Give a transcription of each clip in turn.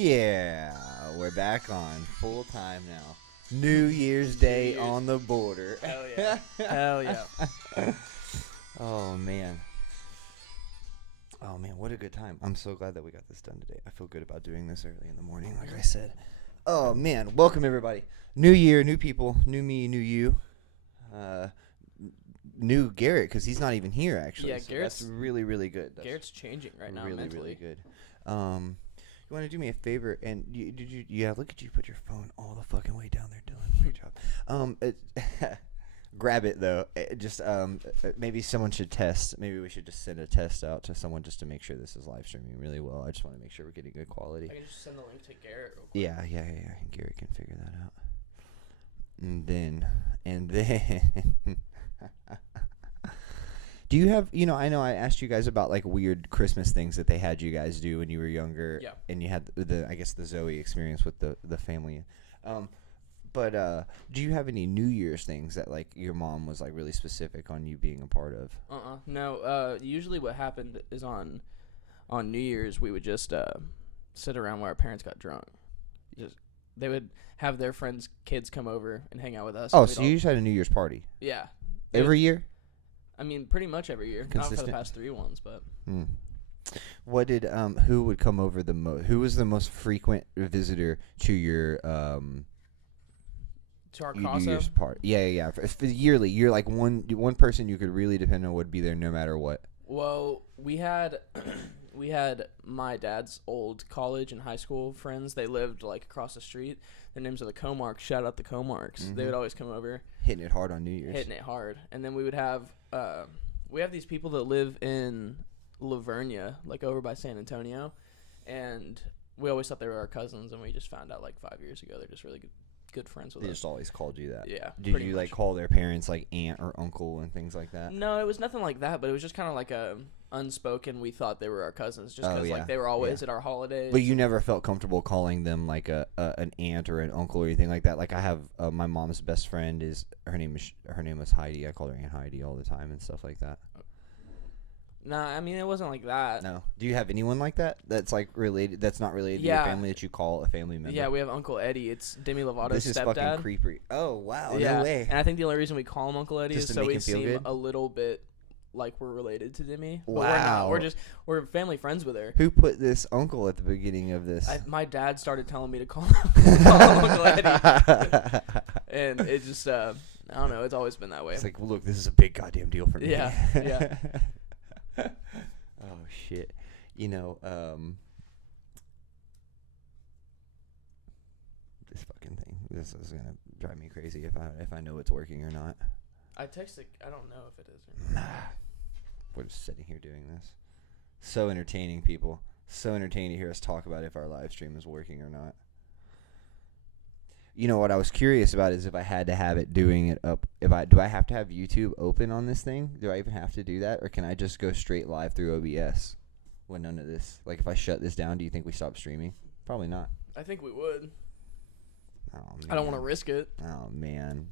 Yeah, we're back on full time now. New Year's Day on the border. Hell yeah. Hell yeah. Oh man, what a good time. I'm so glad that we got this done today. I feel good about doing this early in the morning, like I said. Oh man, welcome everybody. New year, new people, new me, new you. New Garrett, because he's not even here actually. Yeah, so Garrett's that's really, really good. That's Garrett's changing right now really, mentally. really good. You want to do me a favor? And yeah, look at you put your phone all the fucking way down there, Dylan. Great job. Grab it though. Maybe someone should test. Maybe we should just send a test out to someone just to make sure this is live streaming really well. I just want to make sure we're getting good quality. I can just send the link to Garrett real quick. Yeah. Garrett can figure that out. And then. Do you have, I know I asked you guys about like weird Christmas things that they had you guys do when you were younger. Yeah. And you had the Zoe experience with the family. But do you have any New Year's things that like your mom was like really specific on you being a part of? No. Usually what happened is on New Year's we would just sit around while our parents got drunk. They would have their friends' kids come over and hang out with us. Oh, so you just had a New Year's party? Yeah. Every year? I mean, pretty much every year. Consistent. Not for the past 3 ones, but. What did who would come over the most? Who was the most frequent visitor to your To our New casa? Year's party? Yeah. For yearly, you're like one person you could really depend on would be there no matter what. Well, we had my dad's old college and high school friends. They lived like across the street. Their names are the Comarks. Shout out the Comarks. Mm-hmm. They would always come over. Hitting it hard on New Year's. Hitting it hard. And then we would have we have these people that live in Lavernia, like over by San Antonio, and we always thought they were our cousins, and we just found out like 5 years ago they're just really good friends with They us. just always called you that. Yeah. Did you like call their parents like aunt or uncle and things like that? No, it was nothing like that, but it was just kind of like a unspoken. We thought they were our cousins just because like they were always at our holidays. But you never felt comfortable calling them like an aunt or an uncle or anything like that. Like I have my mom's best friend her name was Heidi. I called her Aunt Heidi all the time and stuff like that. Nah, I mean it wasn't like that. No. Do you have anyone like that? That's like related. That's not related to your family that you call a family member. Yeah, we have Uncle Eddie. It's Demi Lovato's This is stepdad. fucking creepy. Oh wow, yeah. no way. And I think the only reason we call him Uncle Eddie Just is to so make we him feel seem good? a little bit like we're related to Demi. But Wow. we're not. We're family friends with her. Who put this uncle at the beginning of this? My dad started telling me to call him Uncle Eddie, and it just I don't know. It's always been that way. It's like, well, look, this is a big goddamn deal for me. Yeah. Oh shit. This fucking thing. This is gonna drive me crazy if I know it's working or not. I texted. I don't know if it is or not. We're just sitting here doing this. So entertaining, people. So entertaining to hear us talk about if our live stream is working or not. You know what I was curious about is if I had to have it doing it up. Do I have to have YouTube open on this thing? Do I even have to do that, or can I just go straight live through OBS with none of this? Like if I shut this down, do you think we stop streaming? Probably not. I think we would. Oh man. I don't want to risk it. Oh man.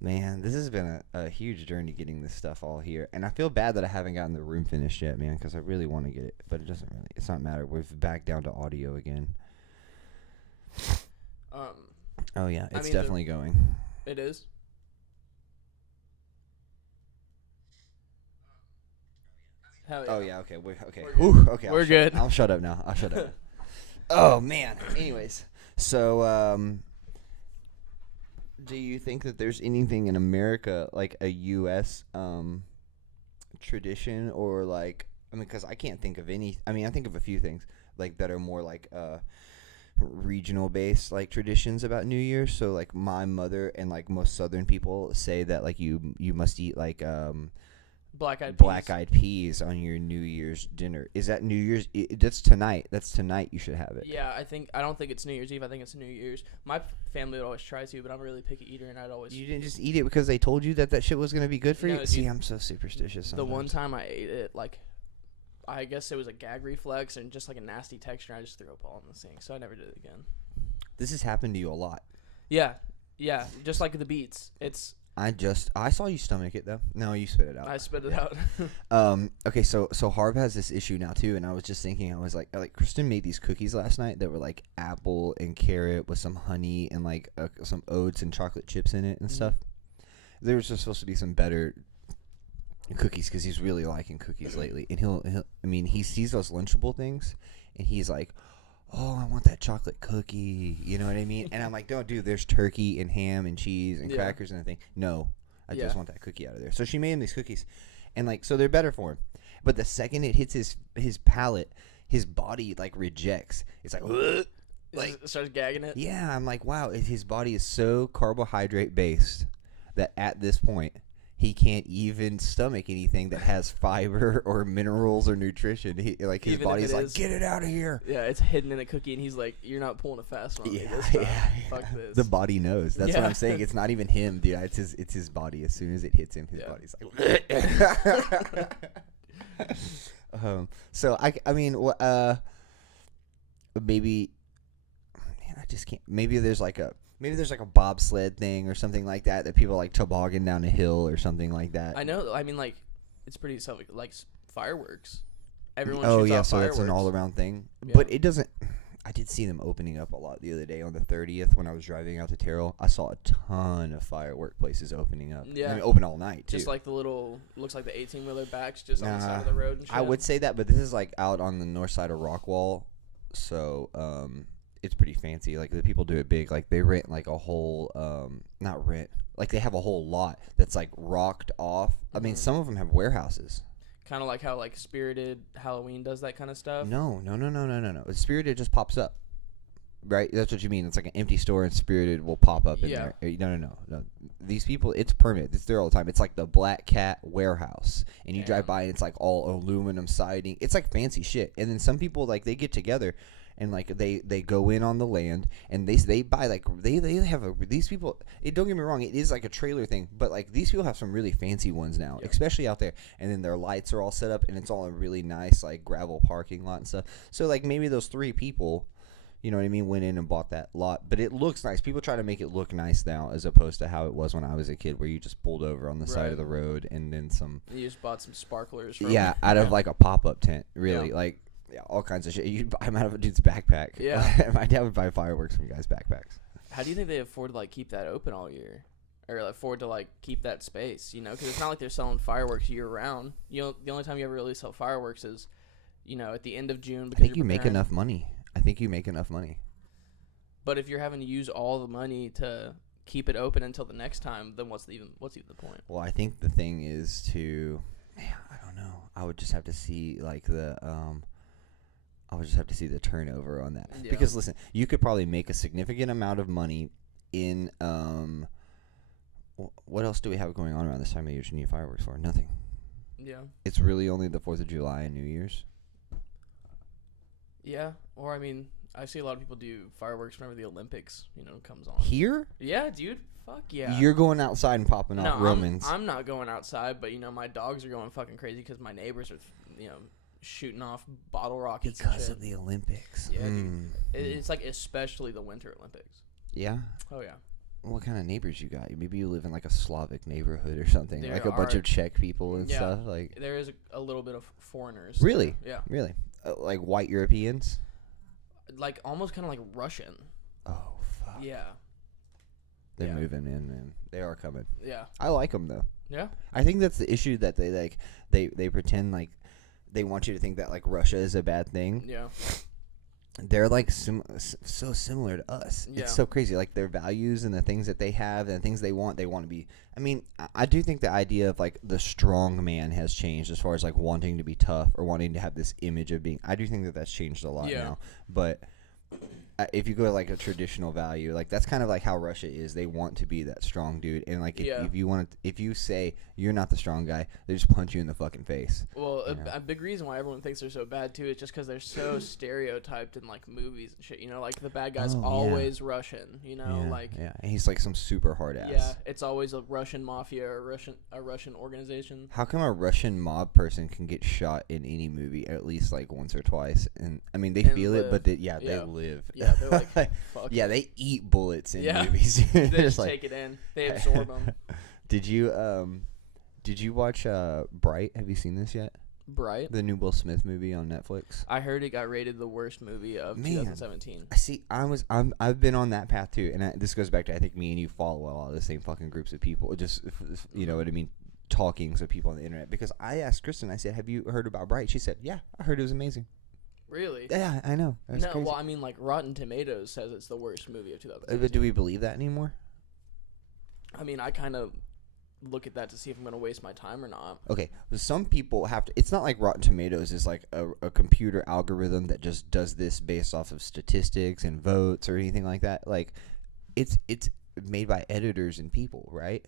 Man, this has been a huge journey getting this stuff all here, and I feel bad that I haven't gotten the room finished yet, man, because I really want to get it, but it doesn't really. It's not matter. We're back down to audio again. Oh yeah, it's definitely going. It is. Hell yeah. Oh yeah, okay, okay. We're Okay, We're good. I'll shut up now. Oh man. Anyways, so do you think that there's anything in America like a U.S. Tradition or like because I can't think of any. I mean, I think of a few things like that are more like regional based like traditions about New Year's. So like my mother and like most Southern people say that like you must eat like black-eyed peas on your New Year's dinner. Is that New Year's? That's tonight. That's tonight. You should have it. Yeah, I don't think it's New Year's Eve. I think it's New Year's. My family would always try to, but I'm a really picky eater, and I'd always. You didn't just eat it because they told you that shit was gonna be good for No, you. dude, See, I'm so superstitious. Sometimes. The one time I ate it, like, I guess it was a gag reflex and just like a nasty texture. I just threw up all in the sink, so I never did it again. This has happened to you a lot. Yeah, just like the beets. It's I saw you stomach it though. No, you spit it out. I spit it out. Okay, so Harv has this issue now too, and I was just thinking, I was like Kristen made these cookies last night that were like apple and carrot with some honey and like some oats and chocolate chips in it and stuff. There was just supposed to be some better cookies because he's really liking cookies lately, and he sees those Lunchable things, and he's like, oh, I want that chocolate cookie. You know what I mean? And I'm like, don't, dude, there's turkey and ham and cheese and crackers and everything. No, I just want that cookie out of there. So she made him these cookies. And, like, so they're better for him. But the second it hits his palate, his body, like, rejects. It's like, ugh. Like, starts gagging it? Yeah, I'm like, wow, his body is so carbohydrate-based that at this point, he can't even stomach anything that has fiber or minerals or nutrition. His Even body's if it like, is- get it out of here. Yeah, it's hidden in a cookie, and he's like, "You're not pulling a fast one on me this time. Fuck this." The body knows. That's what Yeah. I'm saying. It's not even him, dude. It's his body. As soon as it hits him, his body's like. So I mean, maybe. Man, I just can't. Maybe there's like a bobsled thing or something like that people like toboggan down a hill or something like that. I know. I mean, like, it's pretty like fireworks. Everyone. Oh shoots yeah, off so that's an fireworks. all around thing. Yeah. But it doesn't. I did see them opening up a lot the other day on the 30th when I was driving out to Terrell. I saw a ton of firework places opening up. Yeah. I mean, open all night too. Just like the little, looks like the 18-wheeler backs just on the side of the road and shit. I would say that, but this is like out on the north side of Rockwall, so it's pretty fancy. Like the people do it big. Like they rent like a whole, not rent, like they have a whole lot that's like rocked off. I mean, some of them have warehouses. Kind of like how like Spirited Halloween does that kind of stuff. No. Spirited just pops up. Right? That's what you mean. It's like an empty store and Spirited will pop up in there. No. These people, it's permanent. It's there all the time. It's like the Black Cat warehouse. And you drive by and it's like all aluminum siding. It's like fancy shit. And then some people, like, they get together and like they go in on the land and they buy like they have these people, don't get me wrong, it is like a trailer thing, but like these people have some really fancy ones now, especially out there, and then their lights are all set up and it's all a really nice like gravel parking lot and stuff. So like maybe those 3 people, you know what I mean, went in and bought that lot, but it looks nice. People try to make it look nice now as opposed to how it was when I was a kid, where you just pulled over on the side of the road and then some. You just bought some sparklers. From out of like a pop-up tent, really, Yeah. like. Yeah, all kinds of shit. You'd buy them out of a dude's backpack. Yeah. My dad would buy fireworks from guys' backpacks. How do you think they afford to like keep that open all year, or afford to like keep that space? You know, because it's not like they're selling fireworks year round. You know, the only time you ever really sell fireworks is, you know, at the end of June. I Because think you're you make preparing. enough money. But if you're having to use all the money to keep it open until the next time, then what's even the point? Well, I think the thing is to, man, I don't know. I would just have to see like the turnover on that. Yeah. Because listen, you could probably make a significant amount of money in what else do we have going on around this time of year you need fireworks for? Nothing. Yeah. It's really only the 4th of July and New Year's. Yeah. Or I mean, I see a lot of people do fireworks whenever the Olympics, you know, comes on. Here? Yeah, dude. Fuck yeah. You're going outside and popping No, off Romans. I'm not going outside, but you know, my dogs are going fucking crazy because my neighbors are, you know, shooting off bottle rockets because and of shit. the Olympics. Yeah, dude. It's like especially the Winter Olympics. Yeah? Oh yeah. What kind of neighbors you got? Maybe you live in like a Slavic neighborhood or something, There like a bunch are- of Czech people and Yeah. stuff. Like There is a little bit of foreigners. really, Yeah. really, like white Europeans. Like almost kind of like Russian. Oh fuck! Yeah. They're Yeah. moving in, man. They are coming. Yeah. I like them though. Yeah. I think that's the issue, that they like they pretend like they want you to think that like Russia is a bad thing. Yeah. They're like so similar to us. Yeah. It's so crazy. Like their values and the things that they have and the things they want to be. I mean, I do think the idea of like the strong man has changed as far as like wanting to be tough or wanting to have this image of being. I do think that that's changed a lot Yeah. now. But if you go to like a traditional value, like that's kind of like how Russia is. They want to be that strong dude, and like if you say you're not the strong guy, they just punch you in the fucking face. Well, Yeah. a big reason why everyone thinks they're so bad too is just because they're so stereotyped in like movies and shit. You know, like the bad guy's Oh, yeah. always Russian. You know, yeah, like yeah, and he's like some super hard ass. yeah, it's always a Russian mafia or a Russian organization. How come a Russian mob person can get shot in any movie at least like once or twice? And I mean, they And feel it, live. but they Yeah. live. Yeah, they're like, fuck. yeah, they eat bullets in Yeah. movies. They They're just like, take it in. They absorb them. Did you watch Bright? Have you seen this yet? Bright. The new Will Smith movie on Netflix. I heard it got rated the worst movie of 2017. See, I've been on that path too, and this goes back to I think me and you follow a lot of the same fucking groups of people. Just you know what I mean, talkings of people on the internet. Because I asked Kristen, I said, "Have you heard about Bright?" She said, "Yeah, I heard it was amazing." Really? Yeah, I know. That's no, crazy. well, I mean, like Rotten Tomatoes says it's the worst movie of 2017. But do we believe that anymore? I mean, I kind of look at that to see if I'm going to waste my time or not. Okay, some people have to. It's not like Rotten Tomatoes is like a computer algorithm that just does this based off of statistics and votes or anything like that. Like, it's made by editors and people, right?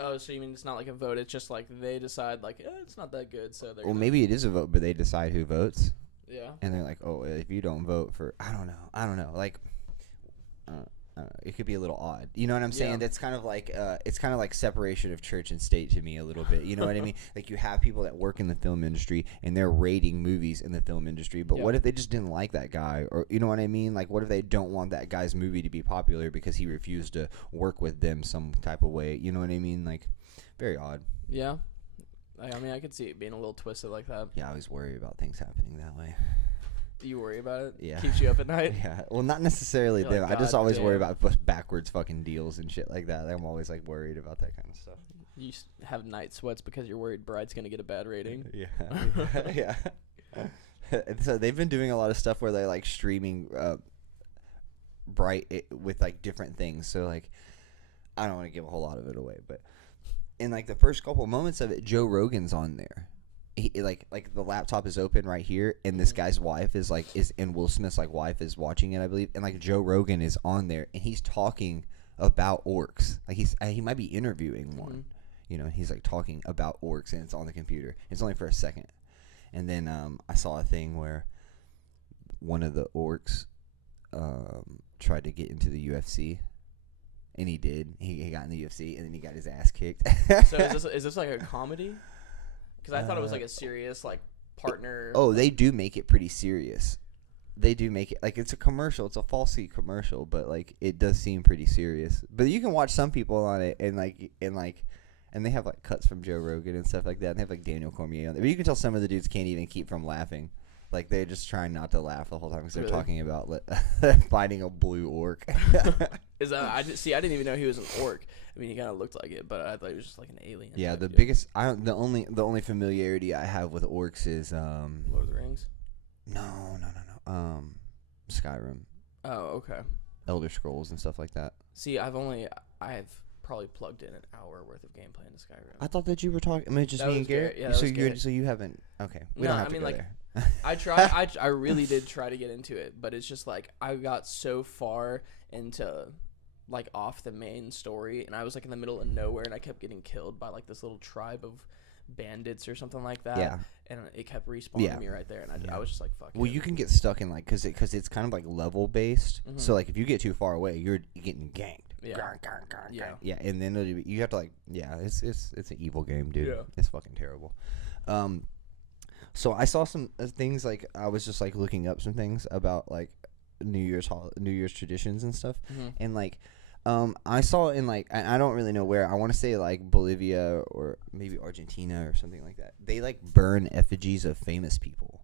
Oh, so you mean it's not like a vote? It's just like they decide, like, it's not that good, so they're. Well, maybe it is a vote, but they decide who votes. Yeah. And they're like, oh, if you don't vote for, I don't know, like, it could be a little odd. You know what I'm saying? Yeah. That's kind of like, it's kind of like separation of church and state to me a little bit. You know what I mean? Like, you have people that work in the film industry and they're rating movies in the film industry, but what if they just didn't like that guy? Or, you know what I mean? Like, what if they don't want that guy's movie to be popular because he refused to work with them some type of way? You know what I mean? Like, very odd. Yeah. I mean, I could see it being a little twisted like that. Yeah, I always worry about things happening that way. You worry about it? Yeah. Keeps you up at night? Yeah. Well, not necessarily You're them. like, I just "God always worry damn." about backwards fucking deals and shit like that. I'm always like worried about that kind of stuff. You have night sweats because you're worried Bride's going to get a bad rating? Yeah. Yeah. So they've been doing a lot of stuff where they're like streaming Bright with like different things. So like, I don't want to give a whole lot of it away, but in like the first couple moments of it, Joe Rogan's on there. He, like the laptop is open right here, and this guy's wife is and Will Smith's like wife is watching it, I believe, and like Joe Rogan is on there, and he's talking about orcs. Like he might be interviewing one, you know, and he's like talking about orcs, and it's on the computer. It's only for a second, and then I saw a thing where one of the orcs tried to get into the UFC. And he did. He got in the UFC, and then he got his ass kicked. So is this like a comedy? Because I thought it was like a serious like partner. Oh, they do make it pretty serious. They do make it like it's a commercial. It's a falsely commercial, but like it does seem pretty serious. But you can watch some people on it, and they have like cuts from Joe Rogan and stuff like that. And they have like Daniel Cormier on there. But you can tell some of the dudes can't even keep from laughing. Like they're just trying not to laugh the whole time because they're talking about fighting a blue orc. Is that I didn't even know he was an orc. I mean, he kind of looked like it, but I thought he was just like an alien. Yeah, the deal. biggest. The only familiarity I have with orcs is Lord of the Rings. No. Skyrim, Oh, okay. Elder Scrolls, and stuff like that. See, I've probably plugged in an hour worth of gameplay into Skyrim. I thought that you were talking. I mean, just That me and was Garrett. Garrett. Yeah, So you haven't. Okay, we No, don't have I to mean, go like, there. I really did try to get into it, but it's just like I got so far into like off the main story, and I was like in the middle of nowhere, and I kept getting killed by like this little tribe of bandits or something like that. Yeah. And it kept respawning me right there, and I was just like, fuck. Well, you can get stuck in like because it's kind of like level based. Mm-hmm. So like if you get too far away, you're getting ganked. Yeah. Yeah, and then you have to like it's an evil game, dude. Yeah. It's fucking terrible. So I saw some things like I was just like looking up some things about like New Year's traditions and stuff, and like I saw in like I don't really know where. I want to say like Bolivia or maybe Argentina or something like that. They like burn effigies of famous people,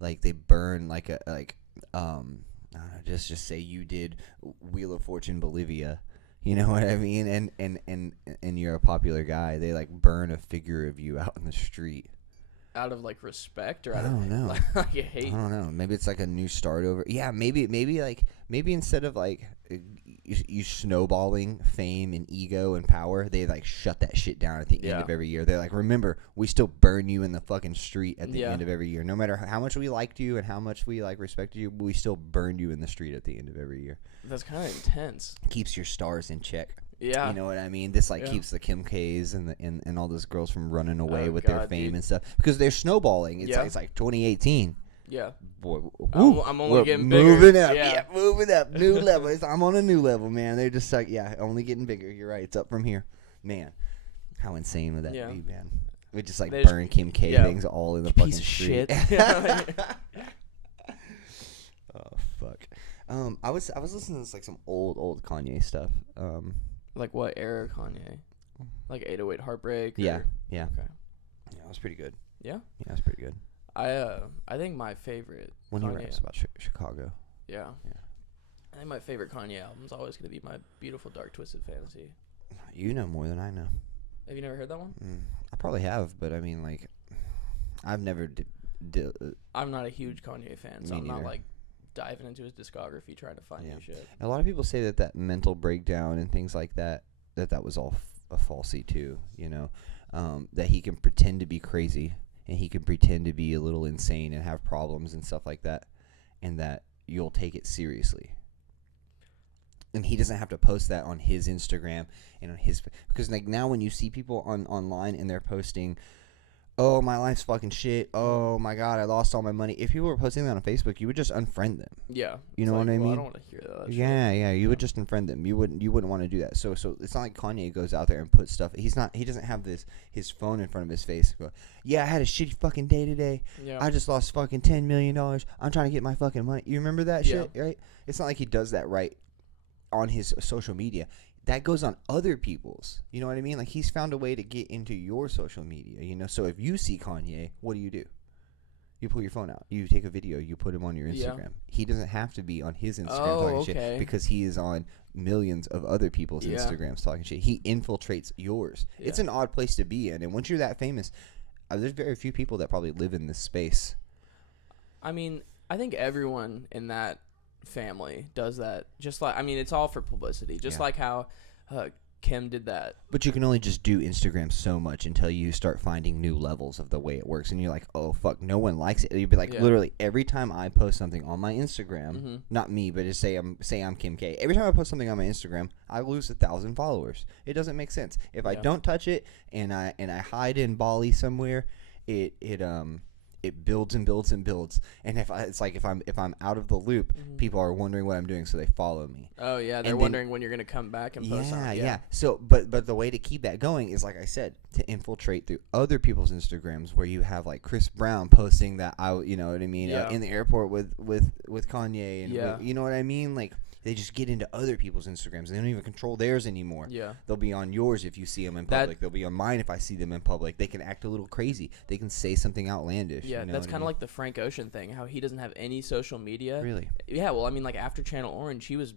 like they burn like I don't know, just say you did Wheel of Fortune Bolivia. You know what I mean? And you're a popular guy. They like burn a figure of you out in the street. Out of like respect or I out don't know. like hate. I don't know. Maybe it's like a new start over. Yeah, maybe instead of like you snowballing fame and ego and power, they like shut that shit down at the end of every year. They're like, remember, we still burn you in the fucking street at the end of every year. No matter how much we liked you and how much we like respected you, we still burn you in the street at the end of every year. That's kind of intense. Keeps your stars in check. Yeah. You know what I mean? This like keeps the Kim K's and all those girls from running away with their fame and stuff because they're snowballing. It's like 2018. Yeah. Boy, I'm only getting bigger. Moving up. Yeah. Moving up. New level. I'm on a new level, man. They're just like, only getting bigger. You're right. It's up from here. Man, how insane would that be, man? We just like burn Kim K things all in the fucking street. Piece of shit. Oh, fuck. I was listening to like some old Kanye stuff. Like what era Kanye? Like 808 Heartbreak. Yeah, Or, yeah. Okay. Yeah, it was pretty good. Yeah. Yeah, it was pretty good. I think my favorite When he Kanye. raps about Chicago. Yeah. Yeah. I think my favorite Kanye album is always gonna be my Beautiful Dark Twisted Fantasy. You know more than I know. Have you never heard that one? I probably have, but I mean, like, I've never I'm not a huge Kanye fan, so Me I'm not neither. like diving into his discography trying to find Yeah. new shit. A lot of people say that mental breakdown and things like that was all a falsy too, you know, that he can pretend to be crazy and he can pretend to be a little insane and have problems and stuff like that, and that you'll take it seriously. And he doesn't have to post that on his Instagram and on his, because like now when you see people online and they're posting, oh, my life's fucking shit, oh my god, I lost all my money. If people were posting that on Facebook, you would just unfriend them. Yeah. You It's know like, what I well, mean? I don't want to hear that. Yeah, you would just unfriend them. You wouldn't want to do that. So it's not like Kanye goes out there and puts stuff. He doesn't have his phone in front of his face. Go, yeah, I had a shitty fucking day today. Yeah. I just lost fucking $10 million. I'm trying to get my fucking money. You remember that Yeah. shit, right? It's not like he does that right on his social media. That goes on other people's. You know what I mean? Like, he's found a way to get into your social media, you know? So if you see Kanye, what do? You pull your phone out. You take a video. You put him on your Yeah. Instagram. He doesn't have to be on his Instagram Oh, talking okay. shit because he is on millions of other people's Yeah. Instagrams talking shit. He infiltrates yours. Yeah. It's an odd place to be in. And once you're that famous, there's very few people that probably live in this space. I mean, I think everyone in that family does that. Just like, I mean, it's all for publicity. Just Yeah. like how Kim did that. But you can only just do Instagram so much until you start finding new levels of the way it works. And you're like, oh, fuck, no one likes it. You'd be like, Yeah. literally, every time I post something on my Instagram, Mhm. not me, but just say I'm Kim K. Every time I post something on my Instagram, I lose 1,000 followers. It doesn't make sense. If I Yeah. don't touch it and I hide in Bali somewhere, it builds and builds and builds. And if I'm out of the loop, Mhm. people are wondering what I'm doing, so they follow me. Oh yeah, they're And then- wondering when you're gonna come back and post something. Yeah. So, but the way to keep that going is, like I said, to infiltrate through other people's Instagrams, where you have like Chris Brown posting that you know what I mean, Yeah. in the airport with Kanye, and Yeah. you know what I mean. Like, they just get into other people's Instagrams. They don't even control theirs anymore. Yeah. They'll be on yours if you see them in That- public. They'll be on mine if I see them in public. They can act a little crazy. They can say something outlandish. Yeah, you know that's what I kind of mean? like the Frank Ocean thing, how he doesn't have any social media. Really, Yeah, well, I mean, like after Channel Orange, he was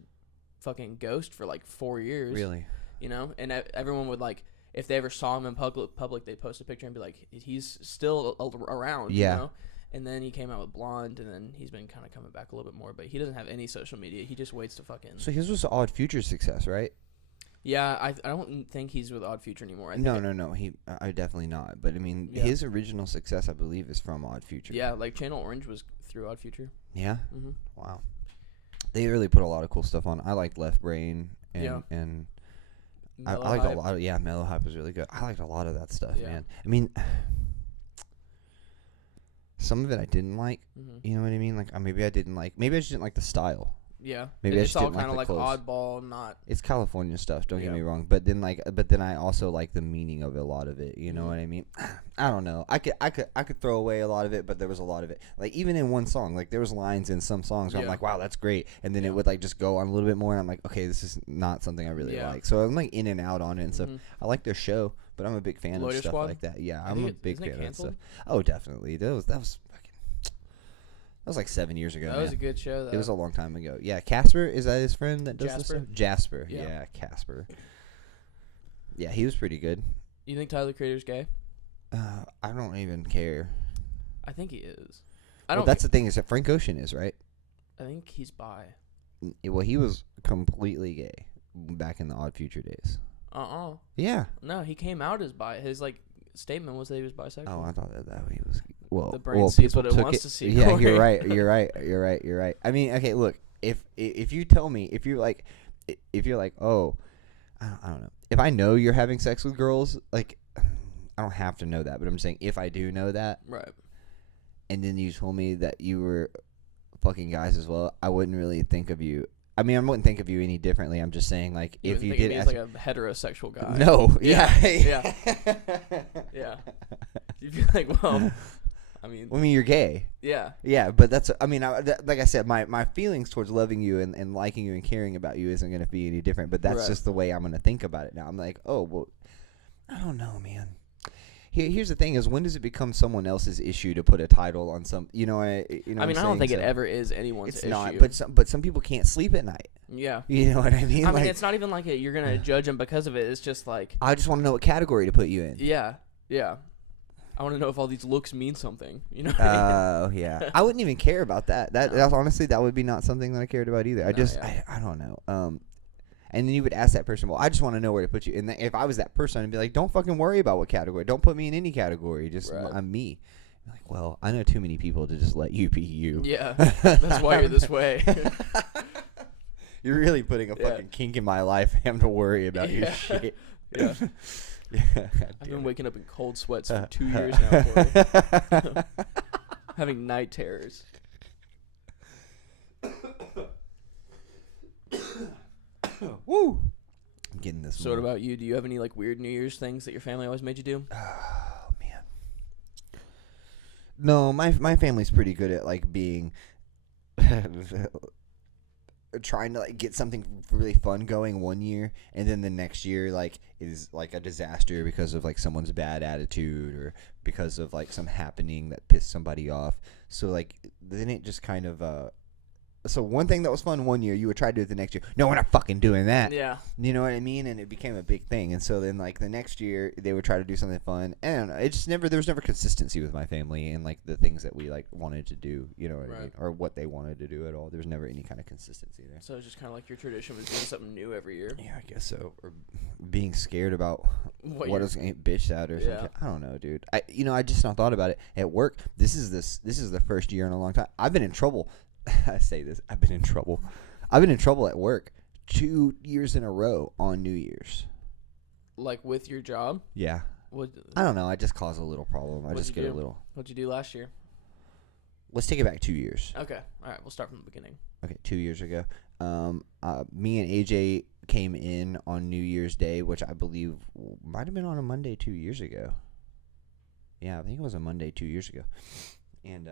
fucking ghost for like 4 years. really. You know, and everyone would like, if they ever saw him in public, they'd post a picture and be like, he's still around. Yeah. You know? And then he came out with Blonde, and then he's been kind of coming back a little bit more, but he doesn't have any social media. He just waits to fucking. So his was Odd Future success, right? Yeah, I don't think he's with Odd Future anymore. I think No. I definitely not. But I mean, Yeah. his original success, I believe, is from Odd Future. Yeah, like Channel Orange was through Odd Future. Yeah. Mm-hmm. Wow. They really put a lot of cool stuff on. I liked Left Brain, and Yeah. and I Mellow liked a Hype. lot of Mellow Hype was really good. I liked a lot of that stuff, Yeah. man. I mean, some of it I didn't like. Mm-hmm. You know what I mean? Like, maybe I just didn't like the style. Yeah, Maybe I it's just all didn't like kind of the like clothes. oddball, not. It's California stuff. Don't get Yeah. me wrong. But then I also like the meaning of a lot of it. You know Mhm. what I mean? I don't know. I could throw away a lot of it, but there was a lot of it. Like, even in one song, like there was lines in some songs where I'm Yeah. like, wow, that's great, and then Yeah. it would like just go on a little bit more, and I'm like, okay, this is not something I really Yeah. like. So I'm like in and out on it and stuff. Mhm. I like their show, but I'm a big fan Loiter of stuff Squad? like that. Yeah, I I'm think a big isn't it fan of that canceled? stuff. Oh, definitely. That was like 7 years ago. That was man. a good show. Though. It was a long time ago. Yeah, Casper, is that his friend that does this Jasper? stuff? Jasper. Yeah. Yeah, Casper. Yeah, he was pretty good. You think Tyler the Creator's gay? I don't even care. I think he is. Well, that's the thing, is that Frank Ocean is, right? I think he's bi. Well, he was completely gay back in the Odd Future days. Yeah. No, he came out as bi. His like statement was that he was bisexual. Oh, I thought that he was. Well, The brain sees people what it took wants to see, Yeah, Corey. you're right. You're right. I mean, okay, look. If you tell me, if you're like, oh, I don't know. If I know you're having sex with girls, like, I don't have to know that, but I'm saying if I do know that, Right. and then you told me that you were fucking guys as well, I wouldn't really think of you. I mean, I wouldn't think of you any differently. I'm just saying, like, if you did, he's like a heterosexual guy. no, Yeah, yeah. Yeah. You'd be like, well, I mean, You're gay. yeah. Yeah, but that's, I mean, like I said, my feelings towards loving you and liking you and caring about you isn't going to be any different, but that's Right. just the way I'm going to think about it now. I'm like, oh, well, I don't know, man. Here's the thing: is when does it become someone else's issue to put a title on some? You know, I don't think it ever is anyone's it's issue. not. But some people can't sleep at night. Yeah. You know what I mean? I mean, it's not even like you're gonna judge them because of it. It's just like I just want to know what category to put you in. yeah. I want to know if all these looks mean something. You know? Oh yeah. I wouldn't even care about that. That's honestly that would be not something that I cared about either. I don't know. And then you would ask that person, well, I just want to know where to put you. And if I was that person, I'd be like, don't fucking worry about what category. Don't put me in any category. Just I'm me. I'm like, well, I know too many people to just let you be you. Yeah, that's why you're this way. You're really putting a fucking kink in my life. I have to worry about your shit. Yeah. I've been waking up in cold sweats for 2 years now, Corey. Having night terrors. Woo! I'm getting this. So what about you? Do you have any like weird New Year's things that your family always made you do? Oh man. No, my family's pretty good at like being trying to like get something really fun going one year, and then the next year like is like a disaster because of like someone's bad attitude or because of like some happening that pissed somebody off. So like then it just kind of so one thing that was fun one year, you would try to do it the next year. No, we're not fucking doing that. Yeah. You know what I mean? And it became a big thing. And so then, like, the next year, they would try to do something fun. And it just never, there was never consistency with my family and, like, the things that we, like, wanted to do, you know what I mean? Or what they wanted to do at all. There was never any kind of consistency there. So it's just kind of like your tradition was doing something new every year. Yeah, I guess so. Or being scared about what I was going to get bitched at or something. I don't know, dude. I just not thought about it. At work, this is the first year in a long time. I've been in trouble. I say this. I've been in trouble. I've been in trouble at work 2 years in a row on New Year's. Like with your job? Yeah. I don't know. I just cause a little problem. I just get a little. What'd you do last year? Let's take it back 2 years. Okay. All right. We'll start from the beginning. Okay. 2 years ago. Me and AJ came in on New Year's Day, which I believe might have been on a Monday 2 years ago. Yeah, I think it was a Monday 2 years ago. And,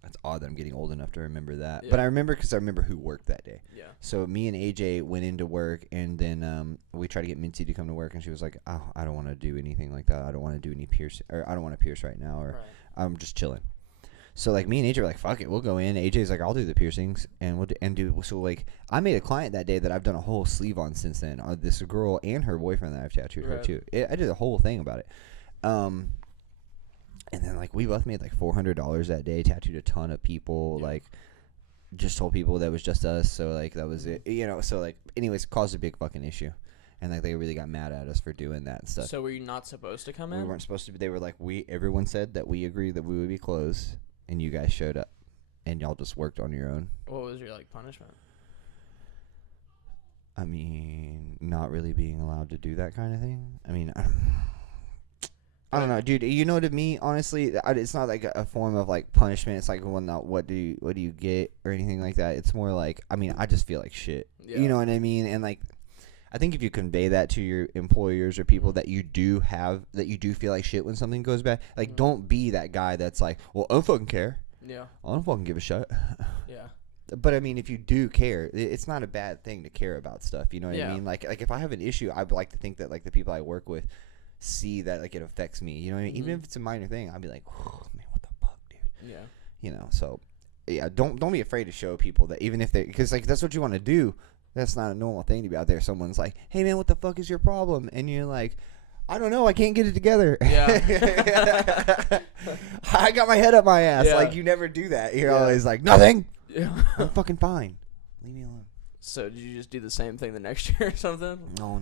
that's odd that I'm getting old enough to remember that. Yeah. But I remember because I remember who worked that day. Yeah. So me and AJ went into work, and then we tried to get Mincy to come to work, and she was like, oh, I don't want to do anything like that. I don't want to do any piercing, or I don't want to pierce right now, or I'm just chilling. So, like, me and AJ were like, fuck it, we'll go in. AJ's like, I'll do the piercings, and we'll do. So, like, I made a client that day that I've done a whole sleeve on since then. This girl and her boyfriend that I've tattooed her, too. I did a whole thing about it. And then, like, we both made, like, $400 that day, tattooed a ton of people, like, just told people that was just us, so, like, that was it, you know, so, like, anyways, caused a big fucking issue, and, like, they really got mad at us for doing that and stuff. So were you not supposed to come in? We weren't supposed to be. They were like, everyone said that we agreed that we would be closed, and you guys showed up, and y'all just worked on your own. What was your, like, punishment? I mean, not really being allowed to do that kind of thing. I mean, I don't know, dude. You know, to me, honestly, it's not like a form of like punishment. It's like, well, not what do you get or anything like that. It's more like, I mean, I just feel like shit. Yeah. You know what I mean? And like, I think if you convey that to your employers or people that you do feel like shit when something goes bad, like, don't be that guy that's like, well, I don't fucking care. Yeah. I don't fucking give a shit. Yeah. But I mean, if you do care, it's not a bad thing to care about stuff. You know what I mean? Like if I have an issue, I'd like to think that like the people I work with see that like it affects me, you know what I mean? Even if it's a minor thing, I'd be like, oh, man, what the fuck, dude? Yeah. You know, so yeah, don't be afraid to show people that, even if they, because like that's what you want to do. That's not a normal thing to be out there. Someone's like, hey man, what the fuck is your problem? And you're like, I don't know, I can't get it together. Yeah. I got my head up my ass. Yeah. Like, you never do that. You're always like, nothing. Yeah. I'm fucking fine. Leave me alone. So did you just do the same thing the next year or something? No.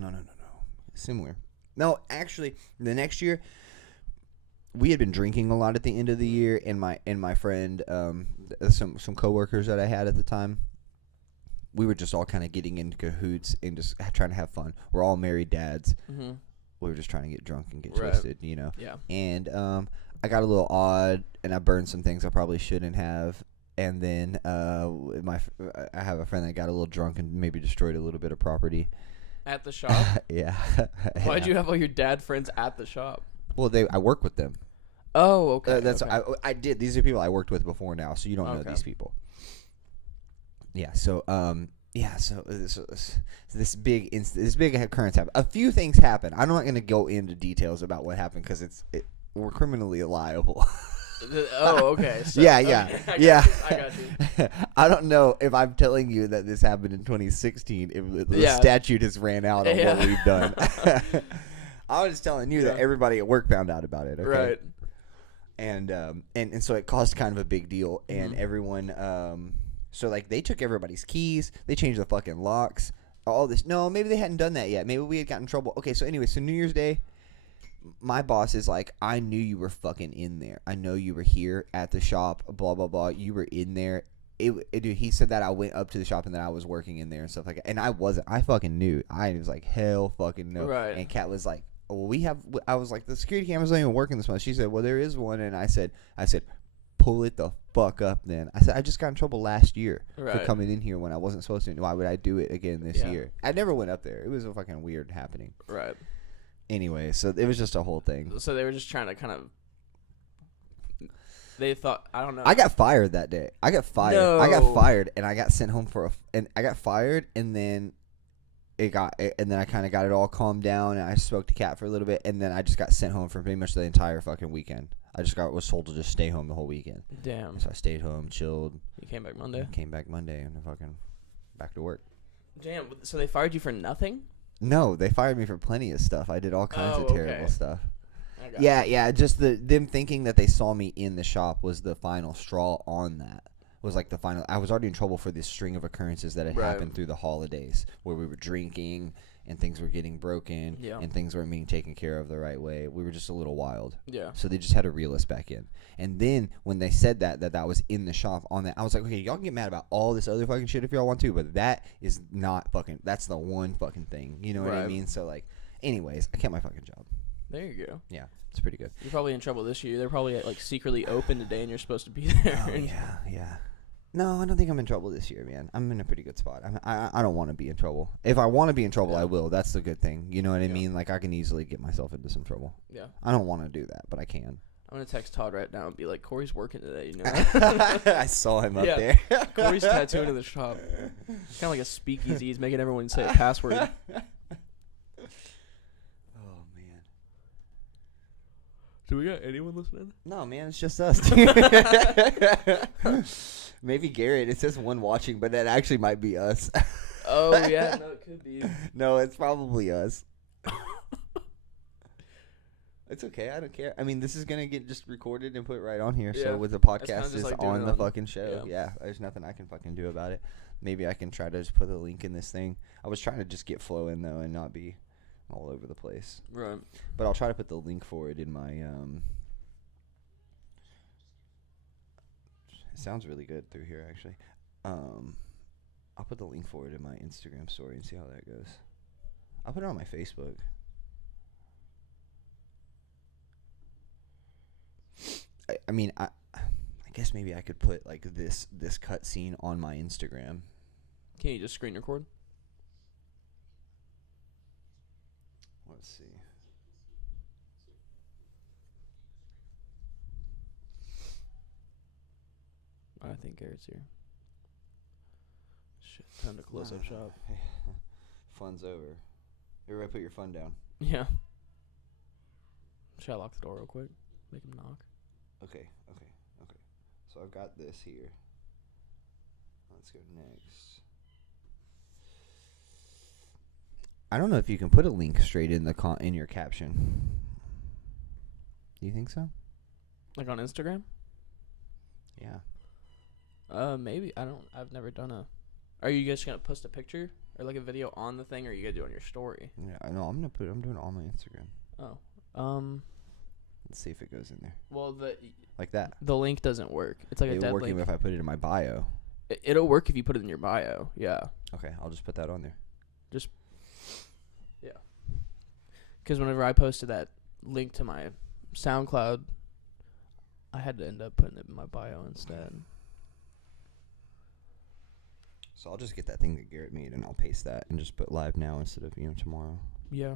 Similar. No, actually, the next year, we had been drinking a lot at the end of the year, and my friend, some coworkers that I had at the time, we were just all kind of getting into cahoots and just trying to have fun. We're all married dads. Mm-hmm. We were just trying to get drunk and get twisted, you know. Yeah. And I got a little odd, and I burned some things I probably shouldn't have. And then I have a friend that got a little drunk and maybe destroyed a little bit of property. At the shop? Yeah. Why'd you have all your dad friends at the shop? Well, I work with them. Oh, okay. I did. These are people I worked with before now, so you don't know these people. Yeah. So yeah, so this big occurrence happened. A few things happened. I'm not going to go into details about what happened because we're criminally liable. Oh, okay. So, yeah, okay, yeah. I got you. I don't know if I'm telling you that this happened in 2016. If the statute has ran out on what we've done. I was just telling you that everybody at work found out about it. Okay? Right. And so it caused kind of a big deal, and everyone. So like they took everybody's keys, they changed the fucking locks, all this. No, maybe they hadn't done that yet. Maybe we had gotten in trouble. Okay, so anyway, so New Year's Day. My boss is like, I knew you were fucking in there. I know you were here at the shop, blah, blah, blah. You were in there. Dude, he said that I went up to the shop and that I was working in there and stuff like that. And I wasn't. I fucking knew. I was like, hell fucking no. Right. And Kat was like, well, I was like, the security cameras don't even working this month. She said, well, there is one. And I said, pull it the fuck up then. I said, I just got in trouble last year for coming in here when I wasn't supposed to. Why would I do it again this year? I never went up there. It was a fucking weird happening. Right. Anyway, so it was just a whole thing. So they were just trying to kind of. They thought, I don't know. I got fired that day. I got fired. No. I got fired, and I got sent home and I got fired, and then and then I kind of got it all calmed down, and I spoke to Kat for a little bit, and then I just got sent home for pretty much the entire fucking weekend. I just was told to just stay home the whole weekend. Damn. So I stayed home, chilled. You came back Monday. Came back Monday, and fucking back to work. Damn. So they fired you for nothing? No, they fired me for plenty of stuff. I did all kinds of terrible stuff. Yeah. Just them thinking that they saw me in the shop was the final straw on that. Was like the final. I was already in trouble for this string of occurrences that had happened through the holidays, where we were drinking and things were getting broken and things weren't being taken care of the right way. We were just a little wild. Yeah. So they just had to reel us back in. And then when they said that was in the shop on that, I was like, okay, y'all can get mad about all this other fucking shit if y'all want to, but that is not fucking. That's the one fucking thing. You know what I mean? So like, anyways, I kept my fucking job. There you go. Yeah, it's pretty good. You're probably in trouble this year. They're probably like secretly open today, and you're supposed to be there. Oh, yeah. No, I don't think I'm in trouble this year, man. I'm in a pretty good spot. I don't want to be in trouble. If I want to be in trouble, I will. That's the good thing. You know what I mean? Like, I can easily get myself into some trouble. Yeah. I don't want to do that, but I can. I'm going to text Todd right now and be like, Corey's working today, you know? I saw him up there. Corey's tattooing in the shop. Kind of like a speakeasy. He's making everyone say a password. Do we got anyone listening? No, man, it's just us. Maybe Garrett. It says one watching, but that actually might be us. Oh, yeah. No, it could be. No, it's probably us. It's okay. I don't care. I mean, this is going to get just recorded and put right on here. Yeah. So with the podcast is like on the fucking show. Yeah, there's nothing I can fucking do about it. Maybe I can try to just put a link in this thing. I was trying to just get flow in, though, and not be all over the place. Right. But I'll try to put the link for it in my it sounds really good through here actually. I'll put the link for it in my Instagram story and see how that goes. I'll put it on my Facebook. I mean I guess maybe I could put like this cut scene on my Instagram. Can you just screen record? Let's see. I think Garrett's here. Shit, time to close up shop. Fun's over. Everybody put your fun down. Yeah. Should I lock the door real quick? Make him knock. Okay. So I've got this here. Let's go next. I don't know if you can put a link straight in in your caption. Do you think so? Like on Instagram? Yeah. Maybe. I've never done a. Are you guys gonna post a picture or like a video on the thing, or are you gonna do it on your story? Yeah, I know. I'm doing it on my Instagram. Oh. Let's see if it goes in there. Well, like that. The link doesn't work. It's like a dead link. It'll work even if I put it in my bio. It'll work if you put it in your bio. Yeah. Okay, I'll just put that on there. Yeah. Because whenever I posted that link to my SoundCloud, I had to end up putting it in my bio instead. So I'll just get that thing that Garrett made and I'll paste that and just put live now instead of tomorrow. Yeah.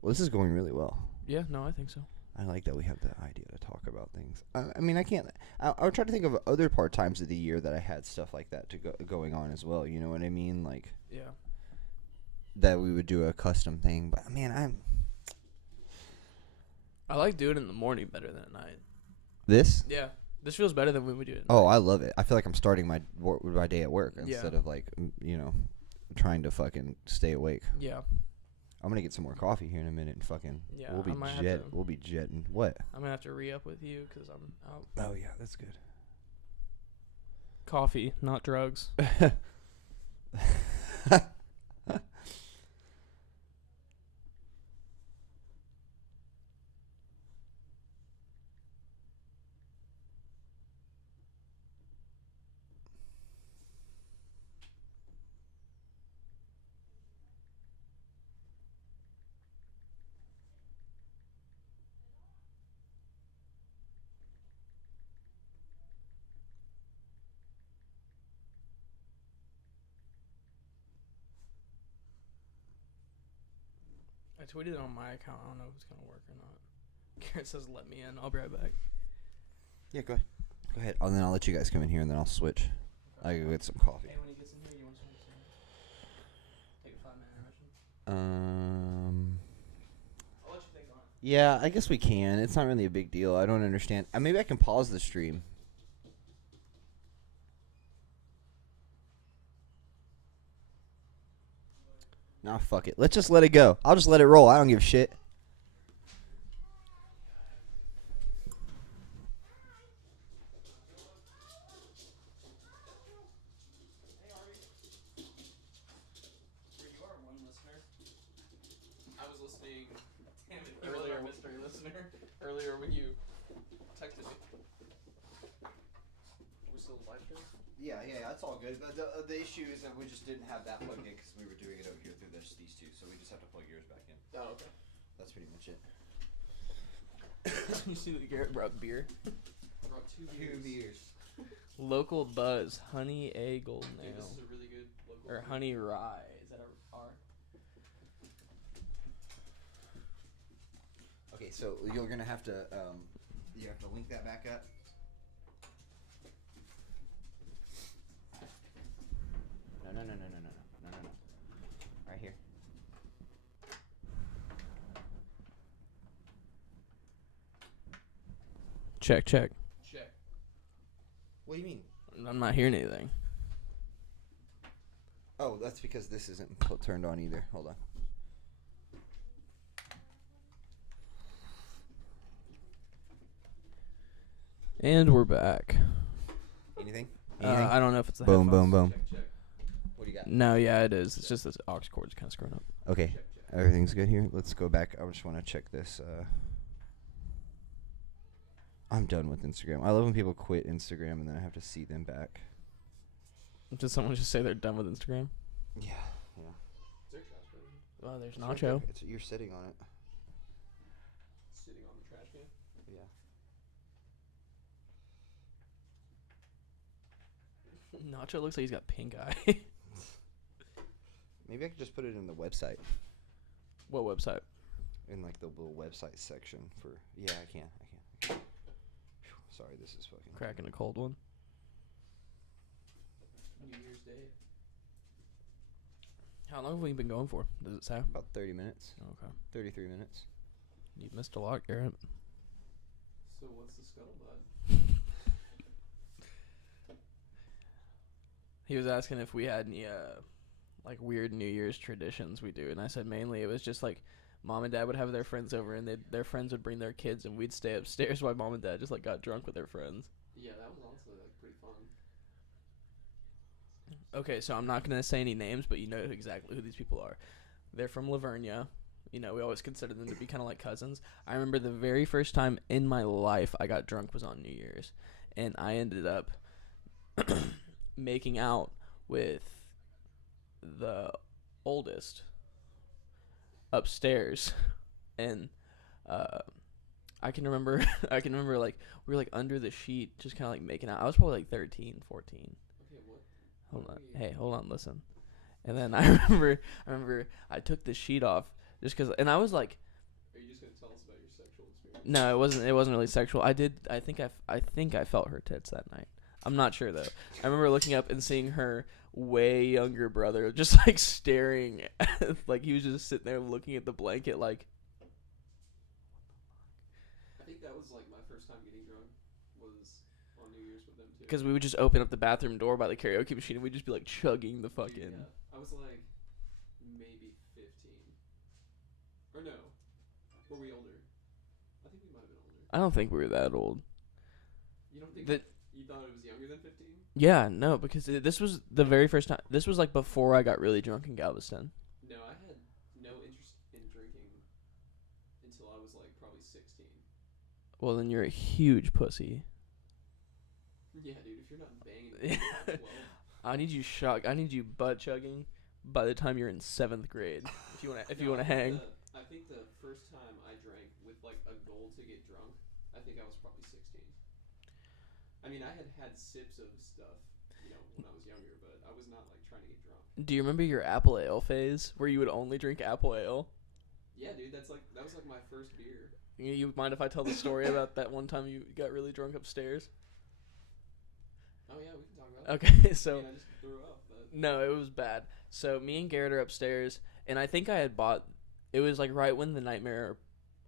Well, this is going really well. Yeah, no, I think so. I like that we have the idea to talk about about things. I mean, I can't. I would try to think of other times of the year that I had stuff like that going on as well. You know what I mean? Like Yeah. that we would do a custom thing. But man, I like doing it in the morning better than at night. this. Yeah. This feels better than when we do it at Oh, night. I love it. I feel like I'm starting my day at work Yeah. instead of like trying to fucking stay awake. Yeah. I'm gonna get some more coffee here in a minute and fucking Yeah, we'll be I might have to- we'll be jetting. What? I'm going to have to re-up with you because I'm out. Oh yeah, that's good. Coffee, not drugs. I tweeted it on my account. I don't know if it's going to work or not. Garrett says, let me in. I'll be right back. Yeah, go ahead. Go ahead. And then I'll let you guys come in here and then I'll switch. I go get some coffee. Hey, when he gets in here, you want to take a 5-minute intermission? I'll let you take on it. Yeah, I guess we can. It's not really a big deal. I don't understand. Maybe I can pause the stream. Nah, fuck it. Let's just let it go. I'll just let it roll. I don't give a shit. I was listening. Damn it, he was our mystery listener earlier when you texted me. Are we still live stream? Yeah, that's all good. But the issue is that we just didn't have that plugged in because we were doing it over here through these two. So we just have to plug yours back in. Oh, okay. That's pretty much it. You see that Garrett brought beer? I brought two beers. Local Buzz, Honey A Golden Dude, this Ale. is a really good local Or beer. Honey Rye. Is that a R? Okay, so you're gonna have to you have to link that back up. No. Right here. Check. Check. What do you mean? I'm not hearing anything. Oh, that's because this isn't turned on either. Hold on. And we're back. Anything? I don't know if it's the Boom, headphones. boom, boom. Check. What do you got? No, yeah, it is. It's just this aux cord's kind of screwing up. Okay, everything's good here. Let's go back. I just want to check this. I'm done with Instagram. I love when people quit Instagram and then I have to see them back. Did someone just say they're done with Instagram? Yeah. Is there trash can Well, there's It's right Nacho. there. You're sitting on it. sitting on the trash can? Yeah. Nacho looks like he's got pink eye. Maybe I could just put it in the website. What website? In like the little website section for. Yeah, I can. Phew, sorry, this is fucking. Cracking a cold one. New Year's Day. How long have we been going for? Does it say? About 30 minutes. Okay. 33 minutes. You missed a lot, Garrett. So what's the scuttlebutt? He was asking if we had any like weird New Year's traditions we do, and I said mainly it was just like Mom and Dad would have their friends over, and their friends would bring their kids, and we'd stay upstairs while Mom and Dad just like got drunk with their friends. Yeah, that was honestly like pretty fun. Okay, so I'm not gonna say any names, but you know exactly who these people are. They're from Lavernia. You know, we always consider them to be kind of like cousins. I remember the very first time in my life I got drunk was on New Year's, and I ended up making out with the oldest upstairs, and I can remember like we were like under the sheet just kind of like making out. I was probably like 13, 14. Okay, what? Hold on. Yeah. Hey, hold on, listen. And then I remember I took the sheet off just cuz, and I was like, Are you just gonna tell us about your sexual experience? No, it wasn't. It wasn't really sexual. I did. I think I felt her tits that night. I'm not sure though. I remember looking up and seeing her way younger brother just like staring, like he was just sitting there looking at the blanket, like. I think that was like my first time getting drunk was on New Year's with them too. Because we would just open up the bathroom door by the karaoke machine and we'd just be like chugging the fucking. Dude, yeah. I was like maybe 15. Or no. Were we older? I think we might have been older. I don't think we were that old. You don't think That- you thought it was younger than 15? Yeah, no, because this was the very first time. This was like before I got really drunk in Galveston. No, I had no interest in drinking until I was like probably 16. Well, then you're a huge pussy. Yeah, dude, if you're not banging at 12, I need you butt chugging by the time you're in 7th grade. If you wanna, if you No, wanna hang. I think the first time I drank with like a goal to get drunk, I think I was probably 16. I mean, I had sips of stuff, you know, when I was younger, but I was not like trying to get drunk. Do you remember your apple ale phase where you would only drink apple ale? Yeah, dude, that was like my first beer. You mind if I tell the story about that one time you got really drunk upstairs? Oh yeah, we can talk about it. Okay, so I mean, I just threw up, but no, it was bad. So me and Garrett are upstairs, and I think I had bought. It was like right when the Nightmare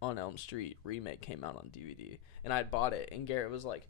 on Elm Street remake came out on DVD, and I had bought it. And Garrett was like,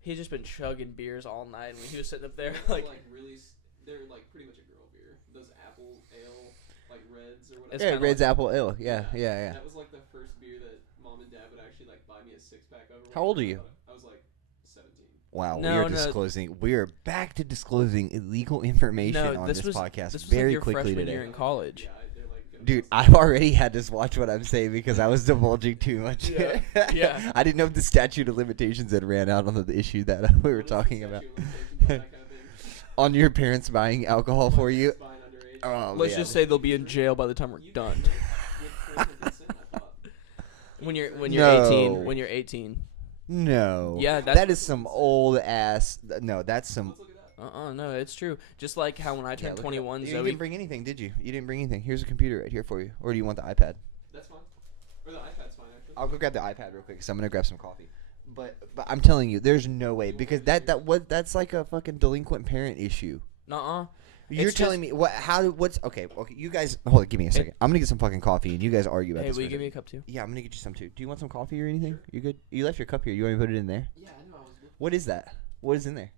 he'd just been chugging beers all night, and when he was sitting up there, they're like, really, they're like pretty much a girl beer. Those apple ale, like Reds or whatever. It's Yeah, kinda Red's like- apple ale. Yeah, yeah. That was like the first beer that mom and dad would actually like buy me a 6-pack of. How old are you? I was like 17. Wow, we No, are no. disclosing. We are back to disclosing illegal information no, on this this was podcast this was very like your quickly freshman today. year in college. Yeah, they're like. Dude, I've already had to watch what I'm saying because I was divulging too much. Yeah, yeah. I didn't know if the statute of limitations had ran out on the issue that we were talking about. On your parents buying alcohol for you. Oh, Let's yeah. just say they'll be in jail by the time we're done. When you're No. 18, when you're 18. No. Yeah, that is some old ass. No, that's some. Let's look it up. No, it's true. Just like how when I Yeah, turned look it up. 21, You Zoe. didn't bring anything, did you? You didn't bring anything. Here's a computer right here for you. Or do you want the iPad? That's fine. Or the iPad's fine actually. I'll go grab the iPad real quick because I'm gonna grab some coffee. But I'm telling you, there's no way because that's like a fucking delinquent parent issue. Nuh-uh. You're It's telling me what's okay? You guys, hold on, give me a second. I'm gonna get some fucking coffee and you guys argue about Hey, this. will for you a give me a second. cup too? Yeah, I'm gonna get you some too. Do you want some coffee or anything? You good? You left your cup here. You want me to put it in there? Yeah, I know. I was looking. What is that? What is in there?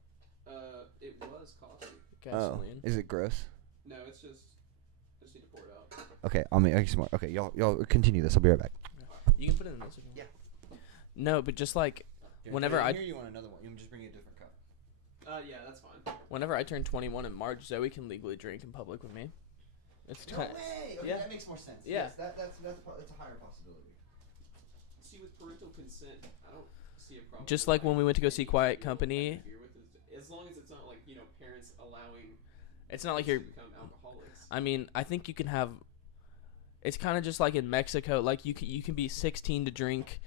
It was coffee. Gasoline. Oh, is it gross? No, it's just. I just need to pour it out. Okay, I'll make some more. Okay, y'all continue this. I'll be right back. You can put it in this if you want. Yeah. No, but just like Whenever I- here, you want another one. You can just bring a different cup. Yeah, that's fine. whenever I turn 21 in March, Zoe can legally drink in public with me. It's No kind way. Okay, yeah. that makes more sense. Yeah. Yes, that's a higher possibility. See, with parental consent, I don't see a problem. Just with, like when we went to go see anything Quiet you don't Company. have beer with it, as long as it's not like parents allowing. It's not like kids you're. to become alcoholics. I mean, I think you can have. It's kind of just like in Mexico. Like you can be 16 to drink,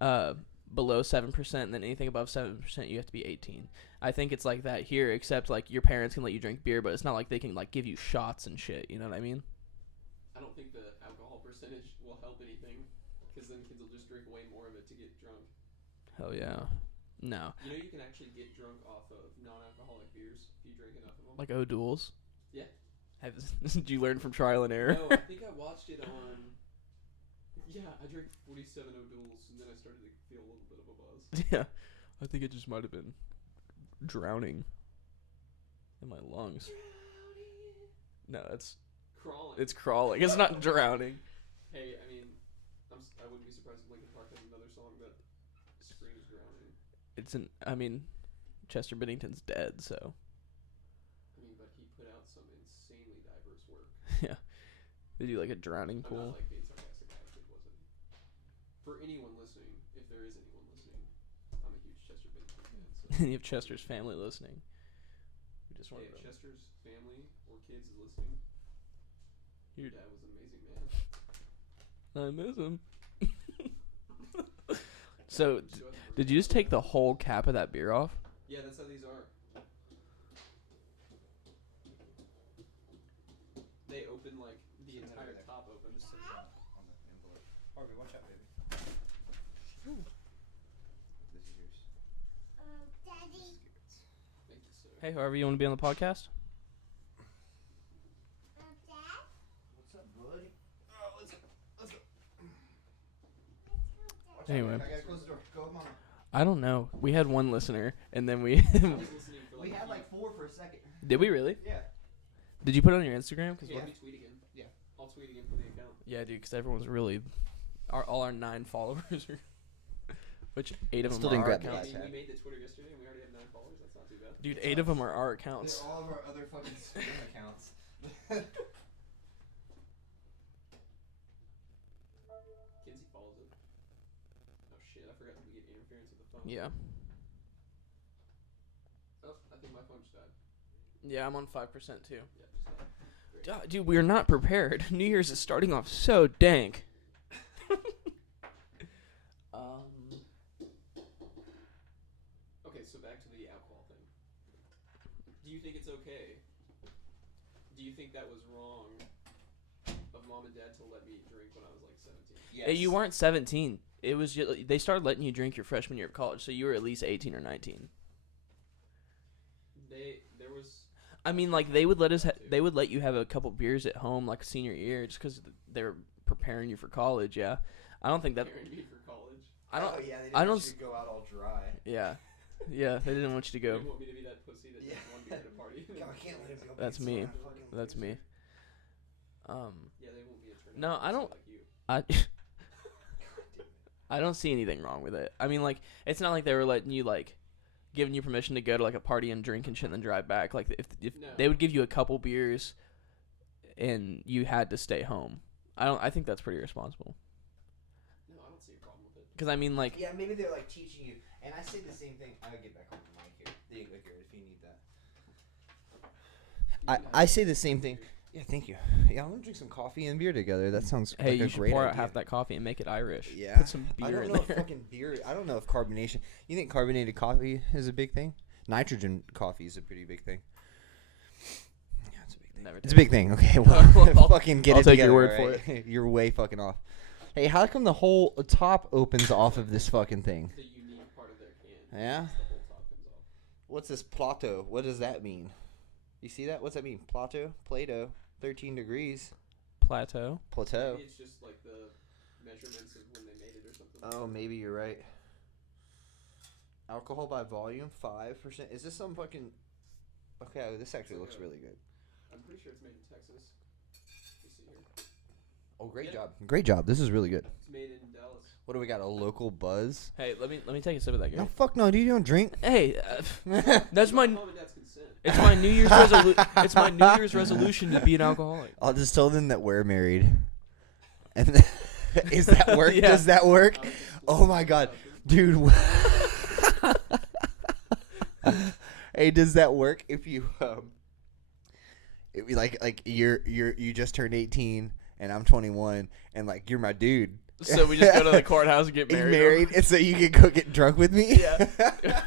below 7%, and then anything above 7% you have to be 18. I think it's like that here, except like your parents can let you drink beer, but it's not like they can like give you shots and shit. You know what I mean? I don't think the alcohol percentage will help anything, because then kids will just drink way more of it to get drunk. Hell yeah. No. You know, you can actually get drunk off of non-alcoholic beers if you drink enough of them. Like O'Doul's. Yeah. Did you learn from trial and error? No, I think I watched it on. Yeah, I drank 47 O'Doul's, and then I started to feel a little bit of a buzz. Yeah. I think it just might have been drowning in my lungs. No, Crawling. it's crawling. It's not drowning. Hey, I mean, I wouldn't be surprised if Linkin Park has another song that screams drowning. I mean, Chester Bennington's dead, so. I mean, but he put out some insanely diverse work. Yeah. They do like a drowning I'm pool. not like being sarcastic. I actually wasn't. For anyone listening, if there is anyone listening, I'm a huge Chester Bennington fan. So. And you have Chester's family listening. We just Hey, wanted if to. Chester's family or kids is listening, your You're- dad was an amazing man. I miss him. So, Just go ahead and did you just take the whole cap of that beer off? Yeah, that's how these are. They open like the entire top opens. Harvey, watch out, baby. Hey, whoever you want to be on the podcast. What's up, buddy? Oh, let's go. Let's go. Anyway. I gotta close the door. Go, Mama. I don't know. We had one listener, and then we I was listening for We like had like 4 for a second. did we really? Yeah. Did you put it on your Instagram? Cause Hey, we're- let me tweet again. Yeah. I'll tweet again from the account. yeah, dude. Because everyone's really, all our 9 followers are, which 8 of them Still are didn't our grab the accounts. last We made the Twitter yesterday and we already have 9 followers. That's not too bad. Dude, 8 of them are our accounts. They're all of our other fucking spam accounts. Kinsey follows it. Oh shit, I forgot that we get interference with the phone. Yeah. Oh, I think my phone just died. Yeah, I'm on 5% too. Yeah, just died. Great. Dude, we are not prepared. New Year's is starting off so dank. Okay, so back to the alcohol thing. Do you think it's okay? Do you think that was wrong of mom and dad to let me drink when I was like 17? Yes. You weren't 17. It was just, they started letting you drink your freshman year of college, so you were at least 18 or 19. There was. I mean, like they would let us, they would let you have a couple beers at home, like senior year, just because they were preparing you for college. Yeah, I don't think that. Preparing me for college. I don't. Oh, yeah, they didn't I don't want s- you to go out all dry. Yeah, yeah. They didn't want you to You go. want me to be that pussy that Yeah. drinks one beer at a party? God, I can't let him go. That's It's me. so fucking That's me. Yeah, they won't be a turn. No, I don't- Like you. I. I don't see anything wrong with it. I mean, like, it's not like they were letting you like, giving you permission to go to like a party and drink and shit and then drive back. Like, if No. they would give you a couple beers, and you had to stay home. I think that's pretty responsible. No, I don't see a problem with it. Because I mean, like, Yeah, maybe they're like teaching you. And I say the same thing. I'll get back on the mic here. There you go, here, if you need that. I say the same thing. Yeah, thank you. Yeah, I'm gonna drink some coffee and beer together. That sounds hey, like you a should great pour idea. out half that coffee and make it Irish. Yeah. Put some I beer don't in know if there. fucking beer. I don't know if carbonation. You think carbonated coffee is a big thing? Nitrogen coffee is a pretty big thing. Yeah, it's a big thing. Never It's a big thing. Okay, well, I'll- fucking get I'll it take your together. word for alright? You're way fucking off. Hey, how come the whole top opens off of this fucking thing? The unique part of their can. Yeah? is The whole top comes off. What's this plateau? What does that mean? You see that? What's that mean? Plateau? Plato. 13 degrees. Plateau. Plateau. Maybe it's just like the measurements of when they made it or something. Oh, maybe you're right. Alcohol by volume, 5%. Is this some fucking... Okay, this actually looks really good. I'm pretty sure it's made in Texas. You see here. Oh, great Yeah. job. Great job. This is really good. It's made in Dallas. What do we got? A local buzz? Hey, let me take a sip of that. No, Gary. fuck no, dude. You don't drink. Hey, that's my Mom and dad's consent. it's my New Year's it's my New Year's resolution to be an alcoholic. I'll just tell them that we're married. And then, is that work? Yeah. Does that work? I was just Oh my god. Dude. Hey, does that work if you if you like you just turned 18 and I'm 21 and like you're my dude. So we just go to the courthouse and get He's married. married, and so you can go get drunk with me. Yeah.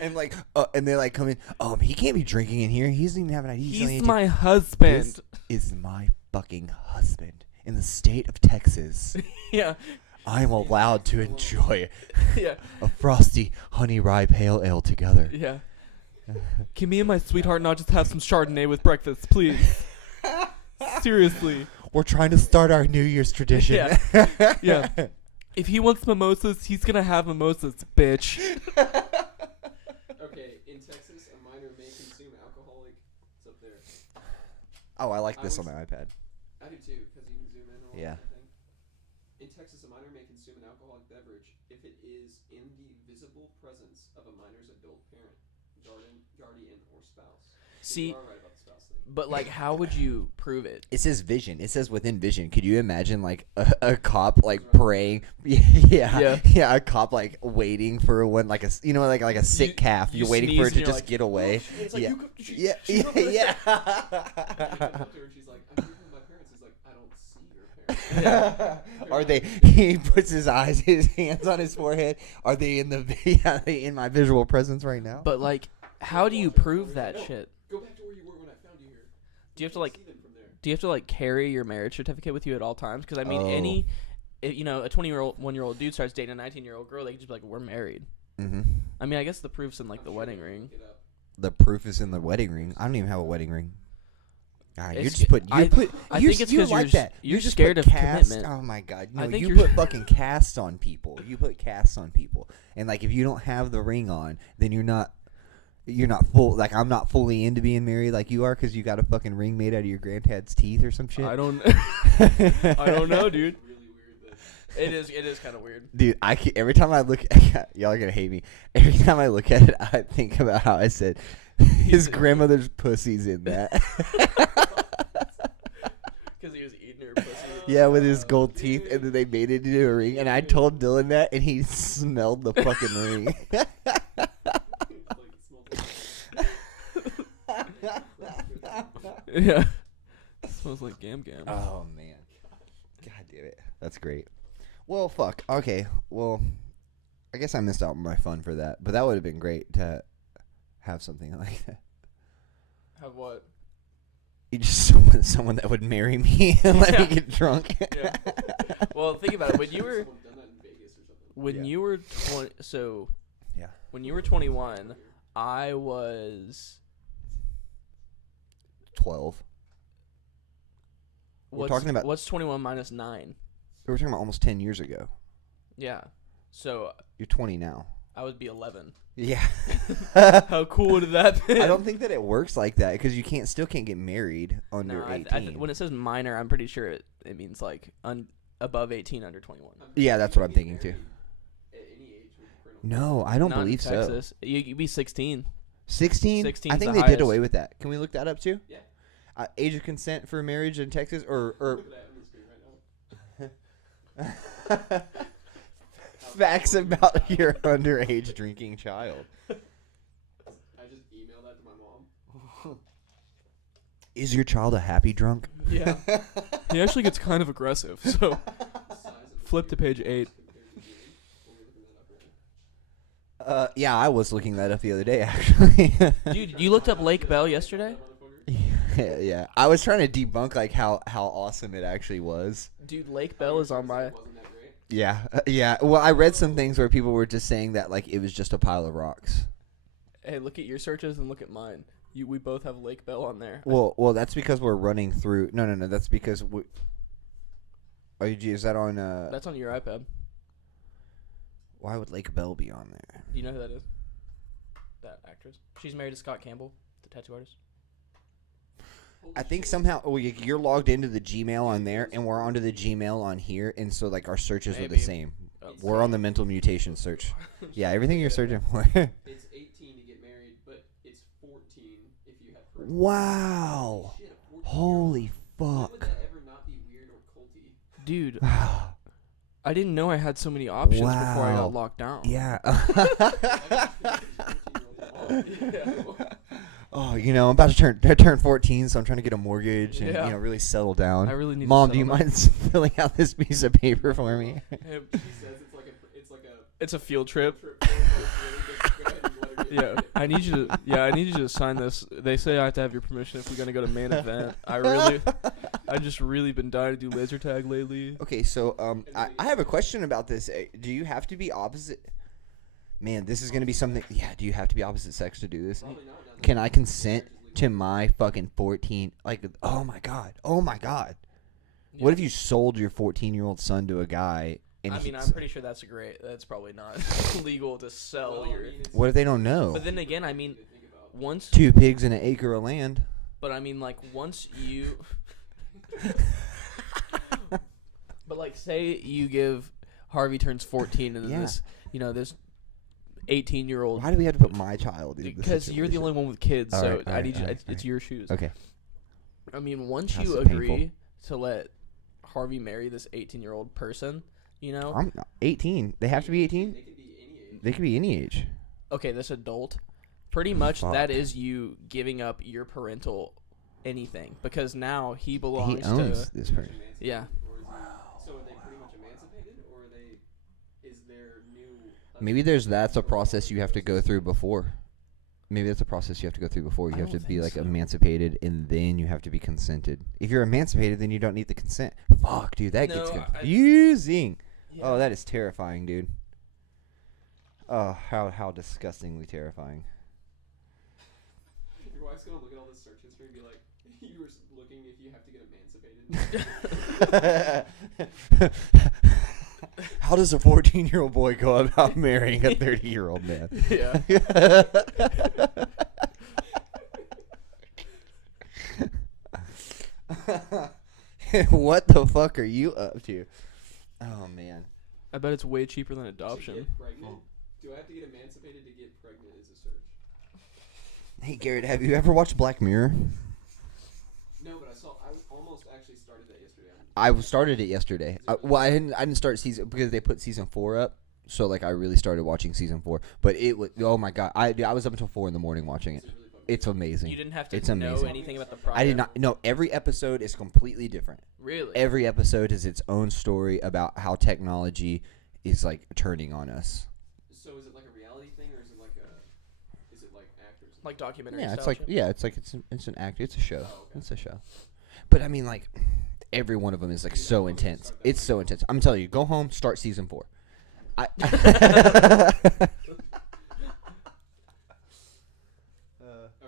And like, and they're like coming. He can't be drinking in here. He doesn't even have an ID. only He's 18. my husband. This is my fucking husband in the state of Texas. Yeah. I'm allowed to enjoy Yeah. a frosty honey rye pale ale together. Yeah. Can me and my sweetheart not just have some Chardonnay with breakfast, please? Seriously. We're trying to start our New Year's tradition. Yeah. Yeah. If he wants mimosas, he's gonna have mimosas, bitch. Okay, in Texas, a minor may consume alcoholic. It's up there. Oh, I like this I on the was- iPad. I do too, because you can zoom in and all Yeah. that thing. In Texas, a minor may consume an alcoholic beverage if it is in the visible presence of a minor's adult parent, guardian, or spouse. So See, you are right about the spouse thing. but like, how would you prove it? It says vision. It says within vision. Could you imagine like a cop like praying? Yeah. Yeah. A cop like waiting for one like like a sick calf. you You're waiting for sneeze it to and you're just like, get away. It's like, Yeah. you go, Yeah. she's over there. Yeah. And he comes up to her and she's like, I'm here with my parents. He's like, I don't see your parents. Are they? He puts his hands on his forehead. Are they in are they in my visual presence right now? But like, how do you prove that shit? Go back to where you were when I found you here. Do you have to can't like? see them from there. Do you have to like carry your marriage certificate with you at all times? Because I mean, Oh. a 21-year-old dude starts dating a 19-year-old girl, they can just be like, we're married. Mm-hmm. I mean, I guess the proof's in like I'm the sure wedding they ring. look it up. the proof is in the wedding ring. I don't even have a wedding ring. God, you're It's- just putting. I think it's you're 'cause like you're that. you're You just scared put of cast, commitment. Oh my God! No, I think you you're- put fucking casts on people. You put casts on people, and like if you don't have the ring on, then you're not full. Like I'm not fully into being married like you are because you got a fucking ring made out of your granddad's teeth or some shit. I don't know, dude. Really weird that It is kind of weird. Dude, every time I look, y'all are gonna hate me. Every time I look at it, I think about how I said his grandmother's pussy's in that. Because he was eating her pussy. Yeah, with his gold teeth, and then they made it into a ring. And I told Dylan that, and he smelled the fucking ring. like it smells like Yeah. Smells like gam gam. Oh man, God damn it, that's great. Well, fuck. Okay, well, I guess I missed out on my fun for that, but that would have been great to have something like that. Have what? You just someone that would marry me and let me get drunk. Yeah. Well, think about it. When you were someone done that in Vegas or something. when Yeah. you were 20, so Yeah. when you were 21, I was 12. We're talking about- what's 21 minus 9? We were talking about almost 10 years ago. Yeah. So You're 20 now. I would be 11. Yeah. How cool would that be? I don't think that it works like that because you still can't get married under No, 18. when it says minor, I'm pretty sure it means like above 18, under 21. Yeah, that's what I'm thinking too. At any age with parental No, I don't Not in believe so. Texas. You'd be 16. 16? 16 I 's think the they did highest. away with that. Can we look that up too? Yeah. Age of consent for marriage in Texas or Look at that on the screen right now. facts about your underage drinking child. I just emailed that to my mom. Is your child a happy drunk? Yeah. He actually gets kind of aggressive. So The size of the flip to page 8. compared to Jimmy. We're looking that up right now. Yeah, I was looking that up the other day actually. Dude, you looked up Lake Bell yesterday? yeah. I was trying to debunk like how awesome it actually was. Dude, Lake Bell is on my. Wasn't that great? Yeah, yeah. Well, I read some things where people were just saying that like it was just a pile of rocks. Hey, look at your searches and look at mine. We both have Lake Bell on there. Well, that's because we're running through. No. That's because we. Oh, is that on? That's on your iPad. Why would Lake Bell be on there? Do you know who that is? That actress. She's married to Scott Campbell, the tattoo artist. I think somehow you're logged into the Gmail on there, and we're onto the Gmail on here, and so like our searches are the Maybe. same. Oh. We're on the mental mutation search. Yeah, everything you're searching for. It's 18 to get married, but it's 14 if you have parental. Wow! Shit, a 14-year-old. Holy When would fuck! that ever not be weird or culty? Dude, Wow! I didn't know I had so many options before I Wow. got locked down. Yeah. Yeah. Oh, I'm about to turn 14, so I'm trying to get a mortgage and Yeah. really settle down. I really need Mom, to do you settle down. mind filling out this piece of paper for me? Hey, She says it's like a it's a field trip. trip. Go ahead and let her get Yeah, it. I need you to sign this. They say I have to have your permission if we're gonna go to main event. I just really been dying to do laser tag lately. Okay, so I have a question about this. Do you have to be opposite? Man, this is gonna be something. Yeah, do you have to be opposite sex to do this? Probably not. Doesn't Can I matter. consent to my fucking 14? Like, oh my god, oh my god. What if you sold your 14-year-old son to a guy? And I mean, I'm pretty sure that's probably not legal to sell Well, I your. mean, it's What if they don't know? But then again, I mean, to think about. once. 2 pigs and an acre of land. But I mean, like once you. But like, say you give Harvey turns 14, and then Yeah. this 18-year-old. Why do we have to put my child in this Because you're the situation? only one with kids, All so right, all I right, need you. all right, It's all right. your shoes. Okay. I mean, once That's you so agree painful. to let Harvey marry this 18-year-old person, I'm not 18. They have to be 18? They could be any age. They could be any age. okay, this adult, pretty much Fuck. that is you giving up your parental anything because now he belongs He owns to. this person. Yeah. Or is he, so are they pretty much emancipated, or are they? Is there new? Maybe that's a process you have to go through before. Maybe that's a process you have to go through before. You I have to don't be think like so. emancipated, and then you have to be consented. If you're emancipated, then you don't need the consent. Fuck, dude, that gets No, confusing. Yeah. Oh, that is terrifying, dude. Oh, how disgustingly terrifying. wife's gonna look at all this search history and be like, you were looking if you have to get emancipated. How does a 14-year-old boy go about marrying a 30-year-old man? Yeah. What the fuck are you up to? Oh man. I bet it's way cheaper than To adoption. get pregnant? Do I have to get emancipated to get pregnant is a search. Hey Garrett, have you ever watched Black Mirror? No, but I almost actually started that yesterday. I started it yesterday. I didn't start season because they put season 4 up. So like I really started watching season 4, but it was oh my god, I was up until 4 in the morning watching it. It's really fucking It's amazing. You didn't have to It's know amazing. anything about the product. I did not. No, every episode is completely different. Really? Every episode is its own story about how technology is like turning on us. So is it like a reality thing or is it like actors? Like documentary Yeah, style it's like shit? it's an act. It's a show. Oh, okay. It's a show. But I mean, like every one of them is like so intense. It's so intense. I'm telling you, go home, start season 4.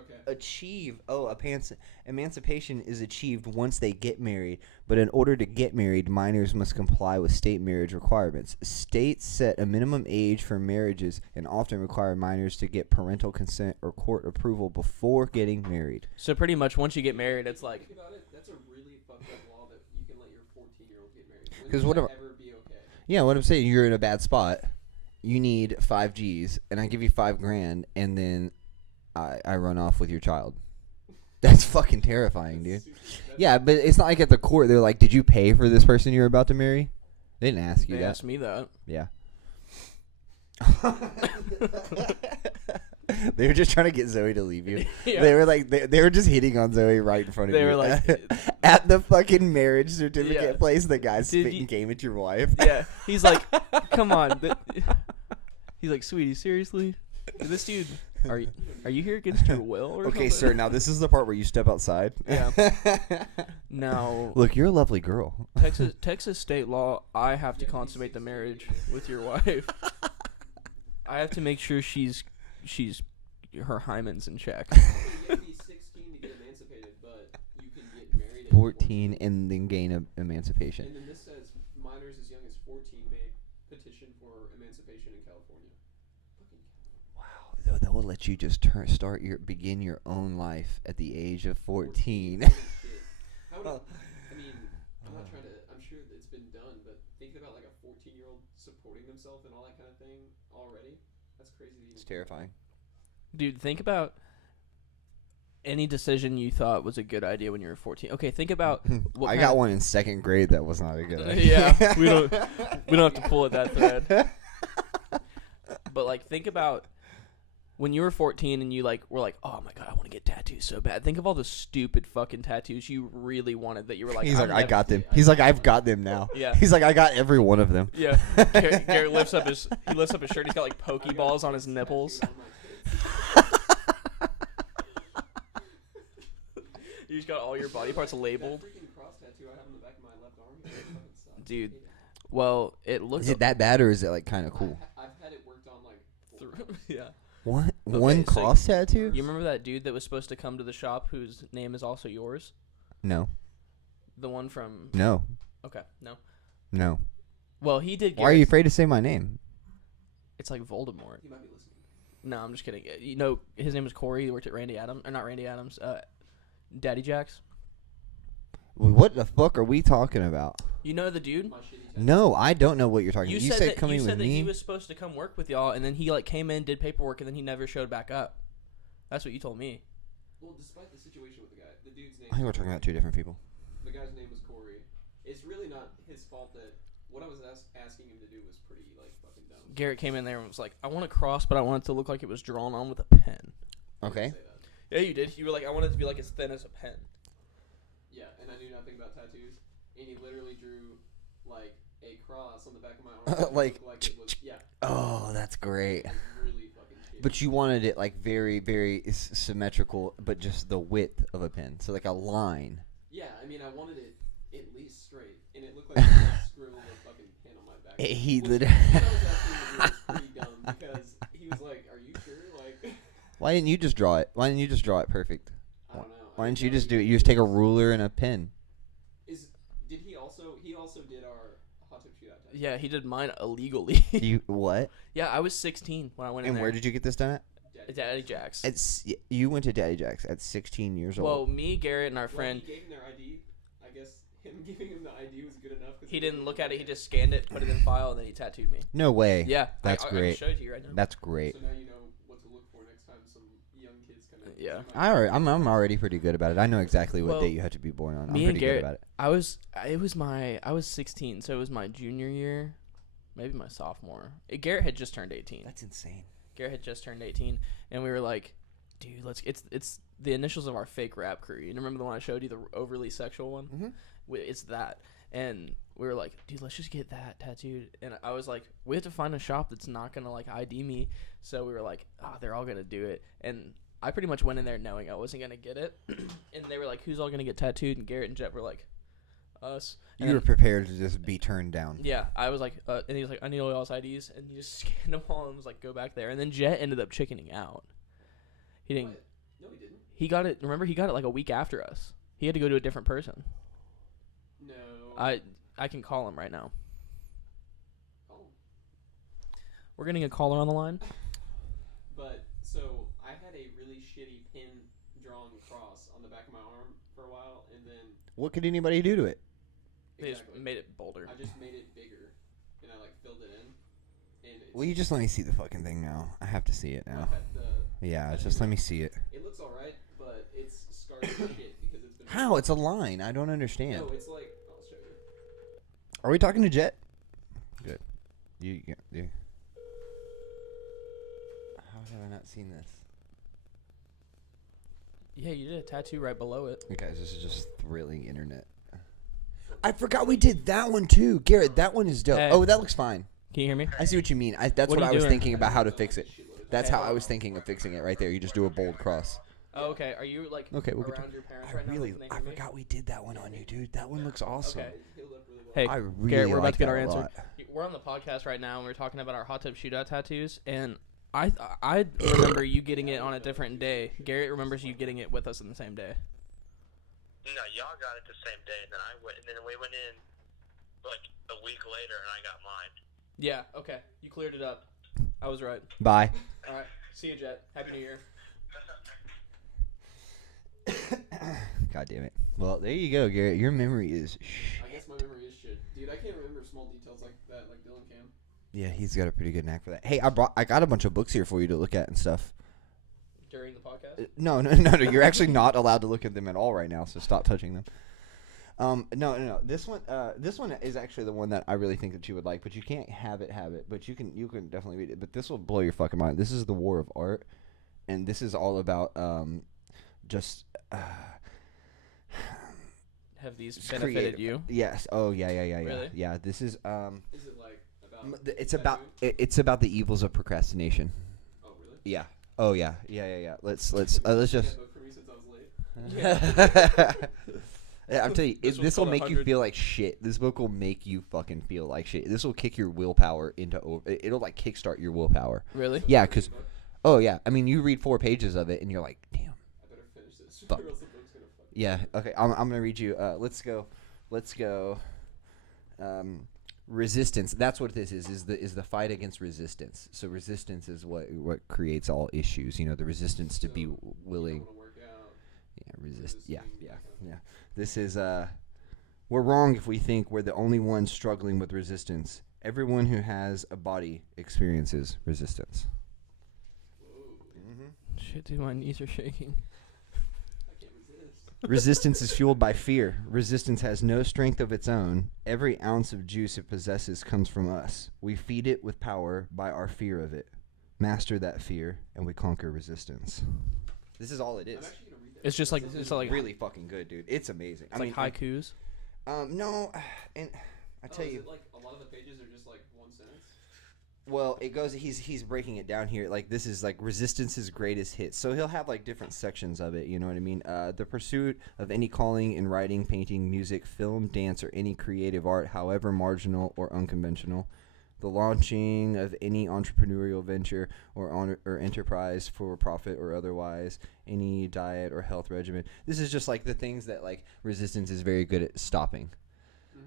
Okay. Emancipation is achieved once they get married, but in order to get married, minors must comply with state marriage requirements. States set a minimum age for marriages and often require minors to get parental consent or court approval before getting married. So pretty much once you get married, it's like Think about it. That's a really fucked up law that you can let your 14-year-old get married. When 'Cause would what that ever be okay? Yeah, what I'm saying, you're in a bad spot. You need 5 G's, and I give you $5,000, and then I run off with your child. That's fucking terrifying, dude. Yeah, but it's not like at the court they're like, "Did you pay for this person you're about to marry?" They didn't ask you they that. asked me that. Yeah. They were just trying to get Zoe to leave you. Yeah. They were like, they were just hitting on Zoe right in front of you. They were like- at the fucking marriage certificate Yeah. place, the guy Did spitting you- game at your wife. Yeah. He's like, come on. He's like, sweetie, seriously? This dude, are you here against your will or Okay, something? sir, now this is the part where you step outside. Yeah. Now, Look, you're a lovely girl. Texas state law, I have to consummate the marriage with your wife. I have to make sure she's her hymen's in check. You have to be 16 to get emancipated, but you can get married at 14 and then gain emancipation. And then this says minors as young as 14 may petition for emancipation in California. Wow, that will let you just begin your own life at the age of 14. Holy shit. How would I mean, I'm not trying to. I'm sure that it's been done, but thinking about like a 14-year-old supporting themselves and all that kind of thing already, that's crazy. To even It's terrifying. Dude, think about any decision you thought was a good idea when you were 14. Okay, think about what I kind got of- one in 2nd grade that was not a good idea. Yeah, we don't have to pull at that thread. But like, think about when you were 14 and you like were like, oh my god, I want to get tattoos so bad. Think of all the stupid fucking tattoos you really wanted that you were like, He's like, I'm I never- got them. He's like, I've got them now. Yeah. He's like, I got every one of them. Yeah. Garrett lifts up his shirt. He's got like pokeballs on his nipples. You just got all your body parts labeled. That freaking cross tattoo I have on the back of my left arm. It fucking sucks. Dude, well, it looks Is it that bad or is it like kind of cool? I've had it worked on like 4 times. yeah. What? Okay, One so cross tattoo? You remember that dude that was supposed to come to the shop whose name is also yours? No. The one from No. Okay, no. No. Well, he did. Why are you afraid to say my name? It's like Voldemort. He might be listening. No, I'm just kidding. You know, his name was Corey. He worked at Randy Adams, or not Randy Adams. Daddy Jacks. What the fuck are we talking about? You know the dude? My shitty tattoo. No, I don't know what you're talking You about. You said said that coming you said with that me? he was supposed to come work with y'all, and then he like came in, did paperwork, and then he never showed back up. That's what you told me. Well, despite the situation with the guy, the dude's name. I think we're talking about two different people. The guy's name was Corey. It's really not his fault that what I was asking him to do was pretty like fucking dumb. Garrett came in there and was like, "I want a cross, but I want it to look like it was drawn on with a pen." I didn't Okay. say that. Yeah, you did. You were like, "I want it to be like as thin as a pen." Yeah, and I knew nothing about tattoos, and he literally drew like a cross on the back of my arm. that Like, looked it was yeah, Oh, that's great. like really fucking shitty. But you wanted it like very, very symmetrical, but just the width of a pen. So like a line. Yeah, I mean, I wanted it at least straight, and it looked like he like scribbled a fucking pen on my back. He Which, lit- what I was asking him to do was pretty dumb because he was like, "Are you sure?" Like, Why didn't you just draw it? Why didn't you just draw it perfect? Why didn't you just do it? You just take a ruler and a pen. Did he also? He also did our hot tub shootout tattoo. Yeah, he did mine illegally. You what? Yeah, I was 16 when I went in And there. where did you get this done at? Daddy Jack's. You went to Daddy Jack's at 16 years Well, old. me, Garrett, and our friend. He gave him their ID. I guess him giving him the ID was good enough. He didn't look at it. He just scanned it, put it in file, and then he tattooed me. No way. Yeah, That's I great. can show it to you right now. That's great. So now you know what to look for next time some young kids come in. Yeah. I'm already pretty good about it. I know exactly what Well, date you have to be born on. I'm me pretty and Garrett, good about it. I was 16, so it was my junior year, maybe my sophomore. Garrett had just turned 18. That's insane. Garrett had just turned 18, and we were like, dude, it's the initials of our fake rap crew. You remember the one I showed you, the overly sexual one? Mhm. It's that. And we were like, dude, let's just get that tattooed. And I was like, we have to find a shop that's not going to, like, ID me. So we were like, they're all going to do it. And I pretty much went in there knowing I wasn't going to get it. And they were like, who's all going to get tattooed? And Garrett and Jet were like, us. And You were then- prepared to just be turned down. Yeah, I was like, and he was like, I need all y'all's IDs. And he just scanned them all and was like, go back there. And then Jet ended up chickening out. He didn't. What? No, he didn't. He got it. Remember, he got it like a week after us. He had to go to a different person. No. I can call him right now. Oh. We're getting a caller on the line. But so I had a really shitty pin drawn cross on the back of my arm for a while, and then What could anybody do to it? They just made it bolder. I just made it bigger, and I like filled it in. And it's, Will you just let me see the fucking thing now? I have to see it now. Yeah, That's just let it. me see it. It looks alright, but it's scarred as shit because it's been. How? It's a line. I don't understand. No, it's like I'll show you. Are we talking to Jet? Good. You. How have I not seen this? Yeah, you did a tattoo right below it. You guys, this is just thrilling internet. I forgot we did that one too, Garrett. That one is dope. Hey. Oh, that looks fine. Can you hear me? I see what you mean. That's What what are I you was doing? thinking about how to fix it. That's Hey. how I was thinking of fixing it right there. You just do a bold cross. Oh, okay. Are you like Okay, we'll get around to- your parents I right really, now? Can they I hear me? forgot we did that one on you, dude. That one looks awesome. Okay. It healed up really well. Hey, I really Garrett, we're about like to get that our a answer. lot. We're on the podcast right now, and we're talking about our hot tub shootout tattoos. And I remember you getting it on a different day. Garrett remembers you getting it with us on the same day. No, y'all got it the same day, and then we went in like a week later, and I got mine. Yeah. Okay. You cleared it up. I was right. Bye. All right. See you, Jet. Happy New Year. God damn it. Well, there you go, Garrett. Your memory is I guess my memory is shit, dude. I can't remember small details like that, like Dylan can. Yeah, he's got a pretty good knack for that. Hey, I got a bunch of books here for you to look at and stuff. During the podcast. No. You're actually not allowed to look at them at all right now, so stop touching them. No. This one is actually the one that I really think that you would like, but you can't have it. But you can definitely read it. But this will blow your fucking mind. This is The War of Art, and this is all about just. Have these It's benefited creative. you? Yes. Oh yeah. Really? Yeah. This is Is it like about? it's about the evils of procrastination. Oh really? Yeah. Oh yeah. Yeah. Let's just. That book for me since I was late. Yeah, I'm telling you, This was this will called make you 100. feel like shit. This book will make you fucking feel like shit. This will kick your willpower into over. It'll like kickstart your willpower. Really? Yeah, because oh yeah, I mean you read 4 pages of it and you're like, damn. I better finish this, Fuck. or else the book's gonna fuck. Yeah. Okay. I'm gonna read you. Let's go. Resistance. That's what this is. Is the fight against resistance. So resistance is what creates all issues. You know, the resistance to be willing. You don't wanna work out, Yeah. Resist. this Yeah. thing, Yeah. okay. Yeah. This is we're wrong if we think we're the only ones struggling with resistance. Everyone who has a body experiences resistance. Whoa, Shit, dude, my knees are shaking. I can't resist. Resistance is fueled by fear. Resistance has no strength of its own. Every ounce of juice it possesses comes from us. We feed it with power by our fear of it. Master that fear, and we conquer resistance. This is all it I'm is. actually gonna read that. It's just like This it's is like really fucking good, dude. It's amazing. it's like haikus. No, and I tell is you, it like a lot of the pages are just like one sentence? well, it goes. He's breaking it down here. Like this is like Resistance's greatest hits. So he'll have like different sections of it. You know what I mean? The pursuit of any calling in writing, painting, music, film, dance, or any creative art, however marginal or unconventional, the launching of any entrepreneurial venture or enterprise for profit or otherwise, any diet or health regimen. This is just like the things that like resistance is very good at stopping.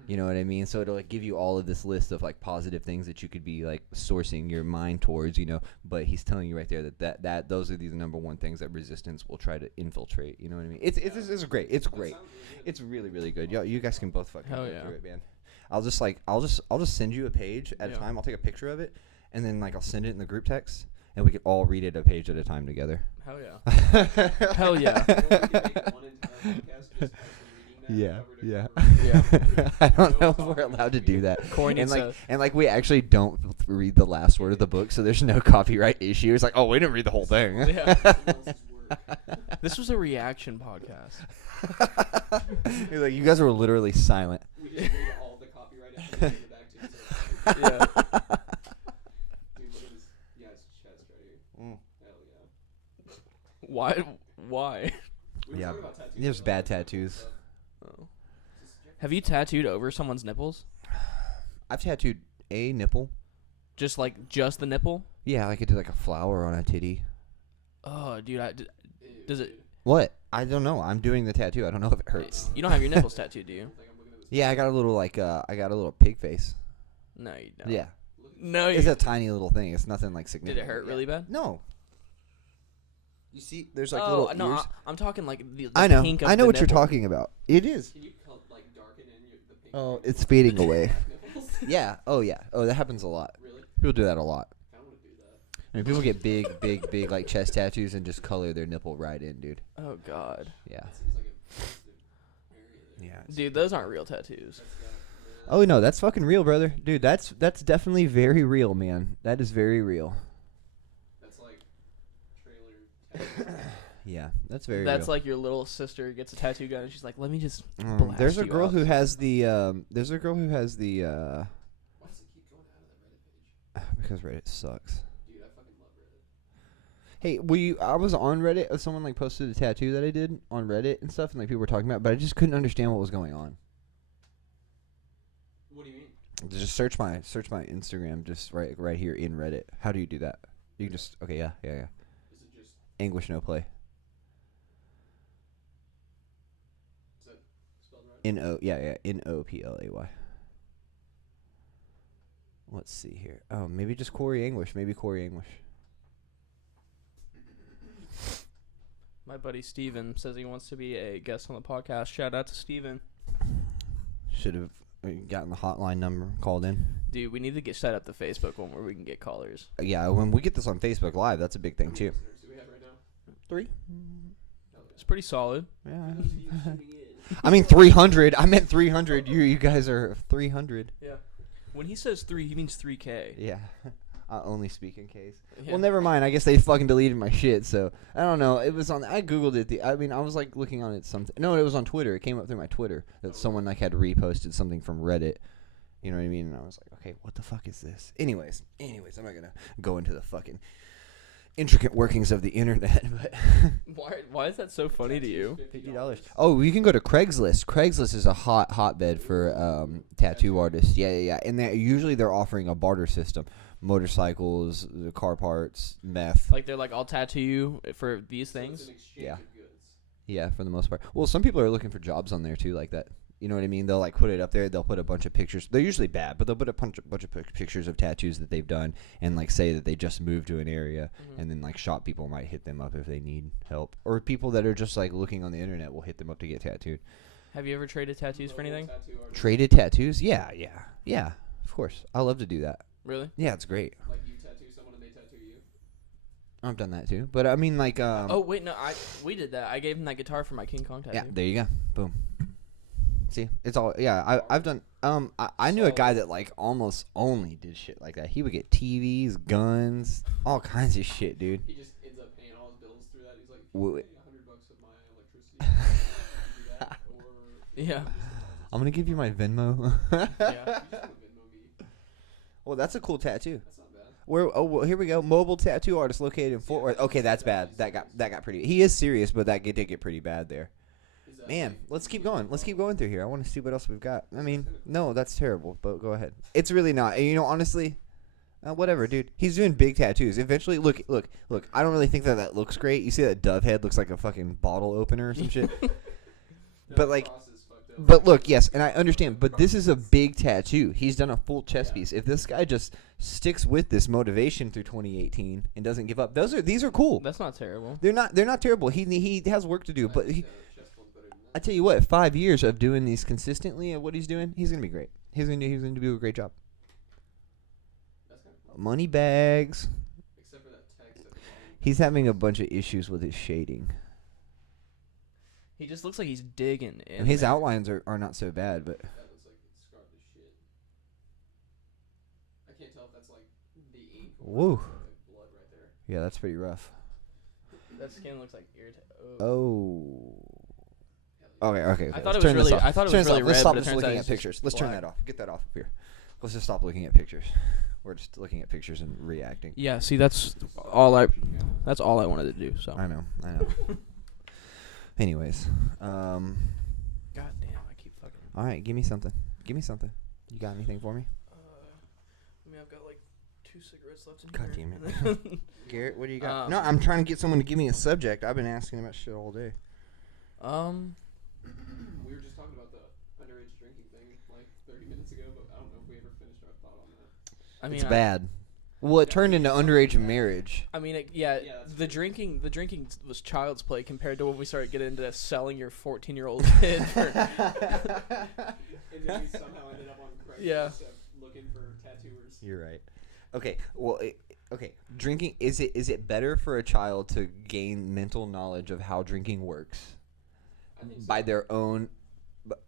You know what I mean? So it'll like give you all of this list of like positive things that you could be like sourcing your mind towards, you know. But he's telling you right there that those are the number one things that resistance will try to infiltrate. You know what I mean? It's great. It's great. It's really really good. Yo, you guys can both fucking Hell go yeah. through it, man. I'll just send you a page at a time. I'll take a picture of it, and then like I'll send it in the group text, and we can all read it a page at a time together. Hell yeah. Hell yeah. Or we could make one entire podcast just by reading that. Yeah, cover to yeah. cover. I don't know if we're allowed to do that. Corey And needs like we actually don't read the last word of the book, so there's no copyright issue. It's like, oh, we didn't read the whole thing. Yeah. Someone else's work. This was a reaction podcast. You're like, you guys were literally silent. We just read all the copyright after we give it back to each other. Yeah. Dude, look at this. Yeah, it's chest right here. Mm. Hell yeah. Why? We were Yeah. talking about tattoos. There's though. bad tattoos. Oh. Have you tattooed over someone's nipples? I've tattooed a nipple. Just the nipple? Yeah, like I did like a flower on a titty. Oh, dude, Ew, does it? dude. What? I don't know. I'm doing the tattoo. I don't know if it hurts. You don't have your nipples tattooed, do you? I think I'm looking at this. Yeah, I got a little pig face. No, you don't. Yeah. Look at No, It's you. a tiny little thing. It's nothing like Did significant. it hurt Yeah. really bad? No. You see, there's like Oh little no, ears. I'm talking like the I know. pink of I know the what you're nipple. talking about. It is. Can you like darken in the pink? Oh, it's fading away. nipples? Yeah. Oh, yeah. Oh, that happens a lot. Really? People do that a lot. I want to do that. I mean, people get big, like chest tattoos and just color their nipple right in, dude. Oh god, Yeah. That seems like a sensitive area there. Yeah. dude, those aren't real tattoos. That's that. Oh no, that's fucking real, brother. Dude, that's definitely very real, man. That is very real. That's like trailer tattoo. Yeah, that's very That's real. like your little sister gets a tattoo gun and she's like, "Let me just." There's a blast you girl out. who has the there's a girl who has the Why does it keep going out of that Reddit page? because Reddit sucks. Dude, I fucking love Reddit. Hey, I was on Reddit. Someone like posted a tattoo that I did on Reddit and stuff, and like people were talking about, it, but I just couldn't understand what was going on. What do you mean? Just search my Instagram, just right here in Reddit. How do you do that? You can just Is it just Anguish no play. is that spelled right? NOPLAY. Let's see here. Oh, maybe just Corey Anguish. Maybe Corey Anguish. My buddy Steven says he wants to be a guest on the podcast. Shout out to Steven. Should have gotten the hotline number, called in. Dude, we need to get set up the Facebook one where we can get callers. Yeah, when we get this on Facebook Live, that's a big thing How too. many listeners do we have right now? 3. Hell It's pretty solid. Yeah. yeah. Those of you tuning in. I mean 300. I meant 300. You guys are 300. Yeah. When he says 3, he means 3K. Yeah. I only speak in case. Yeah. Well, never mind. I guess they fucking deleted my shit. So I don't know. It was on. I googled it. I mean, I was like looking on it. Something. No, it was on Twitter. It came up through my Twitter that someone like had reposted something from Reddit. You know what I mean? And I was like, okay, what the fuck is this? Anyways, I'm not gonna go into the fucking intricate workings of the internet. But Why is that so funny to you? $50. Oh, you can go to Craigslist. Craigslist is a hotbed for tattoo artists. Yeah. And usually they're offering a barter system: motorcycles, car parts, meth. Like they're like, I'll tattoo you for these So things. it's an exchange Yeah. of goods. Yeah, for the most part. Well, some people are looking for jobs on there too, like that. You know what I mean? They'll like put it up there. They'll put a bunch of pictures. They're usually bad, but they'll put a bunch of pictures of tattoos that they've done, and like say that they just moved to an area, and then like shop people might hit them up if they need help, or people that are just like looking on the internet will hit them up to get tattooed. Have you ever traded tattoos for Local anything? tattoo artist. Traded tattoos? Yeah. Of course, I love to do that. Really? Yeah, it's great. Like you tattoo someone and they tattoo you. I've done that too, but I mean like Oh wait, no, we did that. I gave him that guitar for my King Kong tattoo. yeah, there you go. Boom. See, it's all I've done. I knew a guy that like almost only did shit like that. He would get TVs, guns, all kinds of shit, dude. He just ends up paying all his bills through that. He's like, Wait. "Pay $100 of my electricity." You do that, or Yeah. I'm gonna give you my Venmo. Yeah. You just wanna Venmo me. Well, that's a cool tattoo. That's not bad. Well, here we go. Mobile tattoo artist located in Fort Worth. Okay, that's bad. That got pretty. He is serious, but that did get pretty bad there. Is that Man, like- let's keep going. Let's keep going through here. I want to see what else we've got. I mean, no, that's terrible, but go ahead. It's really not. You know, honestly, Whatever, dude. He's doing big tattoos. Eventually, look. I don't really think that looks great. You see that dove head looks like a fucking bottle opener or some shit. But like, but look, yes, and I understand. But this is a big tattoo. He's done a full chest piece. If this guy just sticks with this motivation through 2018 and doesn't give up, these are cool. That's not terrible. They're not terrible. He has work to do, but I tell you what, 5 years of doing these consistently at what he's doing, he's gonna be great. He's gonna do a great job. Money bags. Except for that text at the bottom. He's having a bunch of issues with his shading. He just looks like he's digging in. And his there. outlines are not so bad, but That looks like it's scarred to shit. I can't tell if that's like the ink or woo. if it's like blood right there. Yeah, that's pretty rough. That skin looks like irritated. Oh. Hell yeah. Okay. I thought let's it was turn this really. off. I thought it Turn was this really off. red. Let's stop but it just turns looking out at it's just pictures. Let's turn black. that off. Get that off of here. Let's just stop looking at pictures. We're just looking at pictures and reacting. Yeah. See, that's all I. That's all I wanted to do. So. I know. Anyways, God damn! I keep fucking. all right. Give me something. You got anything for me? I mean, I've got like 2 cigarettes left in God here. damn it. Garrett, what do you got? Um, No, I'm trying to get someone to give me a subject. I've been asking about shit all day. We were just talking about the underage drinking thing like 30 minutes ago, but I don't know if we ever finished our thought on that. I mean, It's bad. Well, it turned into underage marriage. I mean, Yeah, that's the true. drinking was child's play compared to when we started getting into selling your 14-year-old kid. For, And then we somehow ended up on Craigslist Yeah. looking for tattooers. You're right. Okay. Well, drinking is it better for a child to gain mental knowledge of how drinking works I think so. by their own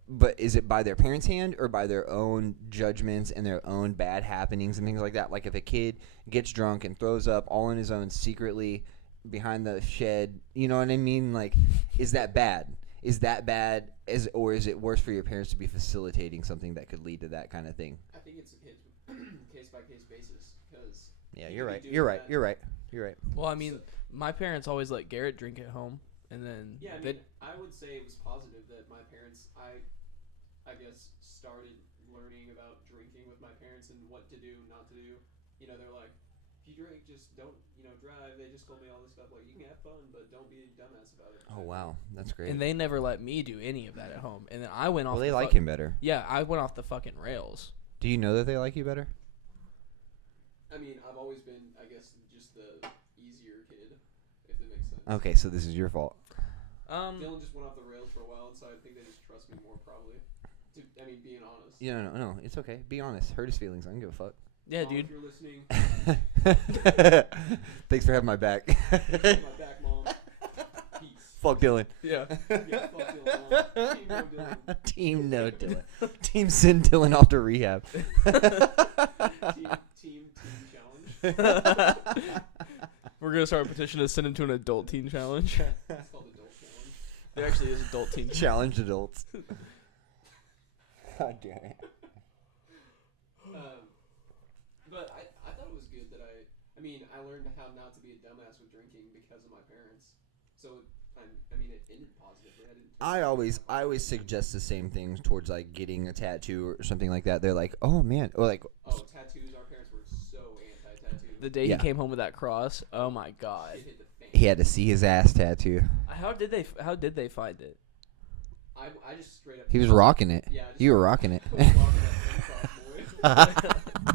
but is it by their parents' hand or by their own judgments and their own bad happenings and things like that? Like if a kid gets drunk and throws up all on his own secretly behind the shed, you know what I mean? Like, is that bad? Or is it worse for your parents to be facilitating something that could lead to that kind of thing? I think it's a case by case basis because Yeah, you you're could right. be You're doing right. that- You're right. well, I mean, my parents always let Garrett drink at home, and then Yeah, I mean, I would say it was positive that my parents, I guess, started learning about drinking with my parents and what to do, not to do. You know, they're like, if you drink, just don't, drive. They just told me all this stuff, like, you can have fun, but don't be a dumbass about it. Oh wow, that's great. and they never let me do any of that at home, and then I went off. Well, they the like fuck- him better. Yeah, I went off the fucking rails. Do you know that they like you better? I mean, I've always been, I guess, just the easier kid, if that makes sense. Okay, so this is your fault. Dylan just went off the rails for a while, so I think they just trust me more, probably. Being honest. Yeah, no, it's okay. Be honest. Hurt his feelings. I don't give a fuck. Yeah, Mom, dude. if you're listening, Thanks for having my back. my back, Mom. Peace. Fuck Dylan. Yeah. Yeah, fuck Dylan, Mom. Team no Dylan. Team no Dylan. Team send Dylan off to rehab. Team challenge. We're gonna start a petition to send him to an adult teen challenge. It's called adult challenge. There actually is adult teen challenge. Challenge adults. God damn it. But I thought it was good that I learned how not to be a dumbass with drinking because of my parents. So it ended positively. I always suggest the same things towards like getting a tattoo or something like that. They're like, oh man, or like, Tattoos. Our parents were so anti-tattoo. The day Yeah. he came home with that cross, oh my god. Shit hit the fan. he had to see his ass tattoo. How did they find it? I just straight up. He was rocking it. Yeah. You were rocking it. I was rocking that pink cross, boy.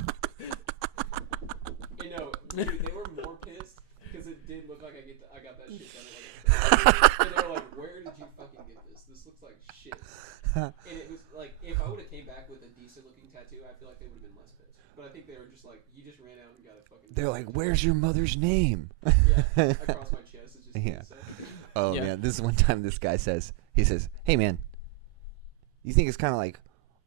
Dude, they were more pissed because it did look like I got that shit done. And they were like, "Where did you fucking get this? This looks like shit." And it was like, if I would have came back with a decent looking tattoo, I feel like they would have been less pissed. But I think they were just like, "You just ran out and got a fucking." They're like, where's your mother's name? Yeah, across my chest. It's just Yeah. set. Oh Yeah. man, this is one time this guy says, hey man, you think it's kind of like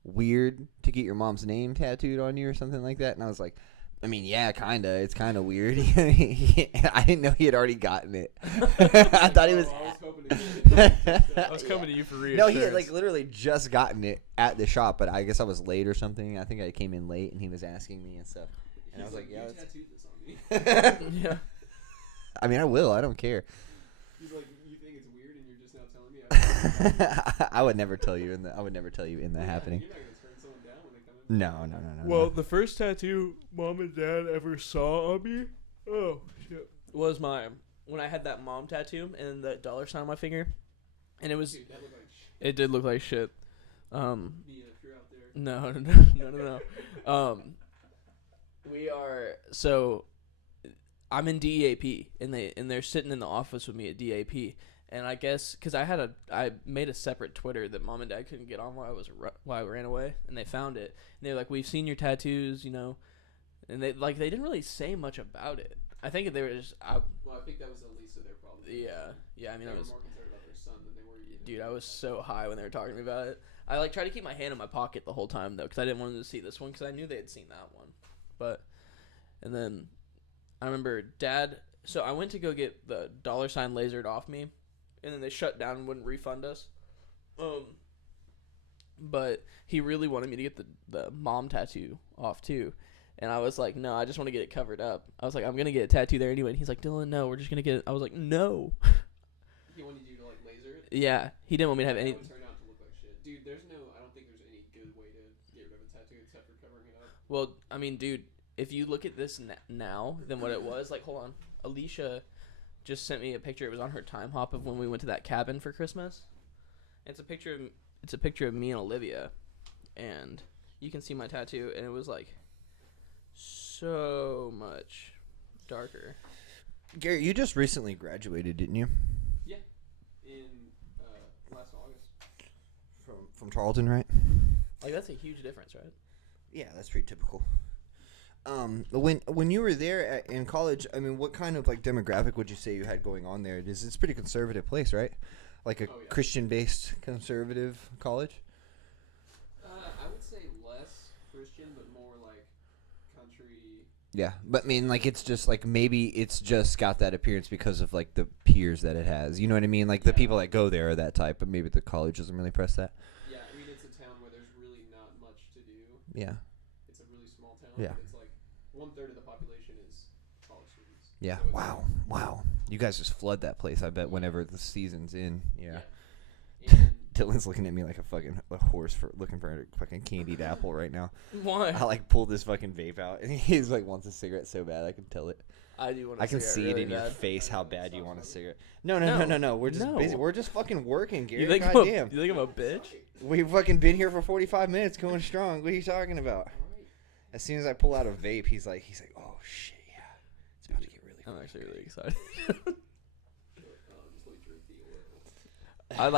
weird to get your mom's name tattooed on you or something like that? And I was like, I mean, yeah, kinda. It's kind of weird. I didn't know he had already gotten it. I thought he was. I was hoping to get it. I was coming to you for No, reassurance. he had like literally just gotten it at the shop, but I guess I was late or something. I think I came in late, and he was asking me and stuff. And I was like, yeah, "You that's... tattooed this on me." Yeah. I mean, I will. I don't care. He's like, "You think it's weird, and you're just now telling me?" I would never tell you in the. I would never tell you in that happening. You're not gonna turn someone down when they come No, no, no, no. Well, no. the first tattoo mom and dad ever saw on me, oh shit, was when I had that mom tattoo and that dollar sign on my finger, and it was Dude, that looked like shit. it did look like shit. Mia, if you're out there. No. We are so. I'm in DAP, and they're sitting in the office with me at DAP, and I guess because I made a separate Twitter that mom and dad couldn't get on while I ran away, and they found it, and they're like, "We've seen your tattoos, you know," and they didn't really say much about it. I think they were just. Well, I think that was the least of their problem. Yeah. I mean, they I were was. more concerned about their son than they were you. Dude, I was so high when they were talking to me about it. I tried to keep my hand in my pocket the whole time though, because I didn't want them to see this one, because I knew they had seen that one. And then I remember Dad. So I went to go get the dollar sign lasered off me, and then they shut down and wouldn't refund us. But he really wanted me to get the mom tattoo off too. And I was like, no, I just want to get it covered up. I was like, I'm going to get a tattoo there anyway. And he's like, Dylan, no, we're just going to get it. I was like, no. He wanted you to like laser it? Yeah, he didn't want me to have any. That would turn out to look like shit. Dude, I don't think there's any good way to get rid of a tattoo except for covering it up. Well, I mean, dude, if you look at this now than what it was, like, hold on. Alicia just sent me a picture. It was on her time hop of when we went to that cabin for Christmas. It's a picture of me and Olivia, and you can see my tattoo, and it was like so much darker. Garrett, you just recently graduated, didn't you? Yeah. In last August. From Tarleton, right? Like, that's a huge difference, right? Yeah, that's pretty typical. When you were there in college, I mean, what kind of like demographic would you say you had going on there? It's a pretty conservative place, right? Like a Christian-based conservative college. I would say less Christian, but more like country. Yeah, but I mean, like it's just like maybe it's just got that appearance because of like the peers that it has. You know what I mean? Like the people that go there are that type, but maybe the college doesn't really press that. Yeah, I mean it's a town where there's really not much to do. Yeah. It's a really small town. Yeah. It's like 1/3 of the population is college students. Yeah. So Wow. You guys just flood that place, I bet, whenever the season's in. Yeah. And Dylan's looking at me like a horse looking for a fucking candied apple right now. Why? I like pulled this fucking vape out, and he's like wants a cigarette so bad. I can tell it. I do want. I can see really it in your bad. face how bad you want a cigarette. No. We're just No. busy. We're just fucking working, Gary. You think Goddamn. you think I'm a bitch? We've fucking been here for 45 minutes going strong. What are you talking about? alright. As soon as I pull out a vape, he's like, oh shit, yeah, it's about to get really. I'm fucking actually good. really excited. Just let me drink the oil. I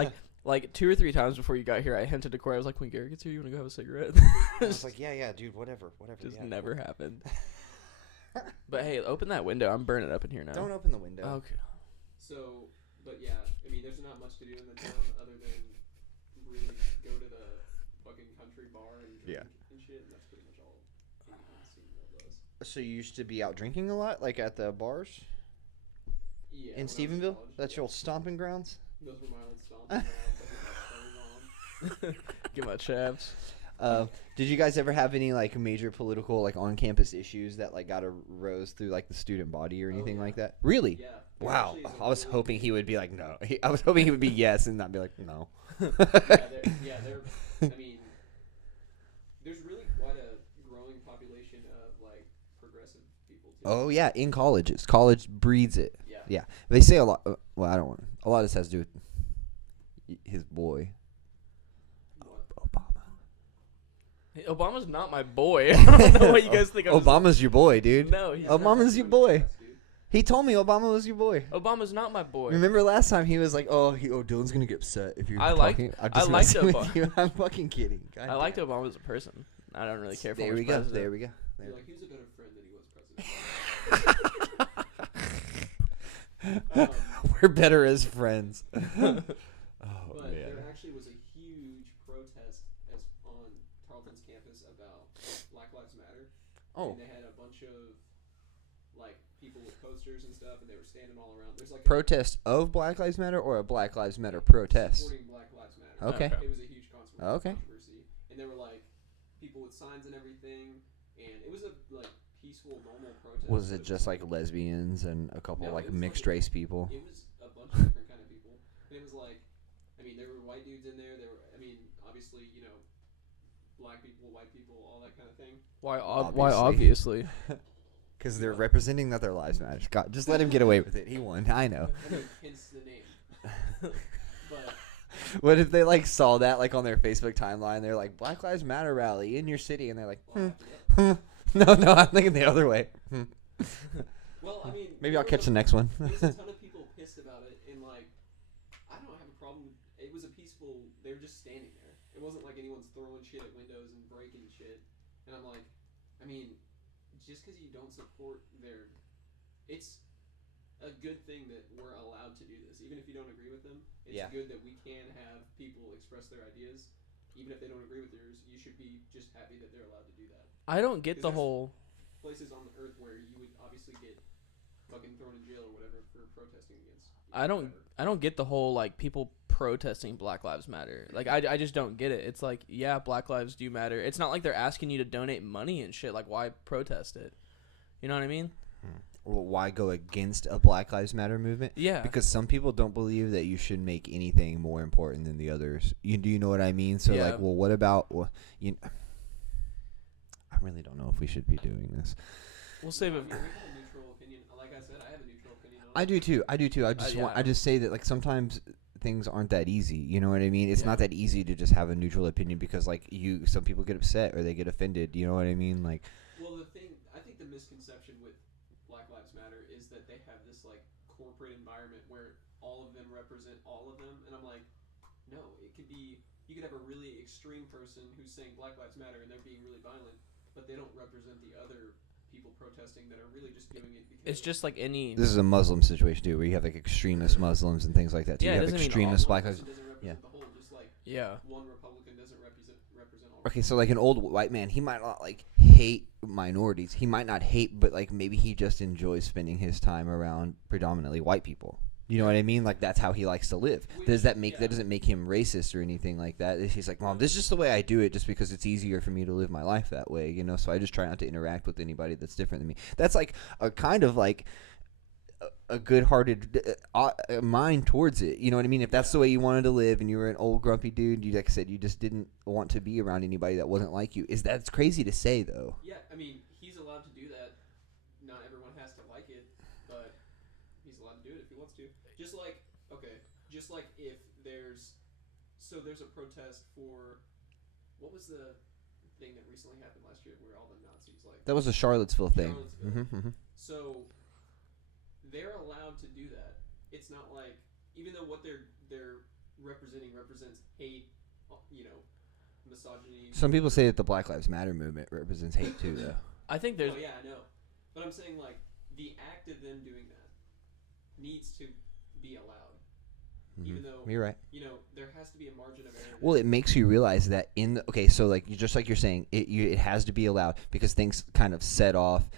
like 2 or 3 times before you got here, I hinted to Corey. I was like, when Garrett gets here, you want to go have a cigarette? I was like, yeah, dude, whatever. Just yeah. never happened. But hey, open that window. I'm burning up in here now. Don't open the window. Okay. So, but yeah, I mean, there's not much to do in the town other than really go to the fucking country bar and drink and shit, and that's pretty much all anyone seeing that does. So you used to be out drinking a lot, like at the bars Yeah. when I in was Stephenville? college, That's your old stomping grounds. Those were my old stomping grounds. I Get my chaps. Did you guys ever have any like major political like on-campus issues that like got rose through like the student body or anything like that? Really? Yeah. There Wow. actually is a I was really hoping he would be like no. I was hoping he would be yes and not be like no. I mean, there's really quite a growing population of like progressive people too. Oh yeah, in colleges. College breeds it. Yeah. Yeah. They say a lot. Well, I don't want. A lot of this has to do with his boy. Obama. Hey, Obama's not my boy. I don't know what you guys think. Obama's your boy, dude. No, he's Obama's your boy. He told me Obama was your boy. Obama's not my boy. Remember last time he was like, "Oh, Dylan's gonna get upset if you're I liked- talking." I'm I just liked messing with Obama. you. I'm fucking kidding. God I liked damn. Obama as a person. I don't really care for There him we as go. president. There we go. You're like, he was a better friend than he was president. We're better as friends. Oh But man. there actually was a huge protest on Tarleton's campus about Black Lives Matter. Oh. And they had a bunch of like people with posters and stuff, and they were standing all around. There's like Protest of Black Lives Matter or a Black Lives Matter protest? supporting Black Lives Matter. Okay. It was a huge Okay. controversy, and there were like people with signs and everything, and it was a like peaceful, normal protest. Was but it just like lesbians and a couple No, like it was mixed like- race people? It was a bunch of different kind of people. And it was like, I mean, there were white dudes in there. There were, I mean, obviously, you know, black people, white people, all that kind of thing. Why Obviously. obviously? Because they're representing that their lives matter. God, just let him get away with it. He won. I know. I mean, hence the name. But What if they like saw that like on their Facebook timeline? They're like Black Lives Matter rally in your city, and they're like, well, after that, no, I'm thinking the other way. well, I mean, Maybe I'll there catch was the next one. There's a ton of people pissed about it, and like, I don't have a problem. It was a peaceful. They were just standing there. It wasn't like anyone's throwing shit at windows and breaking shit. And I'm like, I mean, just because you don't support their, it's a good thing that we're allowed to do this, even if you don't agree with them. It's Yeah. good that we can have people express their ideas, even if they don't agree with yours. You should be just happy that they're allowed to do that. I don't get the There's whole. Places on the earth where you would obviously get fucking thrown in jail or whatever for protesting against. I don't get the whole like people protesting Black Lives Matter. Like I just don't get it. It's like, yeah, Black lives do matter. It's not like they're asking you to donate money and shit. Like, why protest it? You know what I mean? Well, why go against a Black Lives Matter movement? Yeah. Because some people don't believe that you should make anything more important than the others. Do you know what I mean? So Yeah. like, well, what about I really don't know if we should be doing this. We'll save it. We have a neutral opinion. Like I said, I have a neutral opinion on it. I do too. I just yeah. I just say that like sometimes things aren't that easy. You know what I mean? It's Yeah. not that easy to just have a neutral opinion because like some people get upset or they get offended. You know what I mean? Like, Well, I think the misconception with Black Lives Matter is that they have this like corporate environment where all of them represent all of them, and I'm like, no, it could be. You could have a really extreme person who's saying Black Lives Matter and they're being really violent, but they don't represent the other people protesting that are really just doing it because It's just like any. this is a Muslim situation too, where you have like extremist Muslims and things like that. Too. Yeah, you it have doesn't mean extremist one Black Lives. person doesn't represent the whole, just like Yeah. one Republican doesn't represent all. Okay, so like an old white man, he might not like hate minorities. He might not hate, but like maybe he just enjoys spending his time around predominantly white people. You know what I mean? Like that's how he likes to live. Does that make that doesn't make him racist or anything like that? He's like, Mom, this is just the way I do it, just because it's easier for me to live my life that way. You know, so I just try not to interact with anybody that's different than me. That's like a kind of like a good-hearted mind towards it. You know what I mean? If that's the way you wanted to live, and you were an old grumpy dude, you like I said, you just didn't want to be around anybody that wasn't like you. That's crazy to say though. Yeah, I mean, he's allowed to do that. Not everyone has to like it, but he's allowed to do it if he wants to. Just like if there's a protest for what was the thing that recently happened last year where all the Nazis like That was a Charlottesville thing. Charlottesville. So they're allowed to do that. It's not like even though what they're represents hate, misogyny. Some people say that the Black Lives Matter movement represents hate too, though. I think there's. Oh yeah, I know. But I'm saying like the act of them doing that needs to be allowed. Even though You're right. there has to be a margin of error. Well, it makes you realize that so like just like you're saying, it has to be allowed because things kind of set off,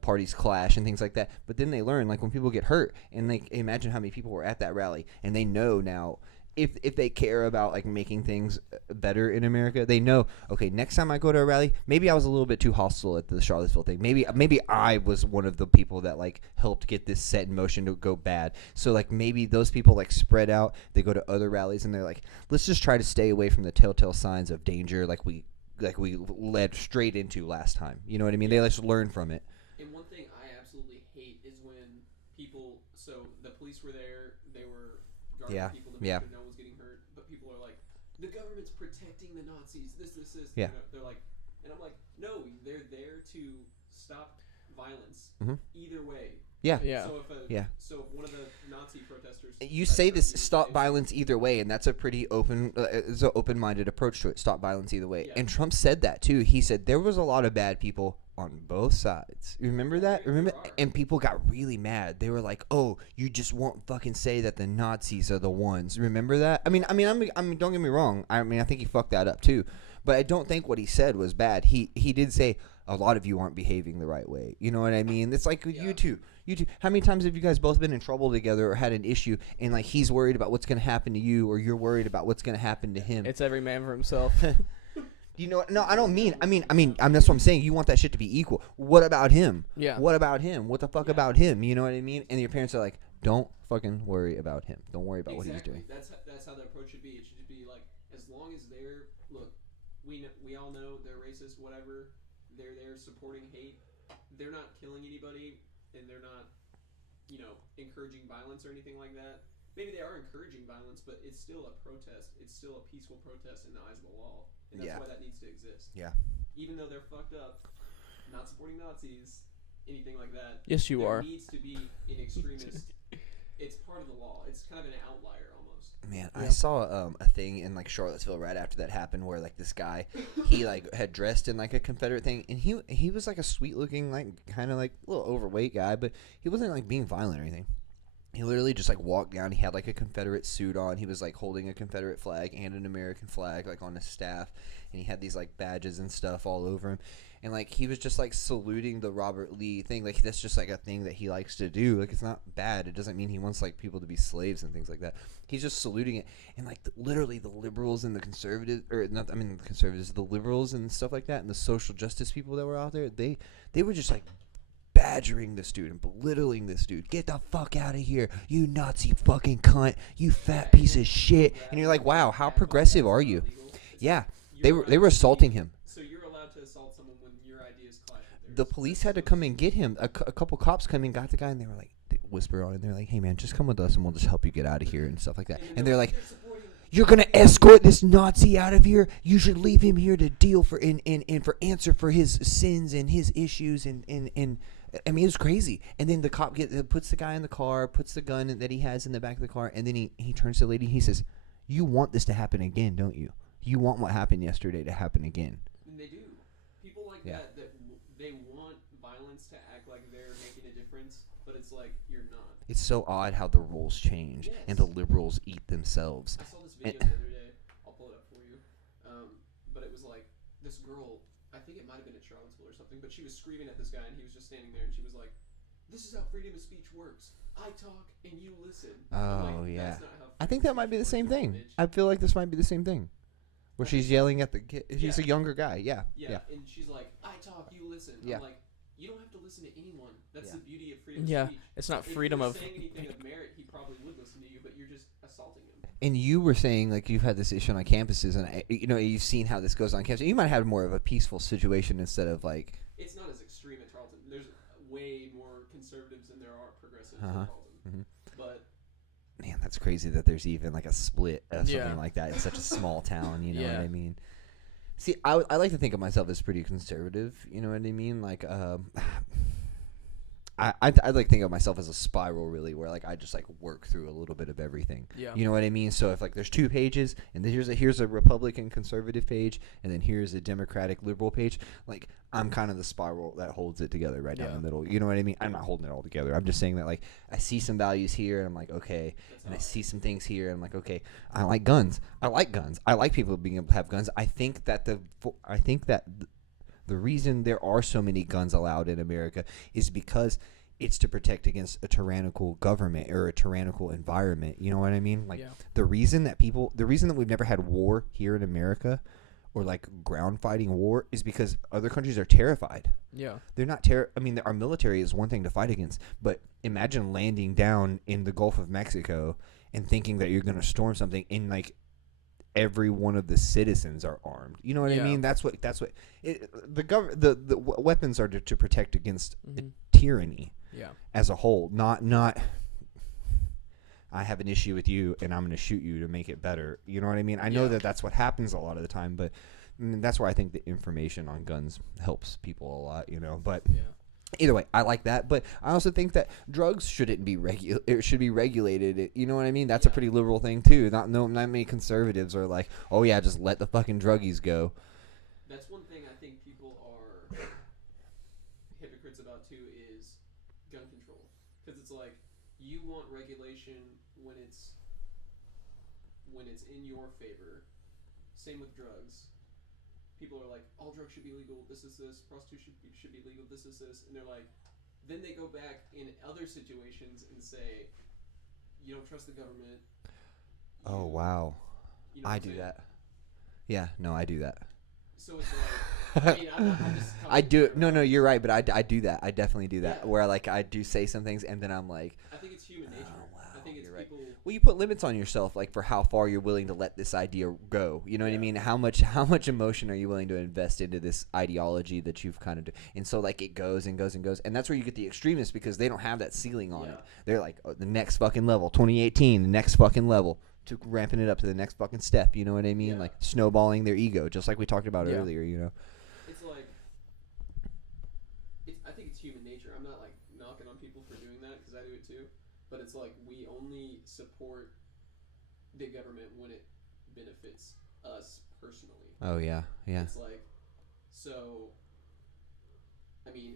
parties clash and things like that. But then they learn, like when people get hurt, and like imagine how many people were at that rally, and they know now. If they care about like making things better in America, they know, okay, next time I go to a rally, maybe I was a little bit too hostile at the Charlottesville thing. Maybe I was one of the people that like helped get this set in motion to go bad. So like maybe those people like spread out, they go to other rallies and they're like, let's just try to stay away from the telltale signs of danger like we led straight into last time. You know what I mean? They just learn from it. And one thing I absolutely hate is when people. So the police were there. They were guarding people to make sure no one's getting hurt. But people are like, the government's protecting the Nazis. This. Yeah. They're like, and I'm like, no, they're there to stop violence. Either way. Yeah. Yeah. So if one of the Nazi protesters. You say this, stop violence either way, and that's a pretty it's an open-minded approach to it. Stop violence either way. Yeah. And Trump said that too. He said there was a lot of bad people on both sides. Remember that? Remember? And people got really mad. They were like, "Oh, you just won't fucking say that the Nazis are the ones." Remember that? I mean, don't get me wrong. I mean, I think he fucked that up too. But I don't think what he said was bad. He did say a lot of you aren't behaving the right way. You know what I mean? It's like you two. How many times have you guys both been in trouble together or had an issue, and like he's worried about what's going to happen to you, or you're worried about what's going to happen to him? It's every man for himself. You know, no, I don't mean. I mean, that's what I'm saying. You want that shit to be equal. What about him? Yeah. What about him? What the fuck about him? You know what I mean? And your parents are like, don't fucking worry about him. Don't worry about what he's doing. That's how the approach should be. It should be like, as long as we all know they're racist, whatever. They're there supporting hate. They're not killing anybody, and they're not, encouraging violence or anything like that. Maybe they are encouraging violence, but it's still a protest. It's still a peaceful protest in the eyes of the law, and that's why that needs to exist. Yeah. Even though they're fucked up, not supporting Nazis, anything like that. Yes, you there are. needs to be an extremist. It's part of the law. It's kind of an outlier almost. Man, Yeah. I saw a thing in like Charlottesville right after that happened where like this guy, he like had dressed in like a Confederate thing, and he was like a sweet looking, like kind of like a little overweight guy, but he wasn't like being violent or anything. He literally just like walked down. He had like a Confederate suit on. He was like holding a Confederate flag and an American flag like on his staff, and he had these like badges and stuff all over him. And like he was just like saluting the Robert Lee thing. Like that's just like a thing that he likes to do. Like it's not bad. It doesn't mean he wants like people to be slaves and things like that. He's just saluting it. And like literally the liberals and the conservatives, or not, I mean the conservatives, the liberals and stuff like that, and the social justice people that were out there, they were just like badgering this dude and belittling this dude. Get the fuck out of here, you Nazi fucking cunt, you fat piece of shit. And you're like, wow, how progressive are you? Yeah, they were assaulting him. So you're allowed to assault someone when your ideas clash with The theirs. police had to come and get him. A couple cops come and got the guy, and they were like, they whisper on it. They're like, hey man, just come with us and we'll just help you get out of here and stuff like that. And they're like, you're gonna escort this Nazi out of here? You should leave him here to deal for and for answer for his sins and his issues and I mean, it was crazy. And then the cop puts the guy in the car, puts the gun that he has in the back of the car, and then he turns to the lady and he says, you want this to happen again, don't you? You want what happened yesterday to happen again. And they do. People like that they want violence to act like they're making a difference, but it's like you're not. It's so odd how the rules change and the liberals eat themselves. I saw this video the other day. I'll pull it up for you. But it was like this girl. I think it might have been at Charlottesville or something. But she was screaming at this guy, and he was just standing there, and she was like, "This is how freedom of speech works. I talk and you listen." Oh, like, yeah. That's not how I think freedom that might of be the speech same works, thing. bitch. I feel like this might be the same thing. Where I she's think yelling at the kid. He's a Yeah. younger guy. Yeah. Yeah, and she's like, "I talk, you listen." Yeah. I'm like, you don't have to listen to anyone. That's Yeah. the beauty of freedom Yeah, of speech. it's not If freedom you're of. saying anything of merit, he probably would listen to you, but you're just assaulting him. And you were saying like you've had this issue on campuses, and you've seen how this goes on campus. You might have more of a peaceful situation instead of like. It's not as extreme at Tarleton. There's way more conservatives than there are progressives Uh-huh. at Tarleton. Mhm. But Man, that's crazy that there's even like a split something Yeah. like that in such a small town. You know Yeah. what I mean? See, I like to think of myself as pretty conservative. You know what I mean? Like, I like to think of myself as a spiral, really, where like I just like work through a little bit of everything. Yeah. You know what I mean? So if like there's 2 pages, and then here's a Republican conservative page, and then here's a Democratic liberal page, like I'm kind of the spiral that holds it together right down Yeah. the middle. You know what I mean? I'm not holding it all together. I'm just saying that like I see some values here, and I'm like, okay, and I see some things here, and I'm like, okay, I like guns. I like guns. I like people being able to have guns. I think that the reason there are so many guns allowed in America is because it's to protect against a tyrannical government or a tyrannical environment. You know what I mean? Like Yeah. the reason that we've never had war here in America or like ground fighting war is because other countries are terrified. Yeah. They're not I mean, our military is one thing to fight against, but imagine landing down in the Gulf of Mexico and thinking that you're going to storm something in like every one of the citizens are armed. You know what I Yeah. mean? That's what the weapons are to protect against Mhm. tyranny Yeah. as a whole, not I have an issue with you and I'm going to shoot you to make it better. You know what I mean? I know Yeah. that that's what happens a lot of the time, but that's where I think the information on guns helps people a lot, but Yeah. either way, I like that, but I also think that drugs shouldn't be it should be regulated. You know what I mean? That's a Yeah. pretty liberal thing too. Not many conservatives are like, "Oh yeah, just let the fucking druggies go." that's one thing I think people are hypocrites about too is gun control. Because it's like you want regulation when it's in your favor. Same with drugs. People are like, all drugs should be legal. This is this. Prostitution should be legal. This is this. And they're like, then they go back in other situations and say, you don't trust the government. Oh wow, You know I what I'm do saying? that. Yeah, no, I do that. So it's like, I mean, I'm just. I do it. No, you're right, but I do that. I definitely do that. Yeah. Where like I do say some things and then I'm like, I think it's human nature. oh wow, I think it's You're right. people. Well, you put limits on yourself, like for how far you're willing to let this idea go. You know what I Yeah. mean? How much emotion are you willing to invest into this ideology that you've kind of and so like it goes and goes and goes, and that's where you get the extremists because they don't have that ceiling on Yeah. it. They're like oh, the next fucking level, 2018, the next fucking level, to ramping it up to the next fucking step. You know what I mean? Yeah. Like snowballing their ego, just like we talked about Yeah. earlier. You know? It's like. I think it's human nature. I'm not like knocking on people for doing that because I do it too. But it's like we only support the government when it benefits us personally. Oh yeah, yeah. It's like, so, I mean,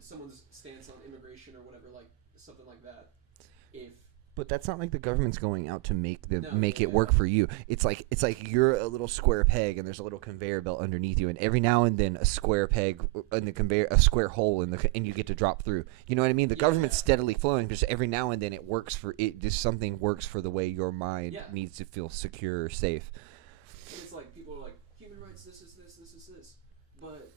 someone's stance on immigration or whatever, like something like that. If But that's not like the government's going out to make No, make yeah, it work yeah. for you. It's like you're a little square peg and there's a little conveyor belt underneath you, and every now and then a square peg in the conveyor, a square hole in the and you get to drop through. You know what I mean? The Yeah. government's steadily flowing, just every now and then it works for it. Just something works for the way your mind Yeah. needs to feel secure or safe. and it's like people are like human rights, this is this, but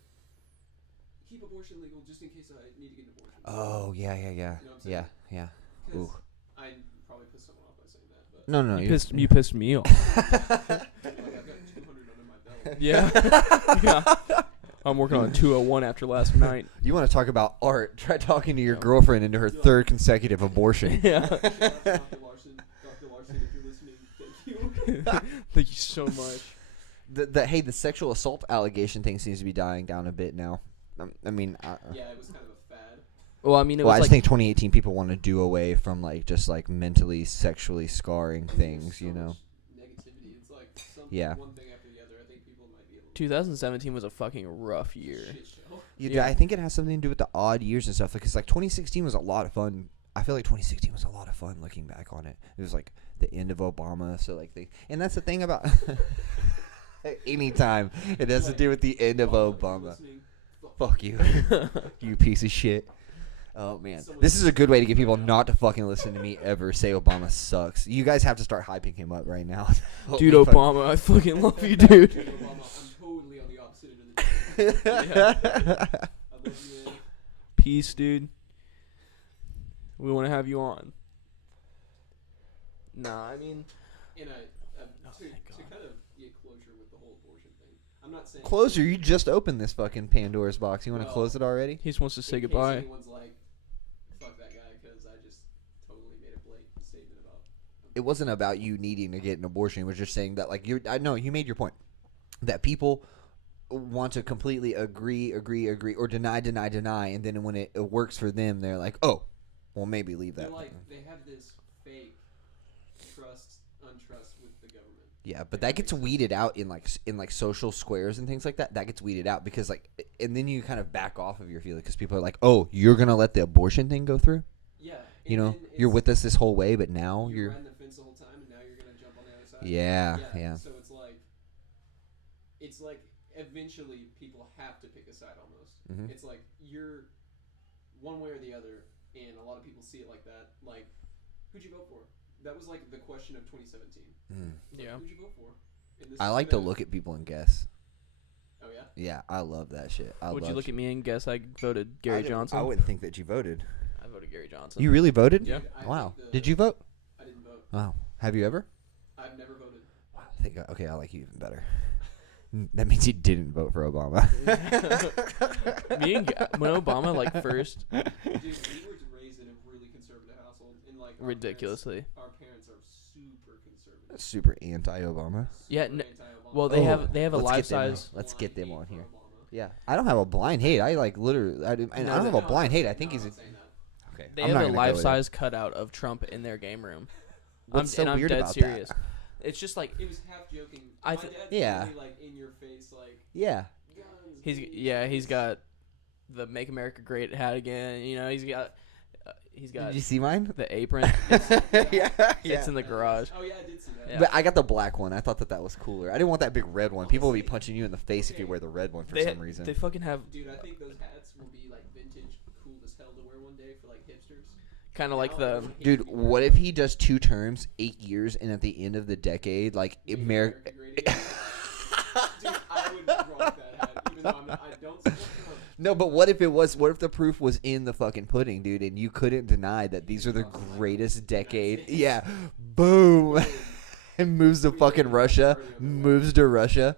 keep abortion legal just in case I need to get an abortion. Oh yeah, yeah, yeah, You know what I'm saying? yeah, yeah. 'Cause Ooh. I probably pissed someone off by saying that, but No, no, You pissed me off. like, I've got 200 under my belt. Yeah. Yeah. I'm working on 201 after last night. You want to talk about art? Try talking to your Yeah. girlfriend into her third consecutive abortion. Yeah. Shout out to Dr. Larson. Dr. Larson, if you're listening, thank you. Thank you so much. The sexual assault allegation thing seems to be dying down a bit now. I mean, Yeah, it was kind of a fad. Well, I mean, it well, was I like just think 2018 people want to do away from like just like mentally, sexually scarring There's things, so you know. much negativity. It's like Yeah. one thing after the other. I think people might be a little 2017 was a fucking rough year. shit show. Yeah. I think it has something to do with the odd years and stuff. Because like 2016 was a lot of fun. I feel like 2016 was a lot of fun looking back on it. It was like the end of Obama, so like and that's the thing about anytime it has to do with the end of Obama, if you're Obama. listening, Fuck you, you piece of shit. Oh man, Someone- this is a good way to get people not to fucking listen to me ever say Obama sucks. You guys have to start hyping him up right now. Help Dude, me fuck- Obama, I fucking love you, dude. Dude, Obama, I'm totally on the opposite end of the spectrum. I love you, man. Peace, dude. We want to have you on. Nah, I mean, And Oh, to thank God. kind of get closure with the whole abortion thing. I'm not saying Closure, you just opened this fucking Pandora's box. You want to Well, close it already? he just wants to say in case goodbye. anyone's like, fuck that guy, because I just totally made a blatant statement about. It wasn't about you needing to get an abortion. It was just saying that, like, I know you made your point that people want to completely agree, or deny, and then when it works for them, they're like, oh, well, maybe leave They're that. like, they have this fake untrust with the government. Yeah, but that gets weeded out in like social squares and things like that. That gets weeded out because like, and then you kind of back off of your feelings because people are like, oh, you're gonna let the abortion thing go through? Yeah. You and know, then you're it's- with us this whole way, but now you you're. ran the fence the whole time, and now you're gonna jump on the other side. Yeah, yeah. So it's like eventually people have to pick a side almost. Mhm. It's like you're one way or the other, and a lot of people see it like that. Like, who'd you vote for? That was like the question of 2017. Mm. Like, Yeah. Who'd you vote for? And this I is like to gonna- look at people and guess. Oh yeah. Yeah, I love that shit. Would you look at me and guess I voted Gary Johnson? I wouldn't think that you voted. I voted Gary Johnson. You really voted? Yeah. Dude, I Wow. think Did you vote? I didn't vote. Wow. Have you ever? I've never voted. Wow. Okay, I like you even better. That means you didn't vote for Obama. Me and when Obama like first, Dude, we were raised in a really conservative household, and like ridiculously. Our parents are super conservative. Super anti-Obama. Yeah, Super n- anti-Obama. well, they Oh, have a let's life get them on. size. Let's get them on Blind hate here. for Obama. Yeah, I don't have a blind hate. I like literally. I don't No, have they- a blind hate. I think No, he's I'm a, not saying that. okay. They I'm have not a gonna go life there. size cutout of Trump in their game room. What's so and I'm weird dead about serious. that? It's just like It was half joking. I My th- dad's Yeah. really, like in your face, like Yeah. guns. he's got the "Make America Great" hat again. You know, he's got Did you see mine? the apron. yeah. It's in the garage. Oh yeah, I did see that. Yeah. But I got the black one. I thought that was cooler. I didn't want that big red one. People will be punching you in the face if you wear the red one for They some reason. they fucking have Dude, I think those hats will be like vintage, cool as hell to wear one day for like hipsters. kind of like Now the everyone hates Dude, me wearing what them. if he does 2 terms, 8 years, and at the end of the decade, like Make America? Great Again? Dude, I would rock that hat, even though I don't support Trump. No, but what if it was? What if the proof was in the fucking pudding, dude, and you couldn't deny that these are the greatest decade? Yeah, boom, and moves to fucking Russia. Moves to Russia.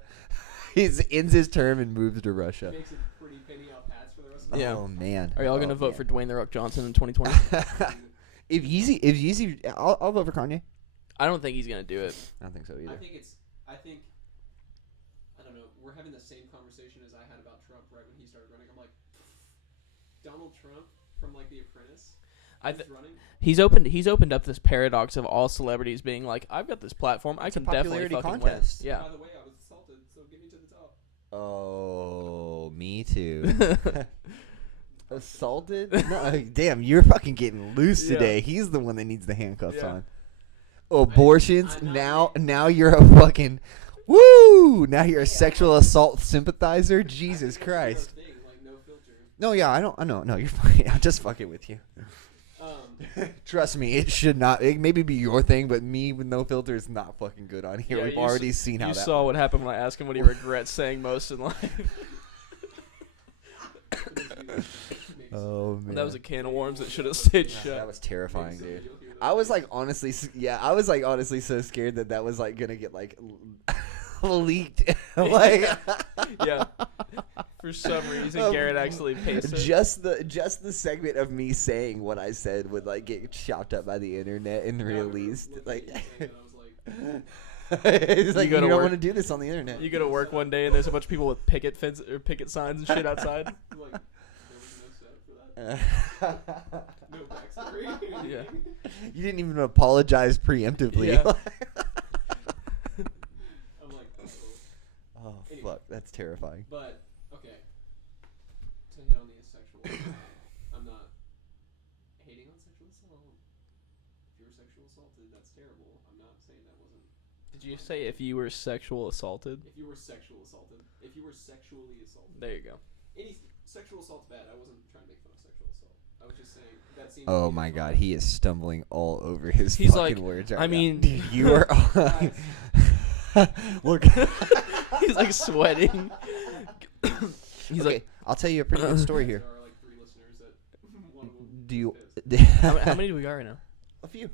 He ends his term and moves to Russia. Makes a pretty penny off hats for the rest of the Yeah. Oh man. Are y'all gonna Oh, vote for man. Dwayne the Rock Johnson in 2020? If Yeezy, I'll vote for Kanye. I don't think he's gonna do it. I don't think so either. I don't know. We're having the same conversation as I had about Trump right when he started running. I'm like, Donald Trump from like The Apprentice. He's running. He's opened up this paradox of all celebrities being like, I've got this platform, I It's a can definitely popularity fucking contest. win. Yeah. By the way, I was assaulted, so get me to the top. Oh, me too. Assaulted? No, damn, you're fucking getting loose Yeah. today. He's the one that needs the handcuffs Yeah. on. Abortions. I'm not Now you're a fucking woo. Now you're a sexual assault sympathizer. Jesus Christ. Thing, like, no filter. No, yeah, I know. No, you're fine. I'm just fucking with you. Trust me, it should not. It maybe be your thing, but me with no filter is not fucking good on here. Yeah, We've you already seen how You that. saw what happened when I asked him what he regrets saying most in life. Oh man, That was a can of worms that should have stayed that shut. was terrifying, dude. I was like honestly, I was like honestly so scared that was like gonna get like leaked. Like Yeah. For some reason, Garrett actually pasted. just the segment of me saying what I said would like get chopped up by the internet and released. Like it's like you go to don't work- want to do this on the internet. You go to work one day and there's a bunch of people with picket signs and shit outside. Like, there was no set for that. No backstory. Yeah. You didn't even apologize preemptively. Yeah. I'm like, Oh Anyway. fuck, that's terrifying. but okay. To hit on the sexual, I'm not hating on sexual assault. If you were sexual assaulted, that's terrible. I'm not saying that wasn't. Did you say if you were sexual assaulted? If you were sexual assaulted, if you were sexually assaulted, There you go. any sexual assault's bad. I wasn't trying to make fun of sexual assault. I was just saying that seems. Oh to be my the god, he is stumbling all over his He's fucking like, words right I now. mean- Dude, you are. Look. He's like sweating. He's okay, like, I'll tell you a pretty good story here. There are like 3 listeners that one will Do you? how many do we got right now? A few.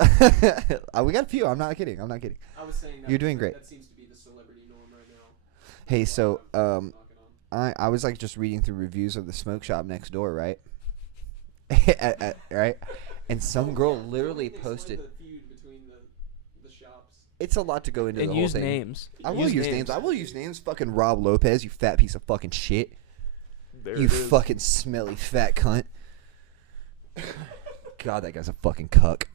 We got a few. I'm not kidding. I was saying that You're doing great. That seems to be the celebrity norm right now. Hey, so Knocking on. I was like just reading through reviews of the smoke shop next door, right? Right, and some girl Yeah, literally explain posted. the feud between the shops. It's a lot to go into And the whole use thing. names. I will use names. I will use names. Fucking Rob Lopez, you fat piece of fucking shit. There You it is. fucking smelly fat cunt. God, that guy's a fucking cuck.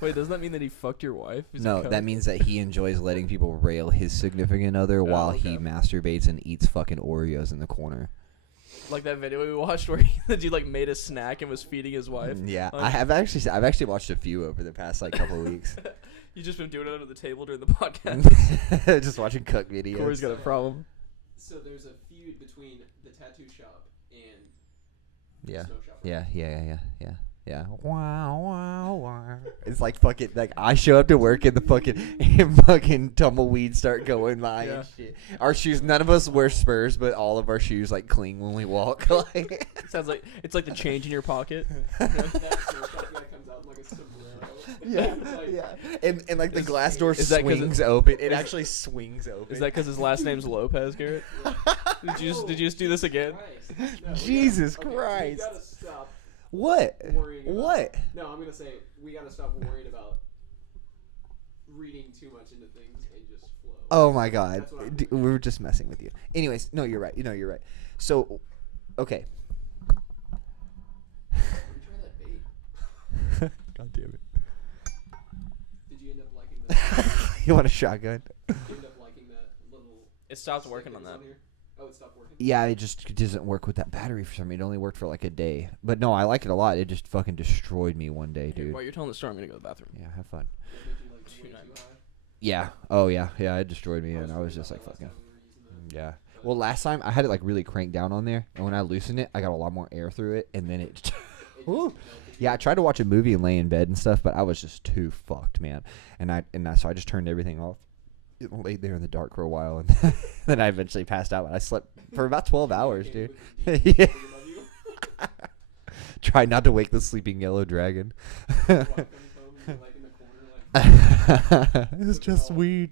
Wait, doesn't that mean that he fucked your wife? He's a No, cunt? that means that he enjoys letting people rail his significant other while he okay. masturbates and eats fucking Oreos in the corner. Like that video we watched where the dude like made a snack and was feeding his wife. Yeah, Like- I've actually watched a few over the past like couple weeks. You just been doing it under the table during the podcast. Just watching cuck videos. Corey's got a problem. So there's a feud between the tattoo shop and Yeah. the smoke shop. Yeah. Wow, wow, wow. It's like fucking like I show up to work and the fucking tumbleweeds start going by Yeah. and shit. Our shoes, none of us wear Spurs, but all of our shoes like cling when we walk. Like, Sounds like it's like the change in your pocket. That smoke shop guy comes out in like a sombrero. Like, and like the Is- glass door is that 'cause swings it- open. It is- actually swings open. Is that because his last name's Lopez, Garrett? Did you just do this again? Christ. No, Jesus okay, Christ. We gotta stop what? worrying about, What? No, I'm gonna say we gotta stop worrying about reading too much into things and just flow. Oh my god. That's what I'm We were just messing with you. Anyways, no, you're right. You're right. So, okay. Let me try that bait. God damn it. Did you end up liking that? You want a shotgun? Did you end up liking that little? It stopped stick working on that's that. here? Oh, it stopped working. Yeah, it just doesn't work with that battery for some reason. It only worked for like a day. But no, I like it a lot. It just fucking destroyed me one day, Here, dude. while you're telling the story, I'm gonna go to the bathroom. Yeah, have fun. It made you, like, way 290. too high. Yeah. Oh yeah. Yeah, it destroyed me, and I was worried just about like that last fucking. time we were using that. Yeah. Well, last time I had it like really cranked down on there, and when I loosened it, I got a lot more air through it, and then it. It just Woo. melted Yeah, you. I tried to watch a movie and lay in bed and stuff, but I was just too fucked, man. So I just turned everything off. laid there in the dark for a while, and then I eventually passed out. I slept for about 12 hours, dude. Yeah. Tried not to wake the sleeping yellow dragon. It's just weed.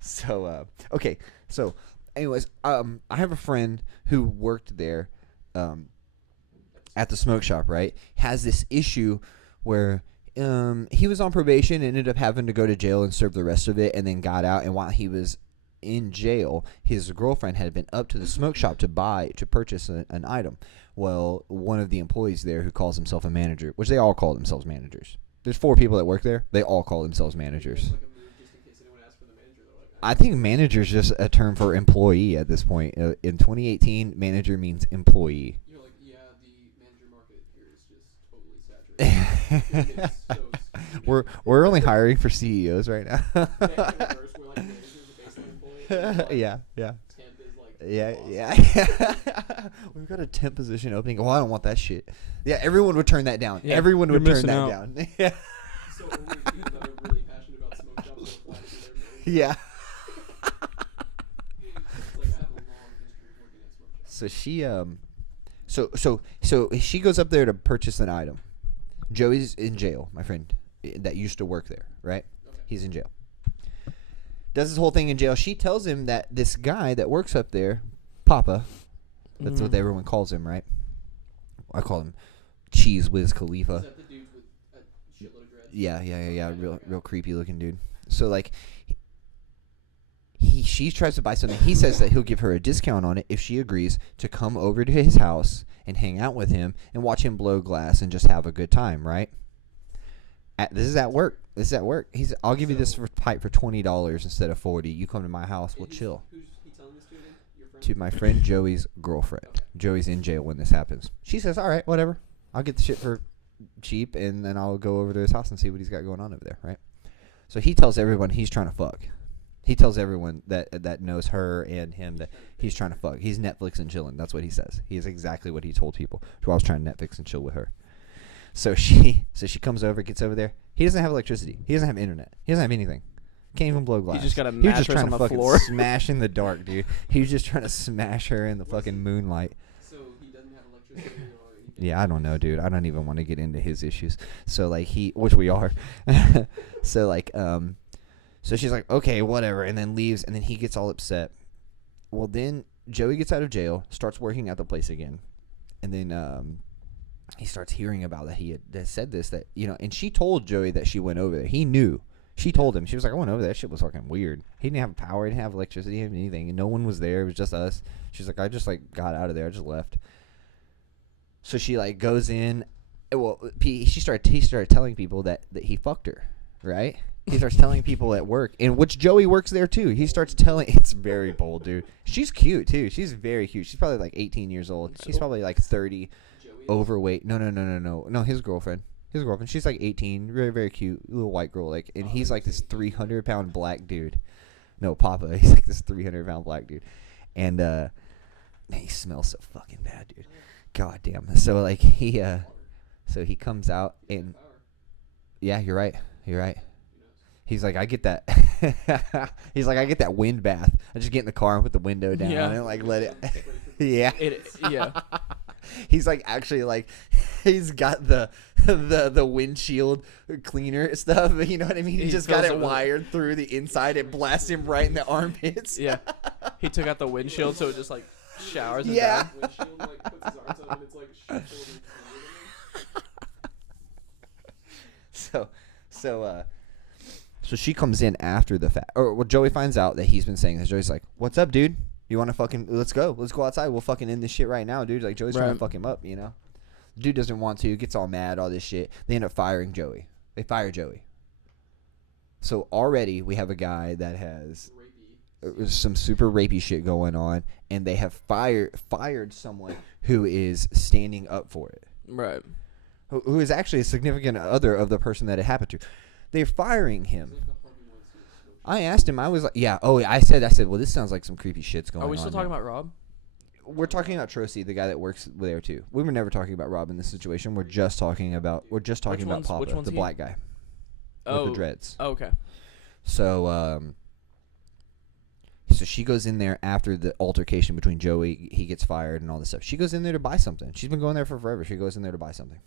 So, okay. So, anyways, I have a friend who worked there, at the smoke shop, right? Has this issue where he was on probation and ended up having to go to jail and serve the rest of it, and then got out. And while he was in jail, his girlfriend had been up to the smoke shop to purchase an item. Well, one of the employees there, who calls himself a manager, which they all call themselves managers. There's 4 people that work there. They all call themselves managers. I think manager is just a term for employee at this point. In 2018, manager means employee. You're like, yeah, the manager market here is just totally saturated. It's so stupid. We're only hiring for CEOs right now. Yeah, in reverse, we're like managers, the baseline employee. Yeah. Temp is like Yeah. We've got a temp position opening. Well, I don't want that shit. Yeah, everyone would turn that down. Yeah, Everyone would you're turn missing that out. down. Yeah. So only people that are really passionate about smoke shops will apply to their manager. Yeah. It's like, I have a long history of working at smoke shops. So she goes up there to purchase an item. Joey's in jail, my friend that used to work there, right? Okay. He's in jail. Does this whole thing in jail. She tells him that this guy that works up there, Papa, that's what everyone calls him, right? I call him Cheese Wiz Khalifa. Is that the dude with a shitload of dreads? Yeah. Real creepy looking dude. So like, she tries to buy something. He says that he'll give her a discount on it if she agrees to come over to his house and hang out with him and watch him blow glass and just have a good time, right? This is at work. I'll give you this pipe for $20 instead of $40. You come to my house, we'll chill. Who's he telling this to again? Your friend? To my friend Joey's girlfriend. Okay. Joey's in jail when this happens. She says, all right, whatever. I'll get the shit for cheap, and then I'll go over to his house and see what he's got going on over there, right? So he tells everyone he's trying to fuck. He tells everyone that knows her and him that he's trying to fuck. He's Netflix and chilling. That's what he says. He is exactly what he told people. So I was trying to Netflix and chill with her. So she comes over, gets over there. He doesn't have electricity. He doesn't have internet. He doesn't have anything. Can't even blow glass. He just got a He was just mattress trying on to the fucking floor. smash in the dark, dude. He was just trying to smash her in the fucking moonlight. So he doesn't have electricity or anything? Yeah, I don't know, dude. I don't even want to get into his issues. So like which we are. So like so she's like, okay, whatever, and then leaves, and then he gets all upset. Well, then Joey gets out of jail, starts working at the place again, and then he starts hearing about that he had said this, that, you know, and she told Joey that she went over there. He knew. She told him. She was like, I went over there. That shit was fucking weird. He didn't have power. He didn't have electricity. He didn't have anything. And no one was there. It was just us. She's like, I just, like, got out of there. I just left. So she, like, goes in. Well, he started telling people that he fucked her, right? He starts telling people at work, in which Joey works there, too. He starts telling. It's very bold, dude. She's cute, too. She's very cute. She's probably, like, 18 years old. He's probably, like, 30. Joey is? Overweight. No, his girlfriend. She's like 18, very, very cute, little white girl. Like, and he's like this 300-pound black dude. No, Papa. He's like this 300-pound black dude, and man, he smells so fucking bad, dude. God damn. So like he comes out and yeah, you're right. He's like, I get that. He's like, I get that wind bath. I just get in the car and put the window down and like let it. Yeah. Yeah. He's like actually like he's got the windshield cleaner stuff. You know what I mean? He He just got fills it it with- wired through the inside. It blasts him right in the armpits. Yeah. He took out the windshield so it just like showers. And Yeah. down. Windshield, like, puts his arms on and it's like shit full of So she comes in after the fact. Or well, Joey finds out that he's been saying this. Joey's like, "What's up, dude? You want to fucking let's go outside. We'll fucking end this shit right now, dude." Like Joey's trying to Right. fuck him up, you know. Dude doesn't want to. Gets all mad. All this shit. They end up firing Joey. They fire Joey. So already we have a guy that has rapey. some super rapey shit going on, and they have fired someone who is standing up for it. Right. Who is actually a significant other of the person that it happened to. They're firing him. It's like the Harvey Weinstein situation. I asked him. I was like, yeah. Oh, I said, well, this sounds like some creepy shit's going on. Are we still talking now." about Rob? We're talking about Trocy, the guy that works there too. We were never talking about Rob in this situation. We're just talking about Which Papa, one's the he? black guy. with her dreads. Oh, okay. So so she goes in there after the altercation between Joey. He gets fired and all this stuff. She goes in there to buy something. She's been going there for forever. She goes in there to buy something.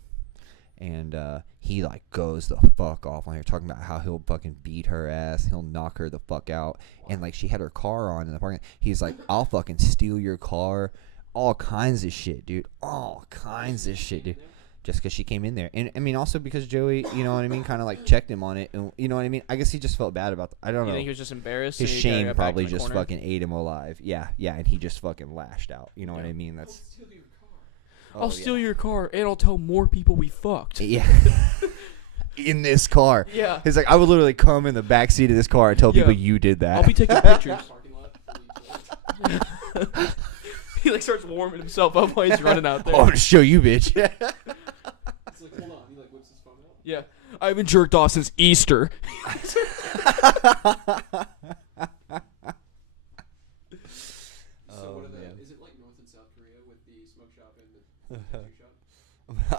And he, like, goes the fuck off on her, talking about how he'll fucking beat her ass. He'll knock her the fuck out. And, like, she had her car on in the parking lot. He's like, I'll fucking steal your car. All kinds of shit, dude. All kinds of shit, dude. Just because she came in there. And, I mean, also because Joey, you know what I mean, kind of, like, checked him on it. And, you know what I mean? I guess he just felt bad about I don't know. You think he was just embarrassed? His and he kinda shame got back probably in the just corner? fucking ate him alive. Yeah, and he just fucking lashed out. You know what I mean? I'll That's... steal your car. I'll steal your car, and I'll tell more people we fucked. Yeah. In this car. Yeah. He's like, I would literally come in the back seat of this car and tell people you did that. I'll be taking pictures. Parking lot. He, like, starts warming himself up while he's running out there. I'm gonna show you, bitch. It's like, hold on. He like whips his phone out. Yeah. I haven't jerked off since Easter. So what are the? Is it like North and South Korea with the smoke shop and the tattoo shop?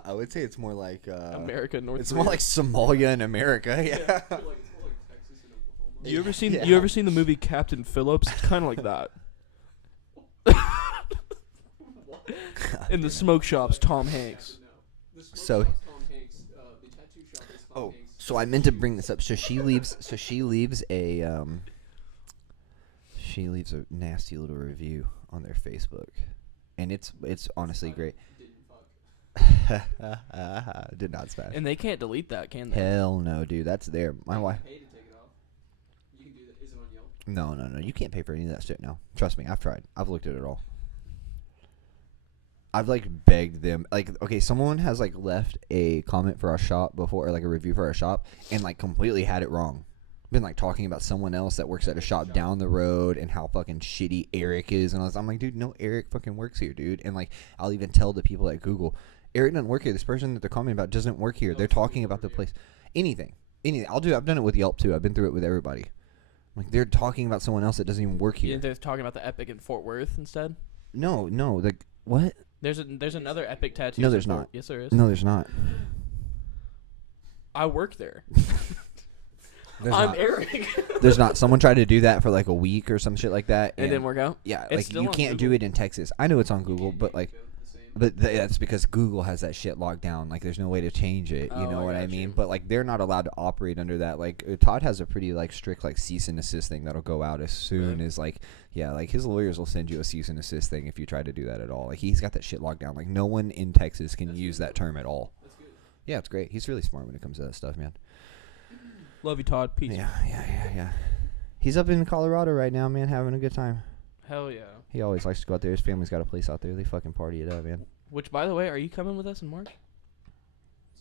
I would say it's more like America, North It's Korea. more like Somalia in America. Yeah. Like it's more like Texas and Oklahoma. You ever seen the movie Captain Phillips? It's kind of like that. In the smoke shops, Tom Hanks. The smoke So- shop's Tom Hanks. The tattoo shop is Tom Oh, Hanks. so I meant to bring this up. So she leaves. A nasty little review on their Facebook, and it's honestly great. Didn't fuck. Did not smash. And they can't delete that, can they? Hell no, dude. That's there. My wife. Pay to take it off. You can do that. Is it on Yelp? No. You can't pay for any of that shit now. Trust me. I've tried. I've looked at it all. I've, like, begged them. Like, okay, someone has, like, left a comment for our shop before, or, like, a review for our shop, and, like, completely had it wrong. Been, like, talking about someone else that works at a shop down the road and how fucking shitty Eric is. And I'm like, dude, no, Eric fucking works here, dude. And, like, I'll even tell the people at Google, Eric doesn't work here. This person that they're commenting about doesn't work here. They're talking about the place. Anything. I've done it with Yelp, too. I've been through it with everybody. Like, they're talking about someone else that doesn't even work here. They're talking about the Epic in Fort Worth instead? No, like, what? There's another Epic tattoo. No, there's not. Yes, there is. No, there's not. I work there. There's I'm not. Eric. There's not. Someone tried to do that for like a week or some shit like that. It didn't work out? Yeah, It's like still you on can't do Google. it in Texas. I know it's on Google, but like, The same. that's because Google has that shit locked down. Like, there's no way to change it. You Oh, know I what I got mean? you. But like, they're not allowed to operate under that. Like, Todd has a pretty like strict like cease and assist thing that'll go out as soon Really? as like, yeah, like his lawyers will send you a cease and assist thing if you try to do that at all. Like, he's got that shit locked down. Like, no one in Texas can use that term at all. That's good. Yeah, it's great. He's really smart when it comes to that stuff, man. Love you, Todd. Peace. Yeah. He's up in Colorado right now, man, having a good time. Hell yeah. He always likes to go out there. His family's got a place out there. They fucking party it up, man. Which, by the way, are you coming with us in March?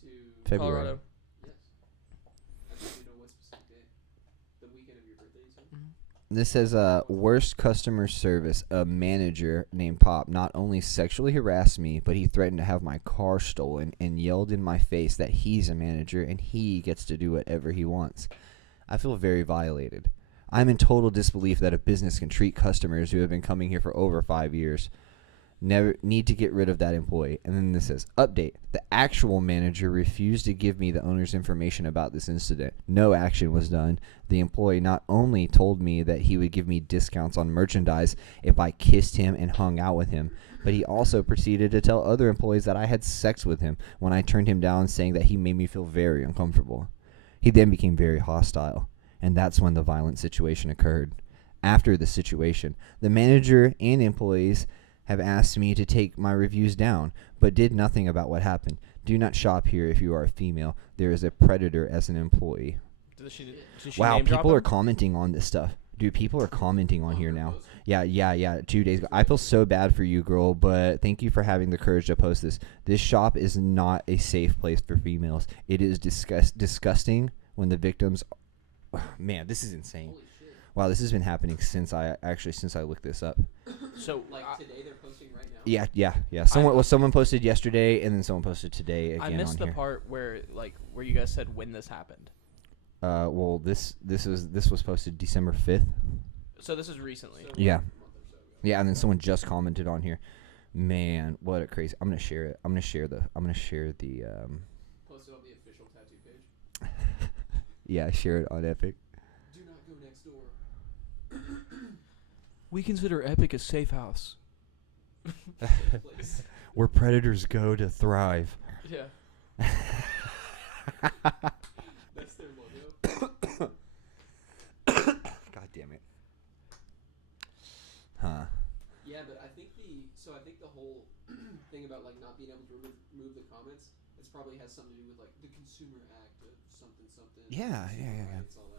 To February. Colorado. yes. I don't even know what specific day. The weekend of your birthday, you said? This says, worst customer service. A manager named Pop not only sexually harassed me, but he threatened to have my car stolen and yelled in my face that he's a manager and he gets to do whatever he wants. I feel very violated. I'm in total disbelief that a business can treat customers who have been coming here for over 5 years. Never need to get rid of that employee. And then this says, update. The actual manager refused to give me the owner's information about this incident. No action was done. The employee not only told me that he would give me discounts on merchandise if I kissed him and hung out with him, but he also proceeded to tell other employees that I had sex with him when I turned him down, saying that he made me feel very uncomfortable. He then became very hostile, and that's when the violent situation occurred. After the situation, the manager and employees have asked me to take my reviews down, but did nothing about what happened. Do not shop here if you are a female. There is a predator as an employee. Did she Wow, name drop people are him? commenting on this stuff. Dude, people are commenting on here now. Yeah, 2 days ago. I feel so bad for you, girl, but thank you for having the courage to post this. This shop is not a safe place for females. It is disgusting when the victims... Man, this is insane. Holy shit. Wow, this has been happening since I looked this up. So, Like today they're posting right now? Yeah. Someone posted yesterday, and then someone posted today again I missed on the here. part where you guys said when this happened. Well, this was posted December 5th. So this is recently. Yeah. A month or so ago. Yeah, and then someone just commented on here. Man, what a crazy! I'm gonna share it. I'm gonna share the. Posted on the official tattoo page. Yeah, share it on Epic. Do not go next door. We consider Epic a safe house. Place. Where predators go to thrive. Yeah. That's their logo. God damn it. Huh. Yeah, but I think the whole thing about like not being able to remove the comments, it's probably has something to do with like the Consumer Act of something something. Yeah. It's all that.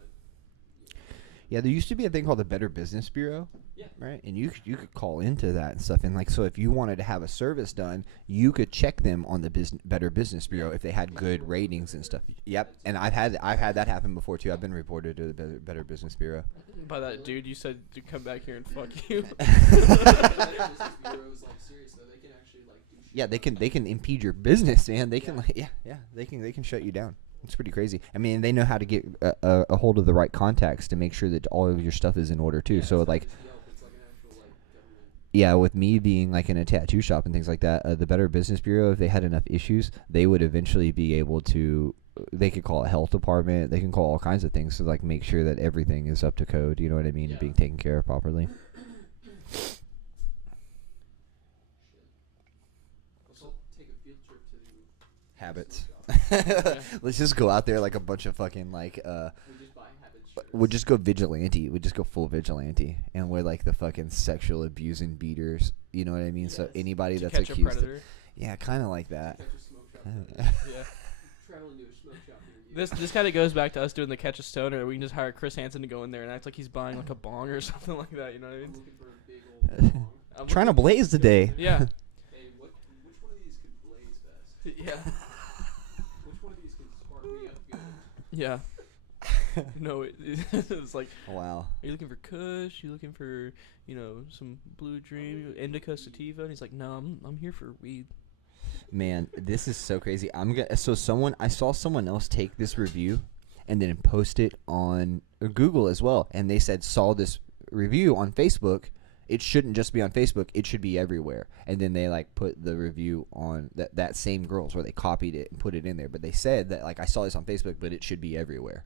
Yeah, there used to be a thing called the Better Business Bureau. Yeah. Right? And you could call into that and stuff. And, like, so if you wanted to have a service done, you could check them on the Better Business Bureau if they had good ratings and stuff. Yep. And I've had that happen before, too. I've been reported to the Better Business Bureau. By that dude, you said to come back here and fuck you. The Better Business Bureau is like serious though. They can actually like do shit. Yeah, they can impede your business, man. They can, like, they can shut you down. It's pretty crazy. I mean, they know how to get a hold of the right contacts to make sure that all of your stuff is in order, too. Yeah, So, it's not like, just Yelp, it's like an actual like government. yeah, with me being like in a tattoo shop and things like that, the Better Business Bureau, if they had enough issues, they would eventually be able to. They could call a health department. They can call all kinds of things to like make sure that everything is up to code. You know what I mean? Yeah. Being taken care of properly. Shit. Let's all take a field trip to Habits. Yeah. Let's just go out there like a bunch of fucking like. We just buy habit shirts. We'll just go vigilante. We just go full vigilante, and we're like the fucking sexual abusing beaters. You know what I mean? So Yes. anybody To that's catch a accused. predator. Yeah, kind of like that. Catch a smoke shop. Yeah. Traveling to a smoke shop near you. This kind of goes back to us doing the catch a stoner. We can just hire Chris Hansen to go in there and act like he's buying like a bong or something like that. You know what I I'm mean? looking for a big old bong. I'm Trying to looking- blaze today. Yeah. Hey, which one of these could blaze best? Yeah. Which one of these could spark me up good? Yeah. No, it's like, Wow. are you looking for Kush? You looking for, some Blue Dream, Indica Sativa? And he's like, no, I'm here for weed. Man, this is so crazy. I saw someone else take this review and then post it on Google as well, and they saw this review on Facebook. It shouldn't just be on Facebook; it should be everywhere. And then they like put the review on that same girl's where they copied it and put it in there. But they said that like I saw this on Facebook, but it should be everywhere.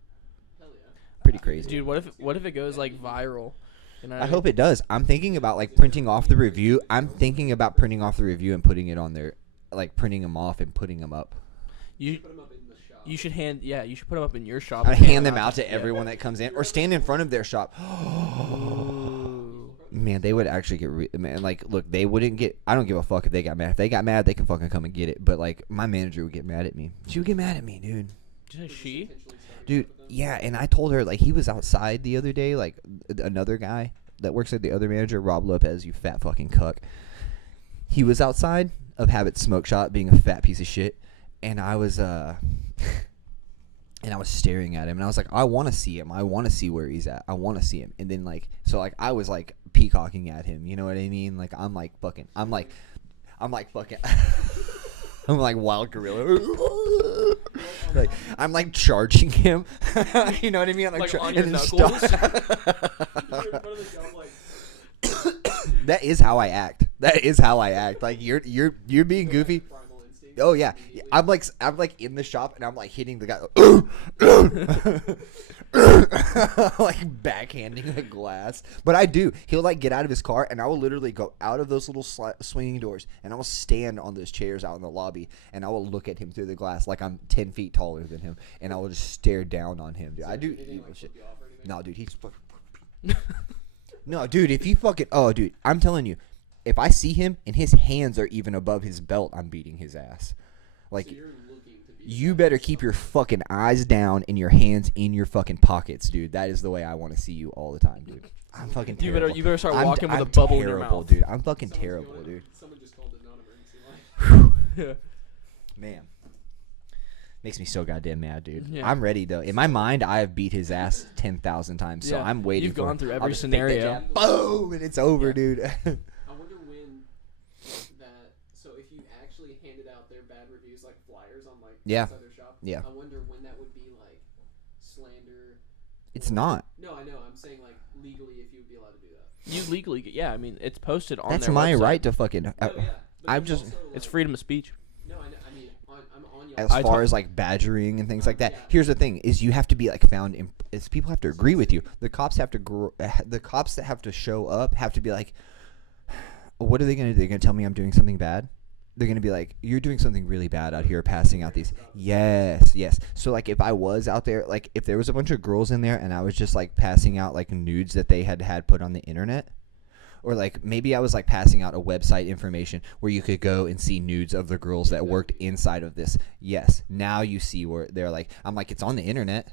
Hell yeah. Pretty crazy. Dude, what if it goes like viral? You know what I mean? hope it does. I'm thinking about like printing off the review. I'm thinking about printing off the review and putting it on there, like printing them off and putting them up. You Put them up in the shop. you should you should put them up in your shop. I and hand them out to Yeah. everyone that comes in, or stand in front of their shop. Man, they would actually get man. Like, look, they wouldn't get. I don't give a fuck if they got mad. If they got mad, they can fucking come and get it. But like, my manager would get mad at me. She would get mad at me, dude. Did you say she? Intentionally starting Dude, shit with them. yeah. And I told her like he was outside the other day. Like another guy that works at the other manager, Rob Lopez. You fat fucking cuck. He was outside of Habit Smoke Shop, being a fat piece of shit, and I was And I was staring at him, and I was like, I want to see him. I want to see where he's at. I want to see him. And then, like, so, like, I was, like, peacocking at him. You know what I mean? Like, I'm like fucking. I'm like wild gorilla. Like, I'm, like, charging him. You know what I mean? I'm, Like on and your then knuckles? You're in front of the shop like, That is how I act. That is how I act. Like, you're being goofy. primal instinct. Oh yeah, Immediately. I'm like in the shop and I'm like hitting the guy, like backhanding a glass. But I do. He'll like get out of his car and I will literally go out of those little swinging doors and I will stand on those chairs out in the lobby and I will look at him through the glass like I'm 10 feet taller than him and I will just stare down on him, dude. I do. It didn't, like, Shit. flip you off or anything? No, dude, he's. No, dude, if he fucking. Oh, dude, I'm telling you, if I see him and his hands are even above his belt, I'm beating his ass. Like, So you're looking to be you better keep your fucking eyes down and your hands in your fucking pockets, dude. That is the way I want to see you all the time, dude. I'm fucking You terrible. better start I'm- walking with I'm a bubble in your terrible, mouth. dude. I'm fucking Someone's terrible, going- dude. Someone just called a non-emergency line. Yeah. Man. Makes me so goddamn mad, dude. Yeah. I'm ready, though. In my mind, I have beat his ass 10,000 times, so Yeah. I'm waiting You've for gone him. through I'll every just take that scenario. jab, boom, and it's over, Yeah. dude. I wonder when that. So if you actually handed out their bad reviews like flyers on like Yeah. outside their shop, Yeah. I wonder when that would be like slander. It's or- not. No, I know. I'm saying like legally if you would be allowed to do that. You legally, yeah. I mean, it's posted on. That's their my website. right to fucking. No, yeah. But I'm there's just- also, It's like- freedom of speech. No, I mean I'm on as I far ta- as like badgering and things like that. Yeah. Here's the thing: is you have to be like found. Is people have to agree with you. The cops have to. The cops that have to show up have to be like, what are they gonna do? They're gonna tell me I'm doing something bad. They're gonna be like, you're doing something really bad out here, passing out these. Yes, yes. So like, if I was out there, like, if there was a bunch of girls in there and I was just like passing out like nudes that they had put on the internet. Or like maybe I was like passing out a website information where you could go and see nudes of the girls that worked inside of this. Yes. Now you see where they're like, I'm like, it's on the internet.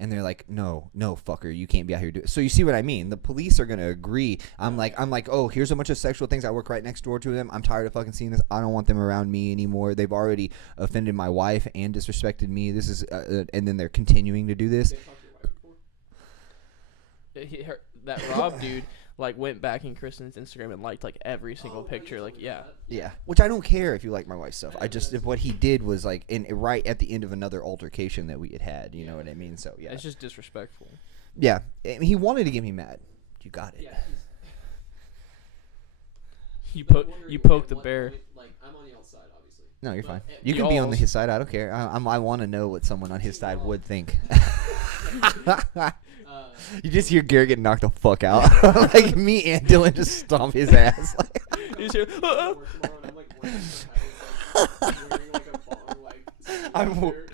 And they're like, no, fucker, you can't be out here doing it. So you see what I mean? The police are going to agree. I'm like, oh, here's a bunch of sexual things. I work right next door to them. I'm tired of fucking seeing this. I don't want them around me anymore. They've already offended my wife and disrespected me. This is, and then they're continuing to do this. They talked to your wife before? That Rob dude like went back in Kristen's Instagram and liked like every single picture. Like, yeah. Yeah, which I don't care if you like my wife's stuff. I just if what he did was like right at the end of another altercation that we had. You know what I mean? So yeah, It's just disrespectful. yeah. And he wanted to get me mad. You got it. Yeah. You But I'm poke wondering you at poke the what bear. point- like, I'm on y'all's side, obviously. No, you're But fine. at- You can be on Y'all's- his side. I don't care. I want to know what someone on his side would think. You just hear Garrett get knocked the fuck out. Like me and Dylan just stomp his ass. You just hear, I work tomorrow and I'm like wearing like a bong, like I'm suit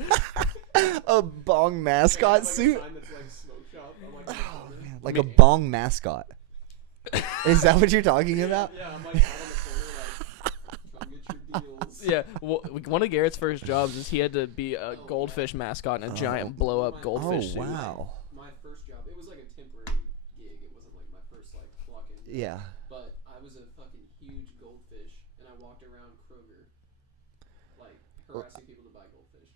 there. a bong And I mascot have, like, a suit. sign that's like smoke shop. I'm like, in the corner. Like a bong mascot. Is that what you're talking about? Yeah, I'm like out on the corner, like, come get your deals. yeah. Well, one of Garrett's first jobs is he had to be a goldfish mascot in a giant blow up goldfish Oh, suit. wow. My first job, it was like a temporary gig. It wasn't like my first like clock in. Yeah. But I was a fucking huge goldfish, and I walked around Kroger, like harassing people to buy goldfish.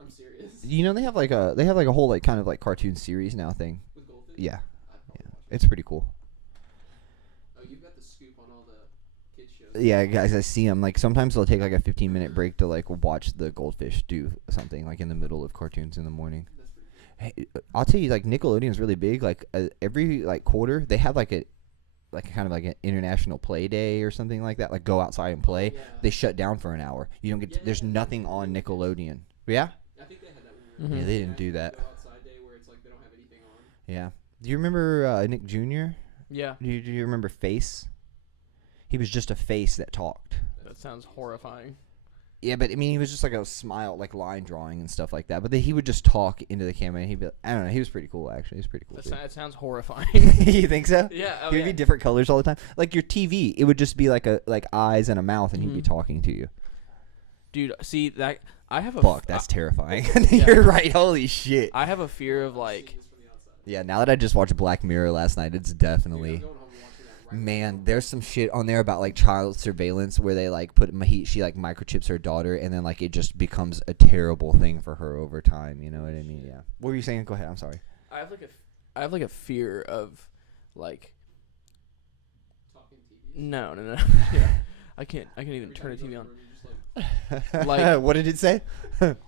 I'm serious. You know they have like a whole like kind of like cartoon series now thing. With goldfish? Yeah. I'd probably watch it. It's pretty cool. Oh, you've got the scoop on all the kids shows. Yeah, guys, I see them. Like sometimes they'll take like a 15-minute break to like watch the goldfish do something like in the middle of cartoons in the morning. That's pretty cool. Hey, I'll tell you, like Nickelodeon's really big. Like every like quarter, they have like a kind of like an international play day or something like that. Like go outside and play. Yeah. They shut down for an hour. You don't get. Yeah, There's yeah, nothing on Nickelodeon. Yeah. I think they had that when we were Mhm. Yeah, they didn't do that. Go outside day where it's like they don't have anything on. Yeah. Do you remember Nick Jr.? Yeah. Do you remember Face? He was just a face that talked. That sounds horrifying. Yeah, but I mean, he was just like a smile, like line drawing and stuff like that. But then he would just talk into the camera. And he'd be, I don't know. He was pretty cool, actually. He was pretty cool. That sounds horrifying. You think so? Yeah. Oh, He would yeah. be different colors all the time. Like your TV, it would just be like eyes and a mouth, and he'd be Mhm. talking to you. Dude, see that I have a Fuck, that's terrifying. Yeah. You're right. Holy shit. I have a fear of like Seeing this from the outside. Yeah, now that I just watched Black Mirror last night, it's Dude, definitely. I'm going home and watching that right Man, now. there's some shit on there about like child surveillance where they like put she like microchips her daughter, and then like it just becomes a terrible thing for her over time. You know what I mean? Yeah. What were you saying? Go ahead. I'm sorry. I have like a fear of like Talking TV. no. Yeah. I can't even turn the TV on. Like- what did it say?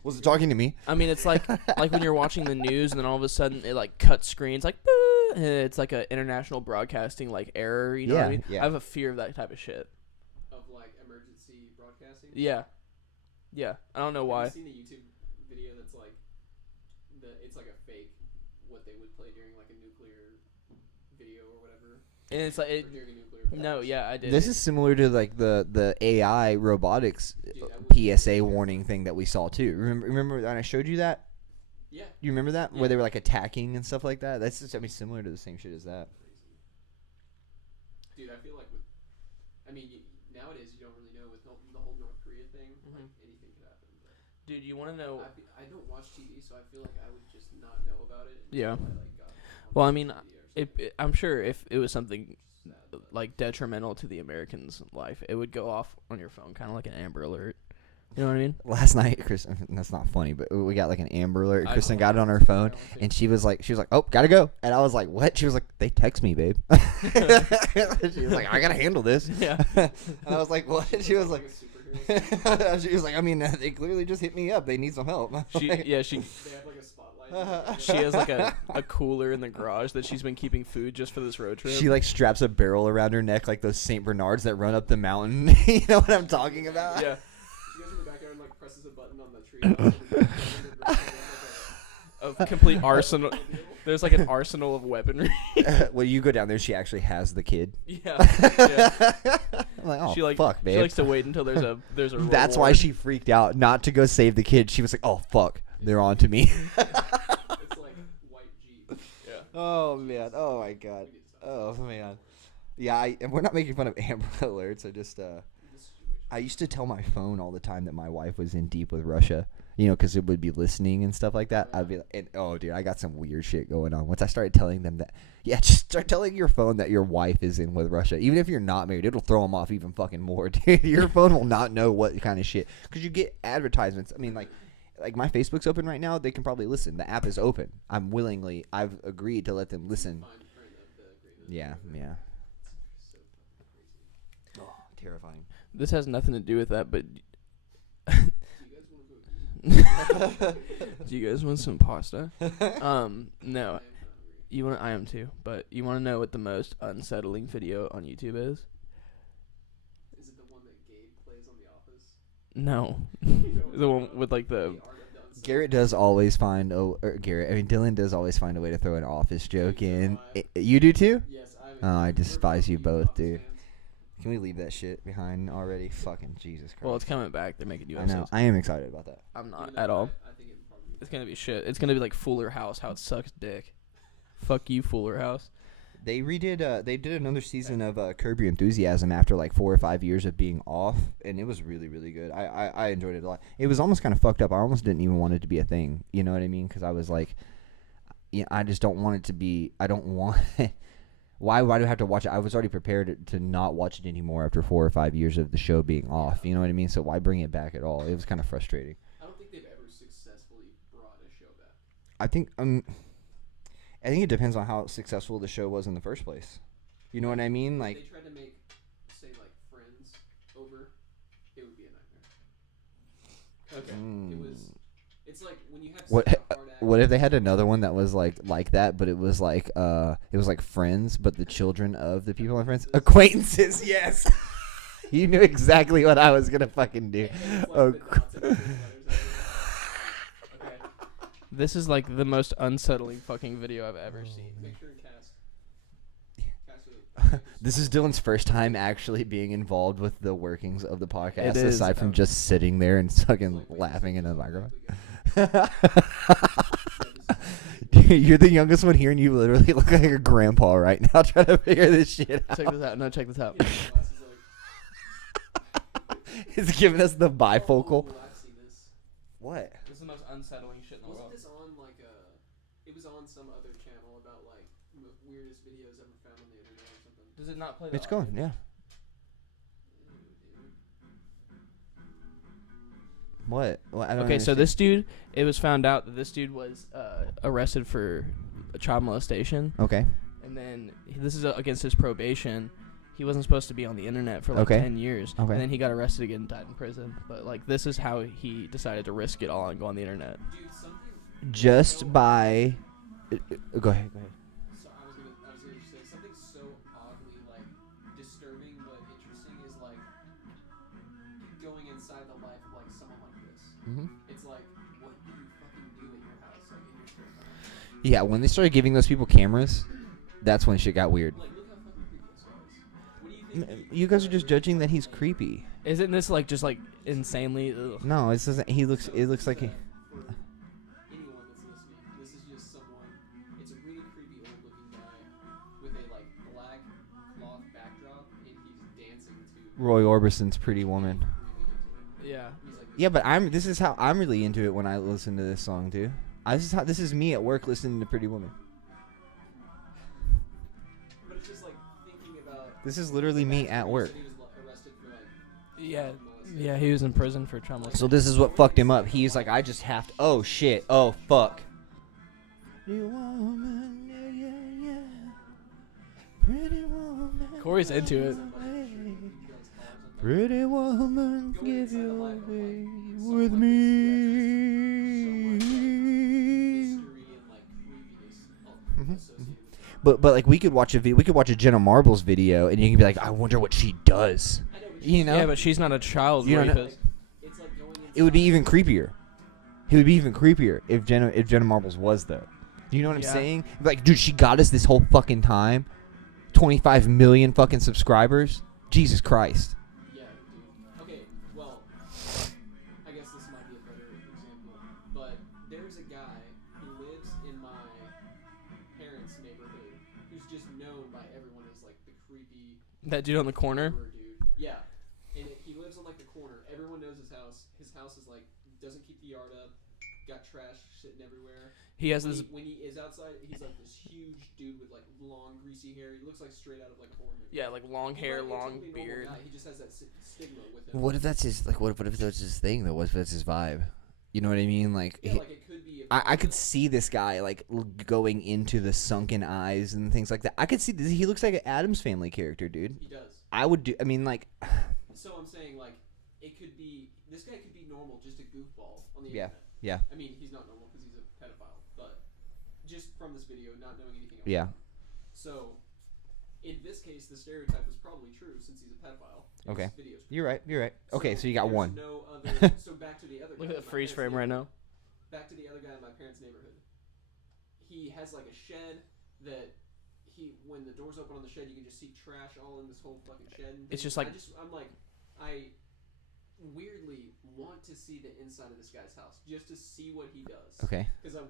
Was it talking to me? I mean, it's like when you're watching the news and then all of a sudden it like cuts screens like boo, and it's like a international broadcasting like error. You know what I mean? Yeah. I have a fear of that type of shit. Of like emergency broadcasting. Yeah. Yeah. I don't know Have why. you seen the YouTube video that's like it's like a fake what they would play during like a nuclear video or whatever. And it's like Or during a nuclear blast. no, yeah, I did. This is similar to like the AI robotics Dude, that would be PSA crazy. warning thing that we saw too. Remember when I showed you that? Yeah. You remember that Yeah. where they were like attacking and stuff like that? That's just similar to the same shit as that. Dude, I feel like with, I mean, nowadays you don't really know with the whole North Korea thing. Like Mhm. anything could happen. But Dude, you want to know? I don't watch TV, so I feel like I would just not know about it. until Yeah. I, like, got on Well, I social mean, media or something. I'm sure if it was something Sad, but- like detrimental to the Americans' life, it would go off on your phone, kind of like an Amber Alert. You know what I mean? Last night, Kristen, that's not funny, but we got like an Amber Alert. I Kristen know. got it on her phone, and she was like, oh, gotta go. And I was like, what? She was like, they text me, babe. She was like, I gotta handle this. Yeah. And I was like, what? She was like, a superhero. she was like, I mean, they clearly just hit me up. They need some help. She They have like a spotlight. she has like a cooler in the garage that she's been keeping food just for this road trip. She like straps a barrel around her neck like those Saint Bernards that run up the mountain. You know what I'm talking about? Yeah. She goes in the backyard and like presses a button on the tree. A complete arsenal. There's like an arsenal of weaponry. Well, you go down there, she actually has the kid. Yeah. I'm like, oh, She like fuck, babe. she likes to wait until there's a That's why reward. she freaked out, not to go save the kid. She was like, oh, fuck, they're on to me. It's like white Jeep. Yeah. Oh, man. Oh, my God. Oh, man. Yeah, and we're not making fun of Amber Alerts. I just, I used to tell my phone all the time that my wife was in deep with Russia, because it would be listening and stuff like that. I'd be like, oh, dude, I got some weird shit going on. Once I started telling them that, just start telling your phone that your wife is in with Russia. Even if you're not married, it'll throw them off even fucking more, dude. Your phone will not know what kind of shit. Because you get advertisements. I mean, like my Facebook's open right now. They can probably listen. The app is open. I've agreed to let them listen. Yeah. Oh, terrifying. This has nothing to do with that, but Do you guys want to go eat? do you guys want some pasta? No. You want? I am too. But you want to know what the most unsettling video on YouTube is? Is it the one that Gabe plays on The Office? No. The one with like the. The Art of Done Garrett does always find Dylan does always find a way to throw an office joke in. You do too? Yes, I despise you both, dude. Can we leave that shit behind already? Fucking Jesus Christ. Well, it's coming back. They're making new I episodes. know. I am excited about that. I'm not at all. I think it probably It's gonna be shit. It's gonna be like Fuller House. How it sucks dick. Fuck you, Fuller House. They redid. They did another season of Curb Your Enthusiasm after like 4 or 5 years of being off, and it was really, really good. I enjoyed it a lot. It was almost kind of fucked up. I almost didn't even want it to be a thing. You know what I mean? Because I was like, I just don't want it to be. I don't want. Why do I have to watch it? I was already prepared to not watch it anymore after 4 or 5 years of the show being off. You know what I mean? So why bring it back at all? It was kind of frustrating. I don't think they've ever successfully brought a show back. I think it depends on how successful the show was in the first place. You know what I mean? Like, If they tried to make, say, like Friends over, it would be a nightmare. Okay. It was. It's like when you have what such a hard act. what if they had another one that was like that, but it was like Friends, but the children of the people in Friends, acquaintances. Yes, you knew exactly what I was gonna fucking do. And it's like Oh, the dots and everything letters everywhere. Okay. This is like the most unsettling fucking video I've ever seen. Make sure and cast. Cast it. This is Dylan's first time actually being involved with the workings of the podcast, It is, aside from just sitting there and fucking laughing into the microphone. Dude, you're the youngest one here, and you literally look like a grandpa right now trying to figure this shit out. Check this out. No, check this out. It's giving us the bifocal. Oh, I've seen this. What? This is the most unsettling shit in the Wasn't world. this on like a? It was on some other channel about like weirdest videos ever found on the internet or something. Does it not play? It's going, yeah. What? Well, I don't Okay, so understand. this dude, it was found out that this dude was arrested for child molestation, Okay. and then this is against his probation. He wasn't supposed to be on the internet for like Okay. 10 years, Okay. and then he got arrested again and died in prison. But like, this is how he decided to risk it all and go on the internet. Dude, something. Just by. Go ahead. So I was gonna say something so oddly like disturbing but interesting is like going inside the life of like someone like this. Mm-hmm. It's like, what do you fucking do at your house, like in your spare time? Yeah, when they started giving those people cameras, that's when shit got weird. Like, look how fucking creepy this guy is. What do you think? You guys are just judging that he's creepy. Isn't this like just like insanely? Ugh. No, it doesn't. He looks. It looks like he. For anyone that's listening, this is just someone. It's a really creepy old looking guy with a like black cloth backdrop, and he's dancing to. Roy Orbison's Pretty Woman. Yeah. He's like, Yeah, but this is how I'm really into it when I listen to this song too. This is me at work listening to Pretty Woman. but it's just like thinking about. This is literally me at work. He was arrested for like. Yeah. child molestation. Yeah, he was in prison for child molestation. So this is what fucked him up. He's like, I just have to. Oh shit. Oh fuck. Pretty woman, yeah, yeah, yeah. Pretty woman. Corey's into it. Pretty woman, Go give inside the your life of, like, way someone with that's me. Mystery and like creepiness Mhm, associated with it. But like we could watch a Jenna Marbles video, and you can be like, I wonder what she does. I know, but You know? Yeah, but she's not a child You don't know- rapist. it's like it would be even creepier. He would be even creepier if Jenna Marbles was though. Do you know what I'm Yeah. saying? Like, dude, she got us this whole fucking time. 25 million fucking subscribers. Jesus Christ. Yeah, dude. Okay, well, I guess this might be a better example, but there's a guy who lives in my parents' neighborhood who's just known by everyone as like the creepy That dude on the corner. horror dude. Yeah, and he lives on like the corner. Everyone knows his house. His house is like doesn't keep the yard up. Got trash sitting everywhere. He has this. When he is outside, he's like this huge dude with like long, greasy hair. He looks like straight out of like a horror movie. Yeah, like long He's hair, like a long totally normal beard. guy. He just has that stigma with him. What if that's his like? What if that's his thing though? What if that's his vibe? You know what I mean? Like, Yeah, like it could be. I could see this guy like going into the sunken eyes and things like that. I could see this. He looks like an Addams Family character, dude. He does. I would do. I mean, like, So I'm saying like it could be. This guy could be normal, just a goofball on the Yeah. internet. Yeah. I mean, he's not normal because he's a pedophile, but just from this video, not knowing anything else. Yeah. So, in this case, the stereotype was probably true since he's a pedophile. and Okay. this video's You're right. You're right. Okay, so you got there's one. No other. So back to the other. Look guy at the in my freeze parents' frame right now. Back to the other guy in my parents' neighborhood. He has like a shed that when the doors open on the shed, you can just see trash all in this whole fucking shed. And It's things. just like- I'm like, I weirdly want to see the inside of this guy's house just to see what he does. Okay. Because I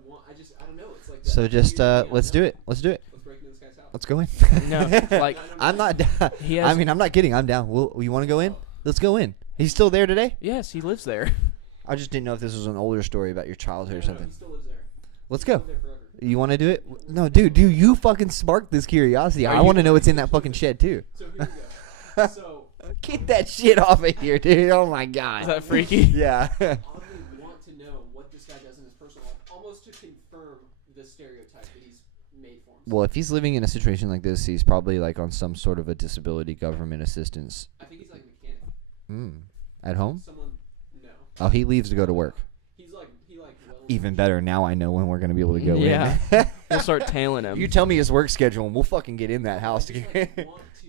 don't know. It's like that So just weird thing I let's know. do it. Let's do it. Let's break into this guy's house. Let's go in. No, like I'm not. Down. he has. I mean, I'm not kidding. I'm down. You want to go in? Let's go in. He's still there today. yes, he lives there. I just didn't know if this was an older story about your childhood or No, something. he still lives there. Let's He'll go. live there forever. You want to do it? No, dude. You fucking sparked this curiosity. Are I you- want to know what's in that fucking shed too. So here we go. So Get that shit off of here, dude. Oh my Is god. that freaky? Yeah. oddly want to know what this guy does in his personal life, almost to confirm the stereotype that he's made for himself. Well, if he's living in a situation like this, he's probably like on some sort of a disability government assistance. I think he's like a mechanic. At home? Someone, no. Oh, he leaves to go to work. He welds. Even better. Now I know when we're gonna be able to go Yeah. in. We'll start tailing him. You tell me his work schedule, and we'll fucking get in that I house just, together. like, want to.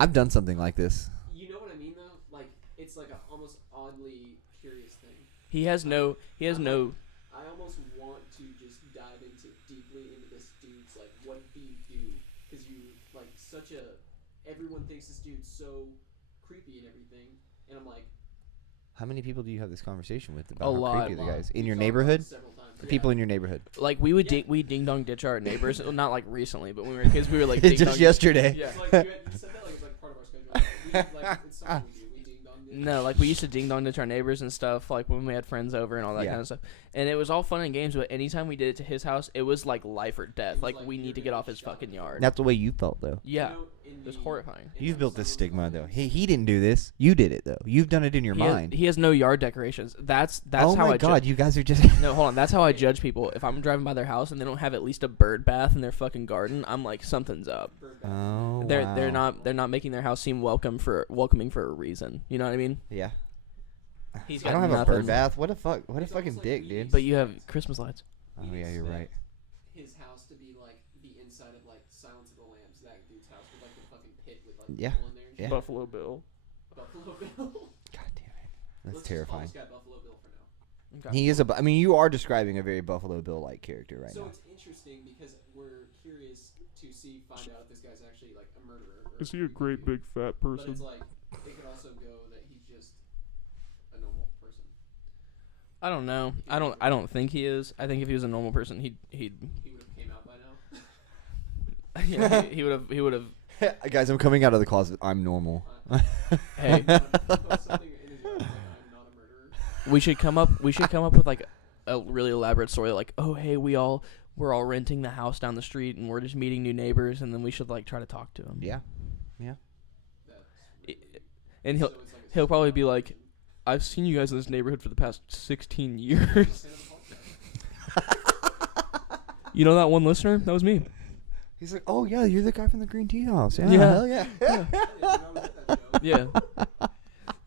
I've done something like this. You know what I mean though? Like it's like a almost oddly curious thing. He has no. I almost want to just dive deeply into this dude's like what do you do? Because you like such a. Everyone thinks this dude's so creepy and everything, and I'm like. How many people do you have this conversation with about A how lot. creepy the guys in We've your talked about neighborhood? this several times. The people in your neighborhood. Like we would Yeah. we ding dong ditch our neighbors. Well, not like recently, but when we were kids, we were like ding Just dong. yesterday. Yeah. It's like you said that like it's like part of our schedule. Like it's something we do. We ding dong. No, like we used to ding dong ditch our neighbors and stuff, like when we had friends over and all that Yeah. kind of stuff. And it was all fun and games, but anytime we did it to his house, it was like life or death. was Like like we you're need to gonna get get off his shot. fucking yard. That's the way you felt, though. Yeah, You know, it was horrifying. You've built this stigma, though. He didn't do this. You did it, though. You've done it in your He mind. has no yard decorations. That's Oh how my I god, you guys are just. No, hold on. That's how I judge people. If I'm driving by their house and they don't have at least a bird bath in their fucking garden, I'm like something's up. Oh. They're wow. not making their house seem welcoming for a reason. You know what I mean? Yeah. He's I got don't have a nothing. bird bath. What a fucking It's dick, almost like dude. But you have Christmas lights. Oh yeah, you're right. His house to be like the inside of like Silence of the Lambs, that dude's house with like the fucking pit with like Yeah. people in there. And Yeah. shit. Buffalo Bill. Buffalo Bill. God damn it. That's Let's terrifying. Just call this guy Buffalo Bill for now. Okay. He is I mean, you are describing a very Buffalo Bill-like character right So now. it's interesting because we're curious to find out if this guy's actually like a murderer. Or Is he a great big fat But person? it's like it could also go that he's just a normal person. I don't know. I don't think he is. I think if he was a normal person, he'd He would have came out by now. yeah, he would have. Guys, I'm coming out of the closet. I'm normal. Hey, He put something in his yard like, I'm not a murderer. we should come up with like a really elaborate story, like, oh hey, we're all renting the house down the street and we're just meeting new neighbors, and then we should like try to talk to him. Yeah. That's really And so it's like a he'll probably be secret like, I've seen you guys in this neighborhood for the past 16 years. operation. Stand on the podcast. You know that one listener? That was me. He's like, oh yeah, you're the guy from the Green Tea House. Yeah, Yeah. hell yeah. Yeah, you know, I was at that show. Yeah.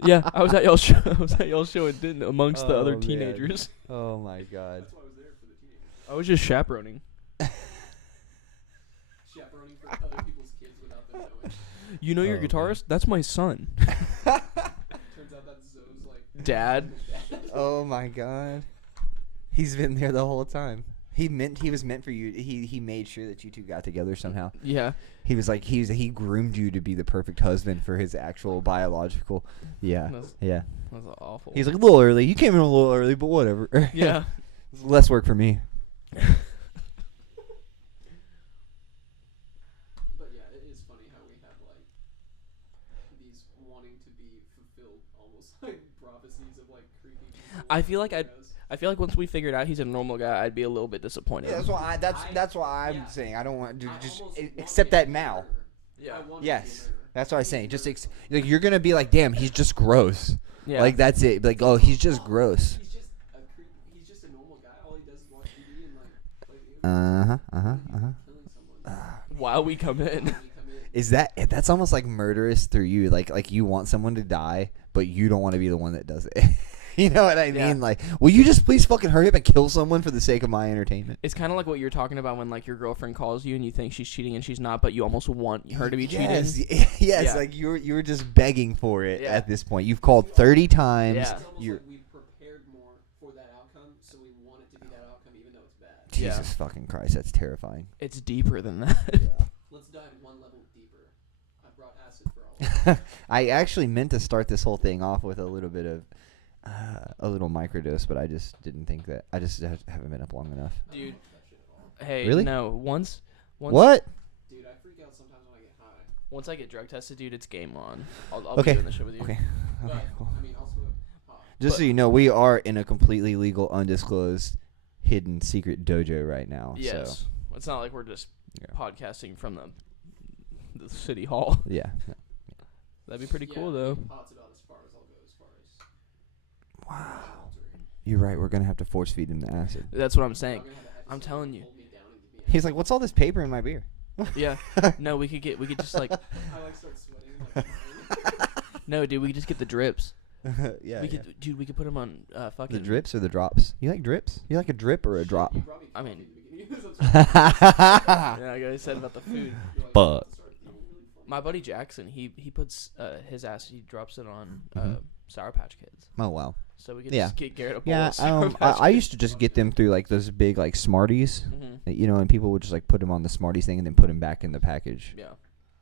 Yeah, I was at y'all's show. And didn't amongst the Oh, other man. teenagers. Oh my god. That's why I was there for the teenagers. I was just chaperoning. Chaperoning for other people's kids without them knowing. You know your Oh, guitarist? That's my son. Turns out that Zoe's like Dad. Oh my god. He's been there the whole time. He was meant for you. He made sure that you two got together somehow. Yeah. He was like he groomed you to be the perfect husband for his actual biological. Yeah. Yeah. That's awful. He's like a little early. You came in a little early, but whatever. Yeah. It's less work for me. But yeah, it is funny how we have like these wanting to be fulfilled, almost like prophecies of like creepy people. I feel like weirdos. I feel like once we figured out he's a normal guy, I'd be a little bit disappointed. Yeah, that's why I'm yeah. saying I don't want to I just almost want accept him that to be a now. murderer. Yeah. I want him to be a Yes, murderer. that's what I'm saying. Just like you're gonna be like, damn, he's just gross. Yeah. Like that's it. Like, oh, he's just gross. He's just a creep. He's just a normal guy. All he does is watch TV and like play video games. Killing someone. While we come in. When we come in. Is that's almost like murderous through you? Like you want someone to die, but you don't want to be the one that does it. You know what I mean? Yeah. Like, will you just please fucking hurry up and kill someone for the sake of my entertainment? It's kind of like what you're talking about when like your girlfriend calls you and you think she's cheating and she's not, but you almost want her to be yes, cheating. yes. Yeah. Like you were just begging for it Yeah. at this point. You've called 30 times. Yeah. It's almost You're like we prepared more for that outcome, so we want it to be that outcome, even though it's bad. Yeah. Jesus fucking Christ, that's terrifying. It's deeper than that. Let's dive one level deeper. I brought acid for all of us. I actually meant to start this whole thing off with a little bit of a little microdose, but I just didn't think that. I just haven't been up long enough. Dude, That shit at all. hey, Really? no. Once What? Dude, I freak out sometimes when I get high. Once I get drug tested, dude, it's game on. I'll Okay. be doing this shit with you. Okay. But, Okay. Cool. I mean, I'll smoke pot. Just so But- you know, we are in a completely legal, undisclosed, hidden, secret dojo right now. Yes. So It's not like we're just Yeah. podcasting from the city hall. yeah. That'd be pretty Yeah, cool I though. mean, pot's about as far as I'll go as far as. Wow. Altering. You're right. We're gonna have to force feed him the acid. That's what I'm I'm saying. gonna have to have I'm someone telling you. hold me down and give me He's like, "What's all this paper in my beer?" Yeah. No, we could just like I like start sweating. Like, crying. no, dude. We could just get the drips. Yeah. we could, dude. We could put them on fucking. The drips or the drops? You like drips? You like a drip or a drop? You brought me I coffee mean- at the beginning of this episode. Yeah, like I said about the food. You're like, Fuck. "This started feeling really funny." My buddy Jackson, he puts his acid. He drops it on Mhm. Sour Patch Kids. Oh wow. So we could Yeah. just get Garrett a bowl Yeah. of Sour I Patch I used to just get them through like those big like Smarties, Mhm. you know, and people would just like put them on the Smarties thing and then put them back in the package. Yeah.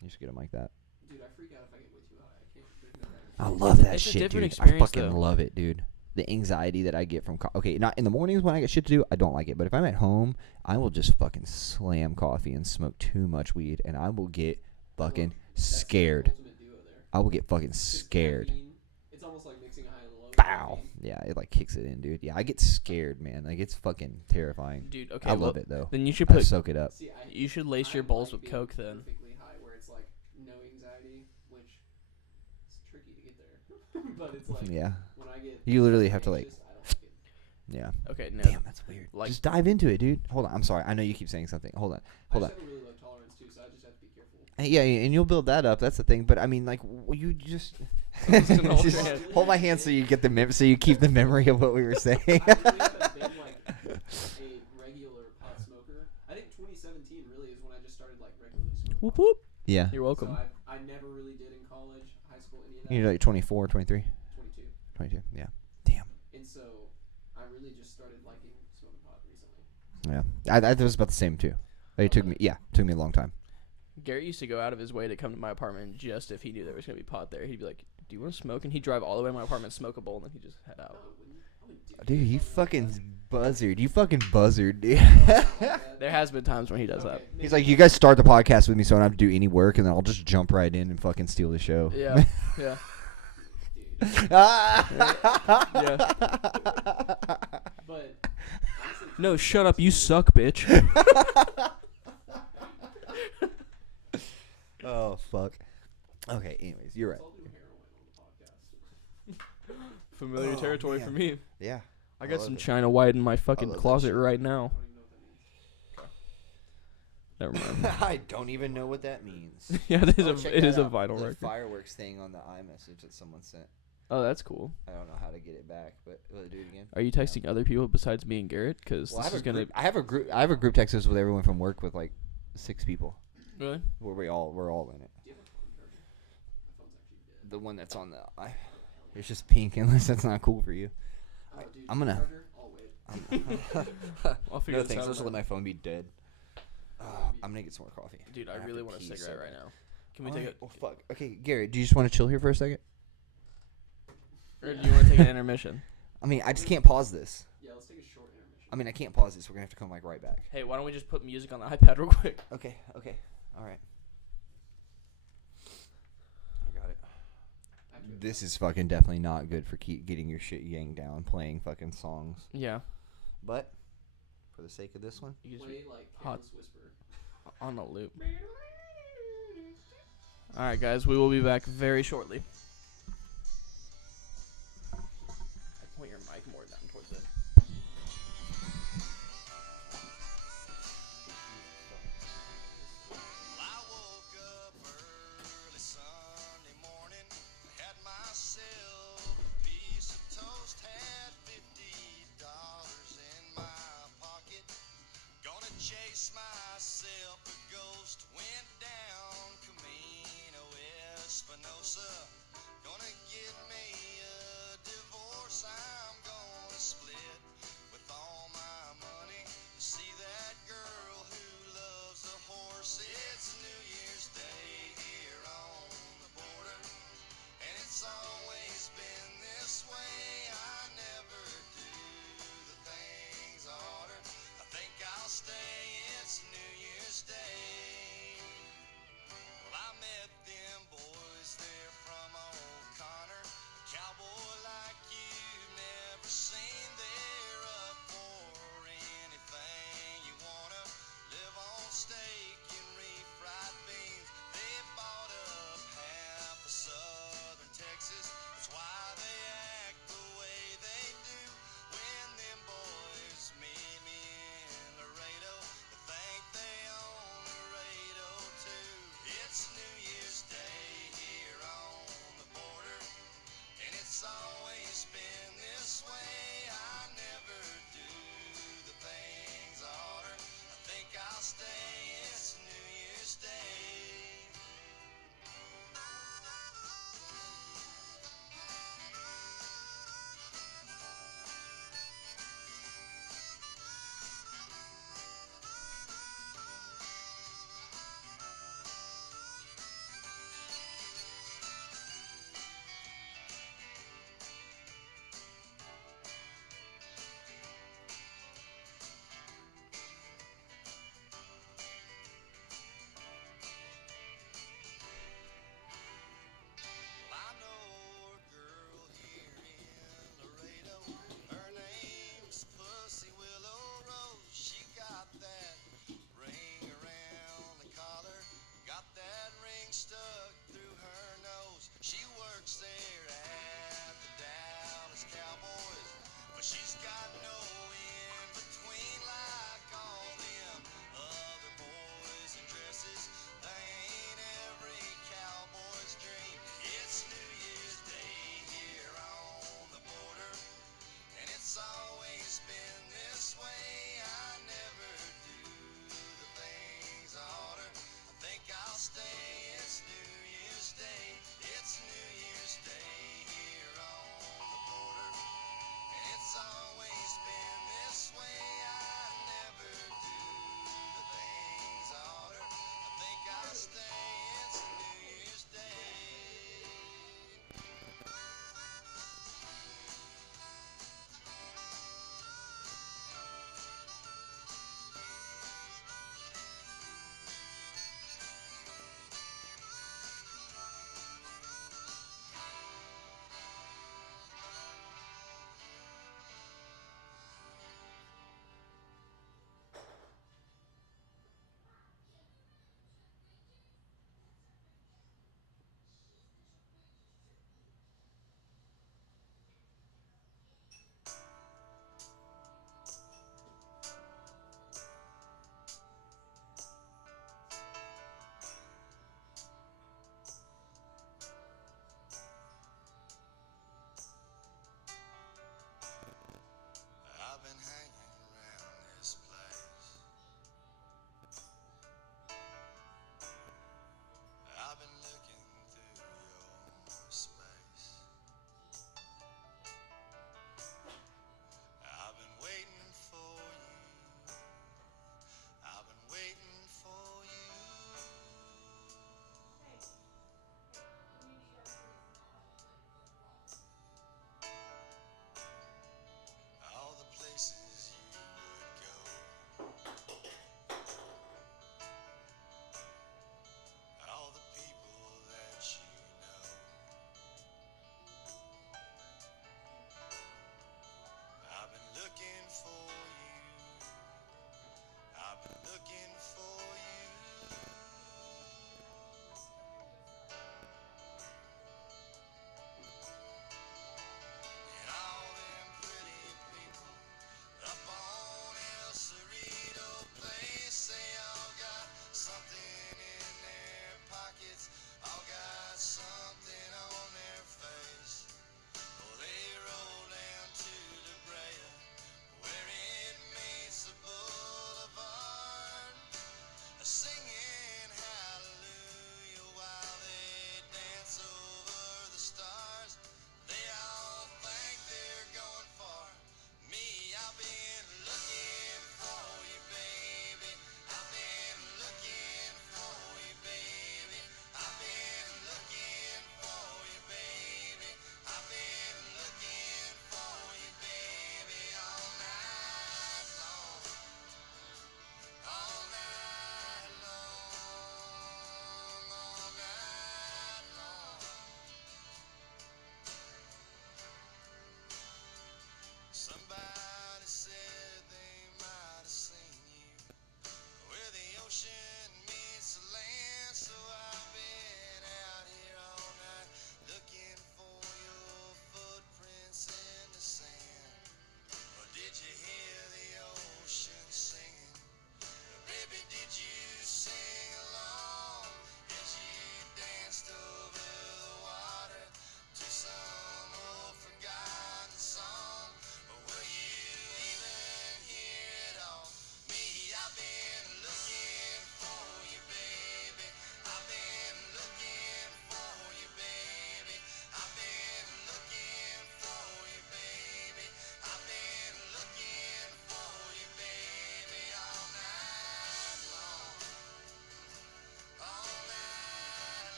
You just get them like that. Dude, I freak out if I get way too high. I can't drink that. I love that It's a shit, different dude. I experience, fucking though. love it, dude. The anxiety that I get from okay, not in the mornings when I get shit to do, I don't like it. But if I'm at home, I will just fucking slam coffee and smoke too much weed, and I will get fucking That's the scared. ultimate duo there. I will get fucking 'Cause scared. caffeine, it's almost like mixing a high and a low. Bow. Yeah, it like kicks it in, dude. Yeah, I get scared, man. Like it's fucking terrifying. Dude, okay. I well, love it though. Then you should I put. soak it up. See, You should lace your I bowls like with being Coke then. perfectly high, where it's like no anxiety, which it's tricky to get there. But it's like Yeah, when I get you literally have to like. anxious, I don't like it. Yeah. Okay, no. Damn, that's weird. Like- just dive into it, dude. Hold on. I'm sorry. I know you keep saying something. Hold on. Hold I on. just have a really low tolerance too, so I just have to be careful. Yeah, and you'll build that up. That's the thing. But I mean, like, you just, Just an old just man. hold my hand so you get the so you keep the memory of what we were saying. I really have been like a regular pot smoker. I think 2017 really is when I just started like regularly smoking. Whoop pot. whoop. Yeah. You're welcome. So I never really did in college, high school, any of that. You're like 24, 23, 22. 22. Yeah. Damn. And so I really just started liking smoking pot recently. Yeah. I was about the same too. It took me. Yeah. Took me a long time. Garrett used to go out of his way to come to my apartment just if he knew there was gonna be pot there. He'd be like, "Do you want to smoke?" And he'd drive all the way to my apartment, smoke a bowl, and then he'd just head out. I wouldn't do Dude, you fucking buzzard. You fucking buzzard, dude. There has been times when he does that. He's like, you guys start the podcast with me, so I don't have to do any work, and then I'll just jump right in and fucking steal the show. Yeah, yeah, yeah. But honestly, No, shut up, you suck, bitch. Oh fuck. Okay. Anyways, you're right. I'll do heroin on the podcast. Familiar Oh, territory man. for me. Yeah. I got love some it. China White in my fucking love that closet shit. right now. I don't even know what that means. Never mind. I don't even know what that means. Yeah, it is Oh, a check it that is a out. vital The record. fireworks thing on the iMessage that someone sent. Oh, that's cool. I don't know how to get it back, but will it do it again? Are you texting other people besides me and Garrett? Because Well, this is gonna. I have a group. I have a group text with everyone from work with like 6 people. Really? Where we're all in it. Do you have a phone charger? My phone's actually dead. The one that's on the. It's just pink unless that's not cool for you. Oh, dude, I'm gonna- charger? I'll wait. I'll figure No this thanks. out. I'll just let man. my phone be dead. I'm gonna get some more coffee. Dude, I have really to want a pee cigarette so right bad. now. Can we Alright, take well, fuck. Okay, Garrett, do you just want to chill here for a second? it? Or do you want to take an intermission? I mean, I just can't pause this. Yeah, let's take a short intermission. I mean, I can't pause this. We're gonna have to come like right back. Hey, why don't we just put music on the iPad real quick? Okay. All right. I got it. This is fucking definitely not good for getting your shit yanked down, playing fucking songs. Yeah. But for the sake of this one, You just Play like hot. Careless Whisper. on a loop. All right, guys, we will be back very shortly. Point your mic more down towards it. I woke up early Sunday morning, had myself a piece of toast, had $50 in my pocket. Gonna chase myself a ghost, went down Camino Espinosa. Gonna get me a divorce, I'm gonna split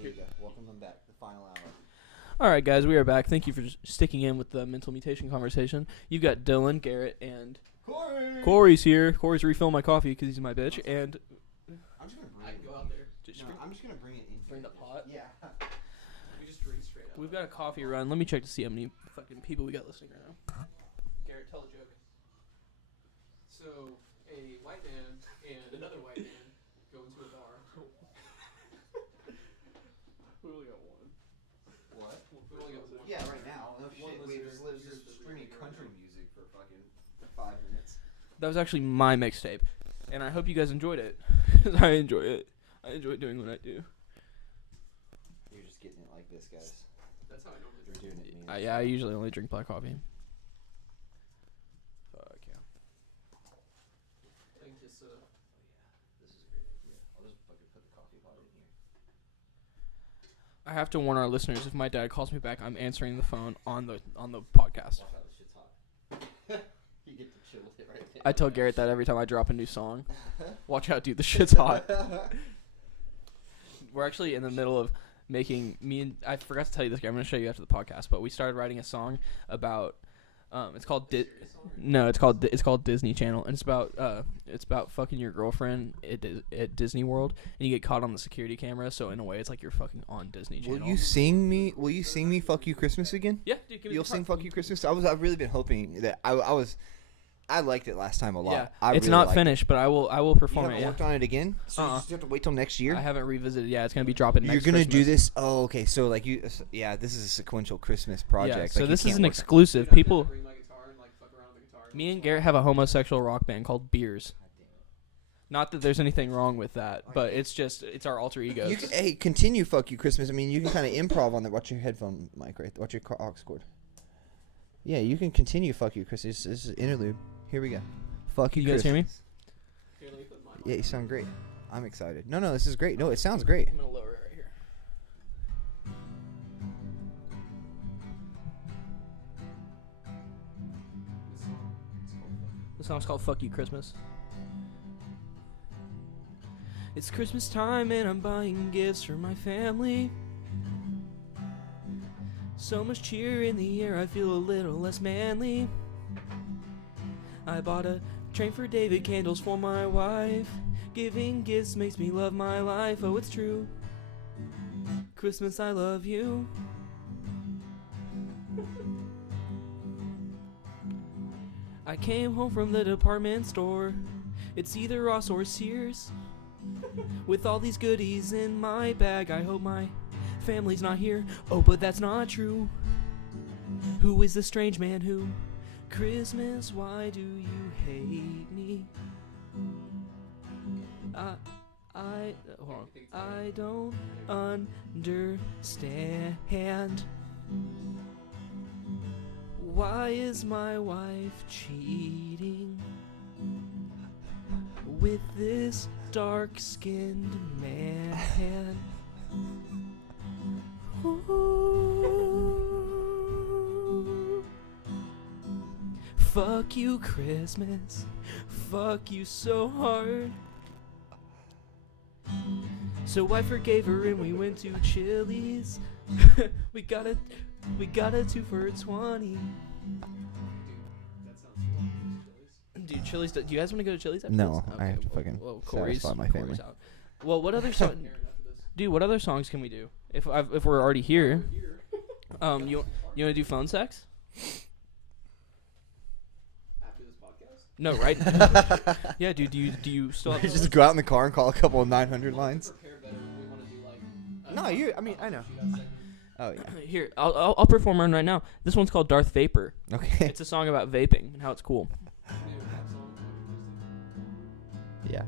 Here you go. Welcome them back. The final hour. All right, guys, we are back. Thank you for sticking in with the mental mutation conversation. You've got Dylan, Garrett, and Corey's here. Corey's refilling my coffee because he's my bitch. And I'm just gonna I can go out there. I'm just gonna bring it in. Bring the pot? Yeah. We just drink straight up. we've got a coffee run. Let me check to see how many fucking people we got listening right now. Garrett, tell a joke. So, a white man and another white man go into a bar. We only got one. What? We only got one. Yeah, right now. No One shit. We listener. just Here's the streaming real country one. music for fucking 5 minutes. That was actually my mixtape, and I hope you guys enjoyed it. 'Cause I enjoy it. I enjoy doing what I do. You're just getting it like this, guys. That's how I normally You're drink. doing it, man. Yeah, I usually only drink black coffee. Fuck yeah. I think this, This is a great idea. I'll just fucking put the coffee pot in here. I have to warn our listeners, if my dad calls me back, I'm answering the phone on the podcast. Watch out, this shit's hot. You get to chill with it right there. I tell Garrett that every time I drop a new song. Watch out, dude, the shit's hot. We're actually in the middle of making I forgot to tell you this, I'm going to show you after the podcast, but we started writing a song about it's called it's called Disney Channel, and it's about fucking your girlfriend at Disney World, and you get caught on the security camera, so in a way it's like you're fucking on Disney Channel. Will you sing me Fuck You Christmas again? Yeah, dude, give me You'll the sing part. Fuck You Christmas? I've really been hoping that I liked it last time a lot. Yeah, I it's really not liked finished, but I will You perform haven't it. Yeah. worked on it again? So you just have to wait till next year? I haven't revisited. Yeah, it's gonna be dropping next. You're gonna do Christmas. this? Oh, okay. So like yeah, this is a sequential Christmas project. Yeah, Like, so you this is can't an work- exclusive. Dude, I'm People, gonna bring my guitar and like fuck around with the guitar. me and Garrett have a homosexual rock band called Beers. Not that there's anything wrong with that, but it's our alter egos. You can, hey, continue Fuck You Christmas. I mean, you can kind of improv on that. Watch your headphone mic right. Watch your aux cord. Yeah, you can continue Fuck You Christmas. This is interlude. Here we go. Fuck You You guys Christmas. hear me? Here, let me put mine. Yeah, you sound great. I'm excited. No, this is great. No, it sounds great. I'm gonna lower it right here. This song, it's called Fuck You. The song's called Fuck You Christmas. It's Christmas time and I'm buying gifts for my family. So much cheer in the air, I feel a little less manly. I bought a train for David, candles for my wife. Giving gifts makes me love my life, oh it's true. Christmas, I love you. I came home from the department store. It's either Ross or Sears. With all these goodies in my bag, I hope my family's not here. Oh, but that's not true. Who is the strange man who? Christmas, why do you hate me? Hold on. I don't understand. Why is my wife cheating with this dark-skinned man? Ooh. Fuck you, Christmas. Fuck you so hard. So I forgave her and we went to Chili's. we got a 2 for $20. That sounds cool. Dude, Chili's. Do you guys want to go to Chili's after No, this? I have to fucking Corey's satisfy my Corey's family. out. Well, what other song? Aaron, after this. Dude, what other songs can we do? If we're already here, Here. you want to do phone sex? After this podcast. No, right? Yeah, dude. Do you still have? Just go out in the car and call a couple of 900 lines. Prepare better when we want to do like. No, I know. shoot out segment. Oh yeah. Here, I'll perform one right now. This one's called Darth Vapor. Okay. It's a song about vaping and how it's cool. Maybe a rap song, Yeah.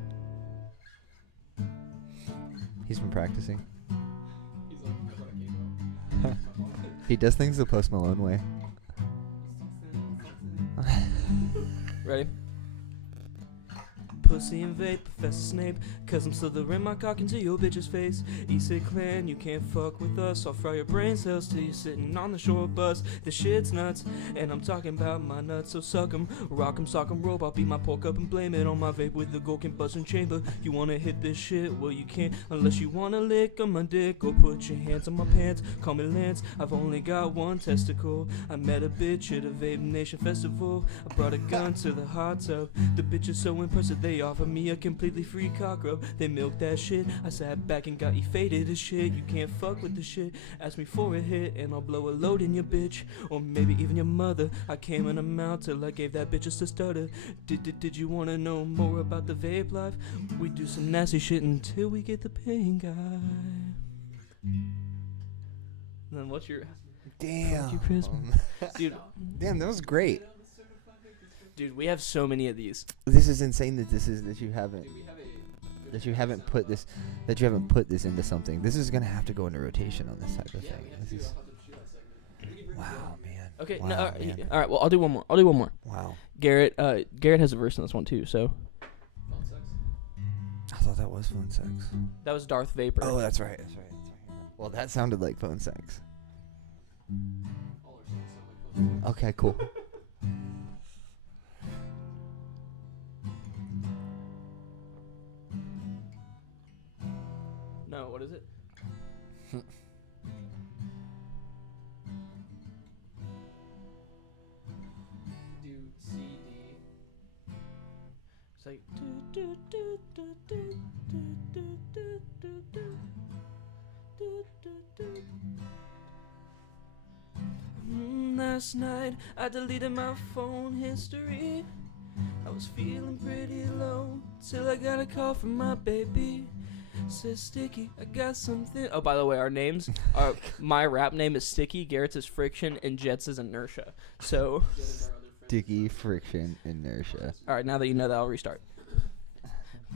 He's been practicing. he's like, I thought I came out. He does things the Post Malone way. Ready? pussy and vape, Professor Snape, cause I'm slithering my cock into your bitch's face. Eastside clan, you can't fuck with us. I'll fry your brain cells till you're sitting on the shore bus. This shit's nuts, and I'm talking about my nuts, so suck 'em, rock 'em, sock 'em, rope. I'll beat my pork up and blame it on my vape with the gold combustion chamber. You wanna hit this shit? Well, you can't unless you wanna lick on my dick or put your hands on my pants. Call me Lance, I've only got one testicle. I met a bitch at a Vape Nation festival. I brought a gun to the hot tub. The bitch is so impressive, they offered me a completely free cock rub. They milked that shit. I sat back and got you faded as shit. You can't fuck with the shit. Ask me for a hit and I'll blow a load in your bitch, or maybe even your mother. I came in a mouth till I gave that bitch just a stutter. Did you wanna know more about the vape life? We do some nasty shit until we get the paying guy. Then what's your Damn. you, Chris. dude? Damn, that was great. Dude, we have so many of these. This is insane that you haven't Do we have a that you haven't put this into something. This is gonna have to go into rotation on this type of Yeah, thing. we have to This do a is hot tub shootout segment. We can bring wow, man. Okay, Wow, no, man. all right. Well, I'll do one more. Wow. Garrett has a verse in this one too. So phone sex. I thought that was phone sex. that was Darth Vapor. Oh, that's right. That's right. Well, that sounded like phone sex. All our songs sound like phone sex. Okay, cool. No, what is it? Do C, D. It's like do do do do do do do do do do do do. Last night I deleted my phone history. I was feeling pretty low till I got a call from my baby. Says Sticky, I got something. Oh, by the way, our names are my rap name is Sticky, Garrett's is Friction, and Jet's is Inertia. So, Jet is our other friend. Sticky friction inertia. all right, now that you know that, I'll restart.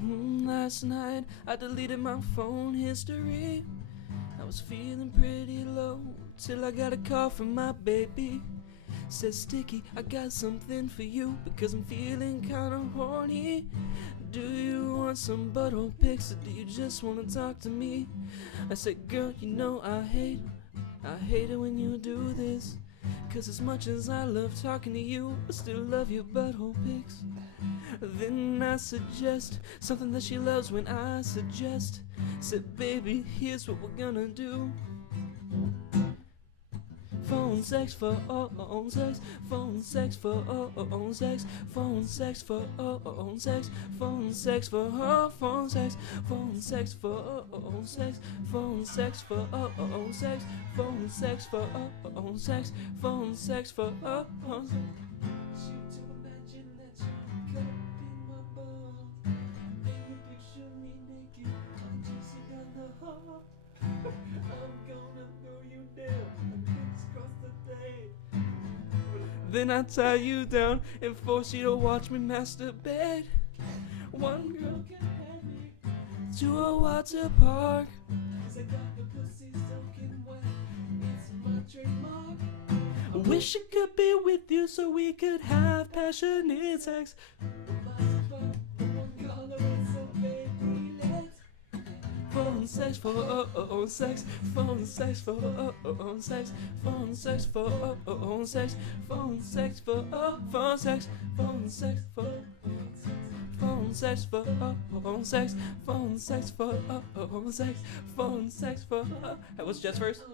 Last night I deleted my phone history. I was feeling pretty low till I got a call from my baby. Says Sticky, I got something for you because I'm feeling kinda horny. Do you want some butthole pics or do you just wanna talk to me? I said, girl, you know I hate it when you do this. Cause as much as I love talking to you, I still love your butthole pics. Then I suggest something that she loves when I suggest. Said, baby, here's what we're gonna do. Phone sex for own sex. Phone sex for own sex. Phone sex for own sex. Phone sex for phone sex. Phone sex for own sex. Phone sex for own sex. Phone sex for own sex. Phone sex for own sex. Shoot to imagine that you cut in my balls. And you picture me naked. I'm chasing down the hall. I'm gonna throw you down. Then I tie you down and force you to watch me masturbate. One girl can have me to a water park. 'Cause I got the pussy soaking wet. It's my trademark. Wish I could be with you so we could have passionate sex. Phone sex for own sex. Phone sex for own sex. Phone sex for own sex. Phone sex for phone sex. Phone sex for phone sex for own sex. Phone sex for own sex. Phone sex for. Hey, what's Jets first? I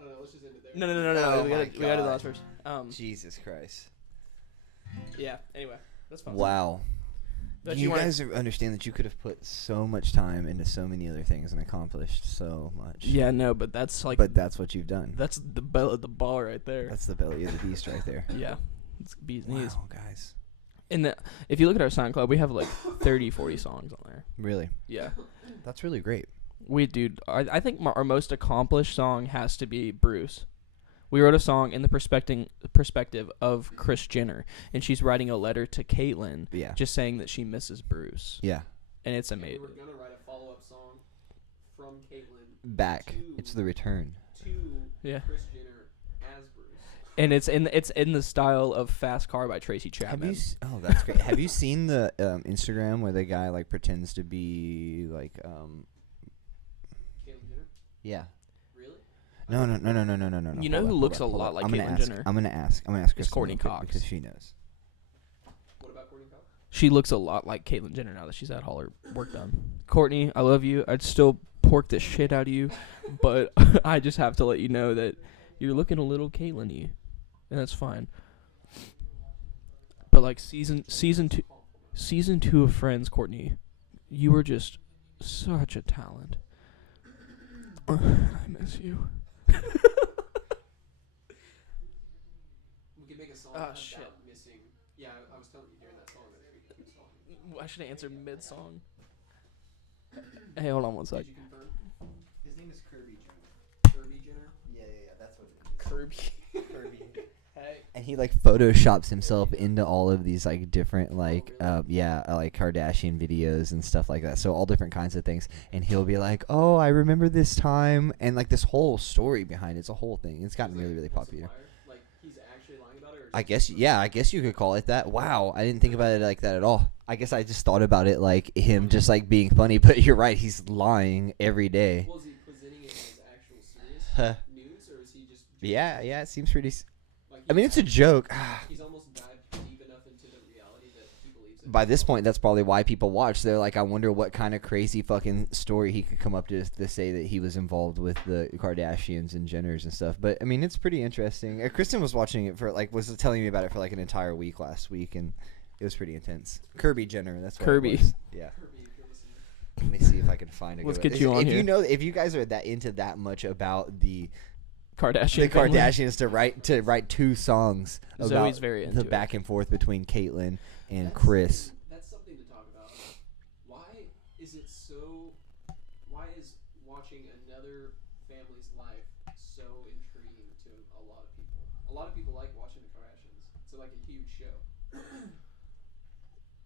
don't know. Let's just end it there. No. Oh we my gotta do the God. last verse. Jesus Christ. Yeah. Anyway, that's fine. Wow. But you wanna- guys understand that you could have put so much time into so many other things and accomplished so much. Yeah, no, but that's like But that's what you've done. that's the belly of the ball right there. That's the belly of the beast right there. Yeah, it's bee's knees. Wow, guys. And if you look at our SoundCloud, we have like 30, 40 songs on there. Really? Yeah, That's really great. I think our most accomplished song has to be Bruce. We wrote a song in the perspective of Kris Jenner, and she's writing a letter to Caitlyn, Yeah. just saying that she misses Bruce, Yeah. and it's And we amazing. were gonna write a follow-up song from Caitlyn Back. to It's the return. to Yeah. Kris Jenner as Bruce. And it's in the style of Fast Car by Tracy Chapman. Oh, that's great. Have you seen the Instagram where the guy like pretends to be like Caitlyn Jenner? yeah. Really? No. You know who looks a lot like Caitlyn Jenner? I'm gonna ask It's Kristen Courtney real quick Cox. because she knows. What about Courtney Cox? She looks a lot like Caitlyn Jenner now that she's had all her work done. Courtney, I love you. I'd still pork the shit out of you, but I just have to let you know that you're looking a little Caitlyn-y, and that's fine. But like season 2 of Friends, Courtney, you were just such a talent. I miss you. We could make a song about shit. missing. Yeah, I was telling you during that song that we could song. I should have answered mid-song. Hey, hold on one sec. Did you confirm? His name is Kirby Jenner. Kirby Jenner? Yeah, that's what it is. Kirby. Hey. And he like photoshops himself into all of these like different like like Kardashian videos and stuff like that. So all different kinds of things. And he'll be like, "Oh, I remember this time," and like this whole story behind it. It's a whole thing. It's gotten really, really popular. Like he's actually lying about it? Or I guess you could call it that. Wow, I didn't think about it like that at all. I guess I just thought about it like him just like being funny. But you're right, he's lying every day. Well, is he presenting it as actual serious news, or is he just? Yeah, it seems pretty. Like I mean, it's a joke. He's almost dived deep enough into the reality that he believes it. By this point, that's probably why people watch. They're like, I wonder what kind of crazy fucking story he could come up to say that he was involved with the Kardashians and Jenners and stuff. But I mean, it's pretty interesting. Kristen was watching it was telling me about it for like an entire week last week, and it was pretty intense. Kirby Jenner, that's what Kirby. It was. Yeah. Kirby, if you're listening. Let me see if I can find a Let's good get one. you on if here. if you guys are that into that much about the Kardashian. family. Kardashians to write 2 songs Zoe's about very into the it. back and forth between Caitlyn and Chris. That's something to talk about. Why is it so? Why is watching another family's life so intriguing to a lot of people? A lot of people like watching the Kardashians. It's like a huge show.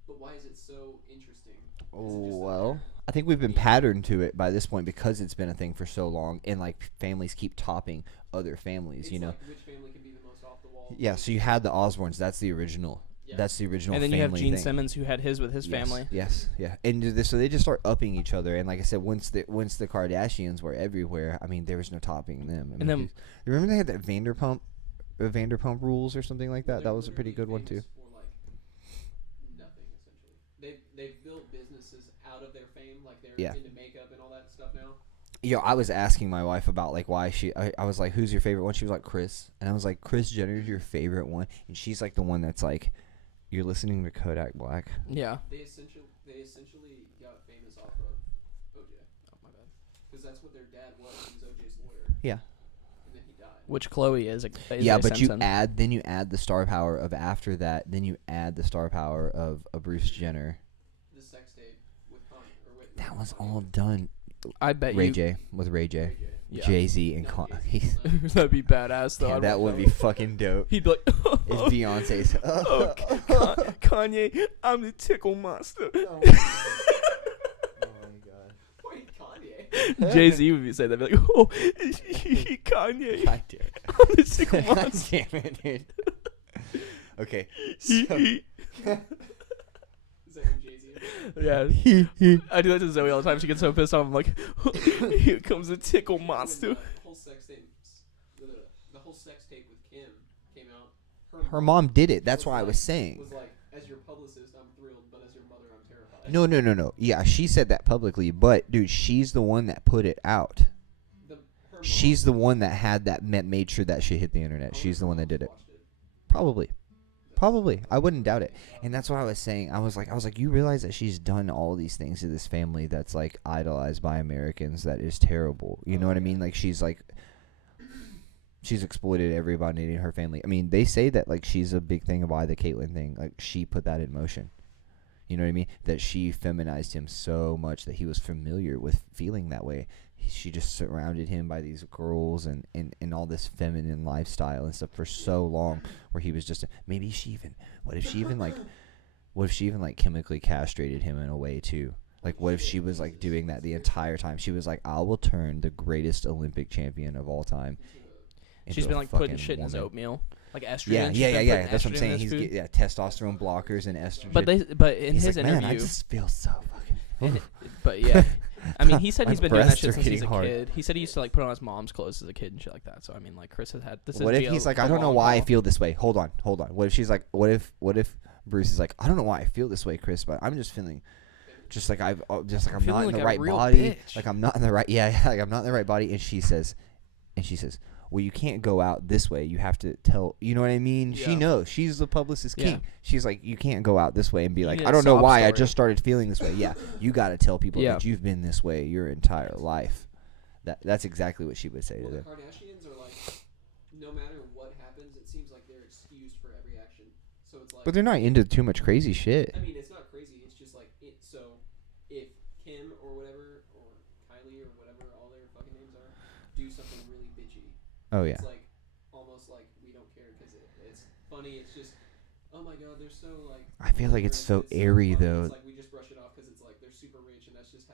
But why is it so interesting? Well, I think we've been patterned to it by this point because it's been a thing for so long, and like families keep topping other families, It's you know. like which family can be the most off the wall? Yeah, so you had the Osbournes. That's the original. Yeah. That's the original. And then you have family Gene thing. Simmons, who had his with his family. Yes, yeah, and so they just start upping each other. And like I said, once the Kardashians were everywhere, I mean, there was no topping them. I mean, then- you remember they had that Vanderpump Rules or something like that. They're That was a pretty good one too. famous for, like, nothing essentially. They've built businesses out of their fame, like they're Yeah. into makeup and all that stuff now. Yo, I was asking my wife about like why I was like, who's your favorite one? She was like, Chris, and I was like, Kris Jenner's your favorite one, and she's like the one that's like, you're listening to Kodak Black. Yeah. They essentially got famous off of OJ. Oh my bad. Because that's what their dad was. He was OJ's lawyer. Yeah. And then he died. Which Chloe is. Yeah, but you Simpson. add the star power of after that, then you add the star power of a Bruce Jenner. The sex tape with Kanye. Or with That was Kanye. all done. I bet Ray you. J with Ray J, Ray J. Yeah. Jay Z and No, Con. Jay-Z's not. That'd be badass though. Damn, I'd that watch would be fucking dope. He'd be like, It's Beyonce's. oh, Kanye, I'm the tickle monster. Oh my god. Wait, Kanye? Jay Z would be saying that. Be like, oh, Kanye, God damn it. I'm the tickle God monster. damn it, dude. Okay. So, Is that your Jay-Z? Yeah. I do that to Zoe all the time. She gets so pissed off. I'm like, here comes the tickle monster. When the whole sex tape, the whole sex tape with Kim came out. her mom did it. That's why I was saying. Was like, as your publicist, I'm thrilled, but as your mother, I'm terrified. No. Yeah, she said that publicly, but dude, she's the one that put it out. Her mom She's the one that had that made sure that shit hit the internet. She's the one that did it. watched Probably. I wouldn't doubt it. And that's what I was saying. I was like, you realize that she's done all these things to this family that's like idolized by Americans. That is terrible. You know what I mean? Like she's exploited everybody in her family. I mean, they say that like she's a big thing of why the Caitlyn thing. Like she put that in motion. You know what I mean? That she feminized him so much that he was familiar with feeling that way. She just surrounded him by these girls and all this feminine lifestyle and stuff for so long, where he was just what if she even like chemically castrated him in a way too? Like what if she was like doing that the entire time? She was like, I will turn the greatest Olympic champion of all time. She's into been a like putting fucking shit in his woman. oatmeal, like estrogen. Yeah, She's yeah, been yeah, yeah. putting That's what I'm estrogen in saying. his He's food. testosterone blockers and estrogen. But in He's his like, man, interview, I just feel so fucking. but yeah, I mean, he said My he's been doing that breasts shit are since he's a getting hard. kid. He said he used to like put on his mom's clothes as a kid and shit like that. So I mean, like Chris has had this. What if he's like, I don't know why I feel this way. Hold on. What if she's like, what if Bruce is like, I don't know why I feel this way, Chris, but I'm just feeling, just like I'm feeling not in like the a right real body, bitch. like I'm not in the right, like I'm not in the right body, and she says, well, you can't go out this way. You have to tell, you know what I mean? She Yeah. knows. She's the publicist king. Yeah. She's like, you can't go out this way and be like, need I a don't know sob why I story. just started feeling this way. Yeah, you got to tell people Yeah. that you've been this way your entire life. That's exactly what she would say to Well, the them. Kardashians are like, no matter what happens, it seems like they're excused for every action. So it's like, But they're not into too much crazy shit. I mean, it's not crazy. It's just like so if Kim or whatever or Kylie or whatever all their fucking names are do something really bitchy, Oh yeah. it's like almost like we don't care because it's funny. It's just oh my god, they're so like. I feel like it's so glamorous, airy funny. though. It's like we just brush it off because it's like they're super rich and that's just them.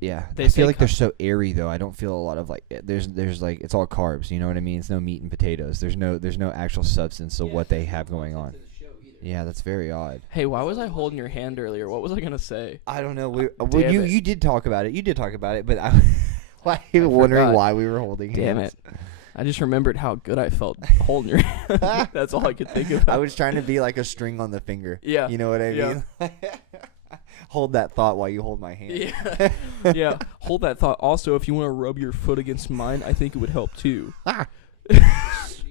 Yeah, They I say feel like they're so airy though. I don't feel a lot of like there's like it's all carbs. You know what I mean? It's no meat and potatoes. There's no actual substance of Yeah, what they there's no have going on. content to the show either. Yeah, that's very odd. Hey, why was I holding your hand earlier? What was I gonna say? I don't know. Well, Damn it. you did talk about it. You did talk about it, but I was wondering forgot. why we were holding Damn hands. it! I just remembered how good I felt holding your hand. That's all I could think of. I was trying to be like a string on the finger. Yeah. You know what I Yeah. mean? Hold that thought while you hold my hand. Yeah. Yeah. Hold that thought. Also, if you want to rub your foot against mine, I think it would help too.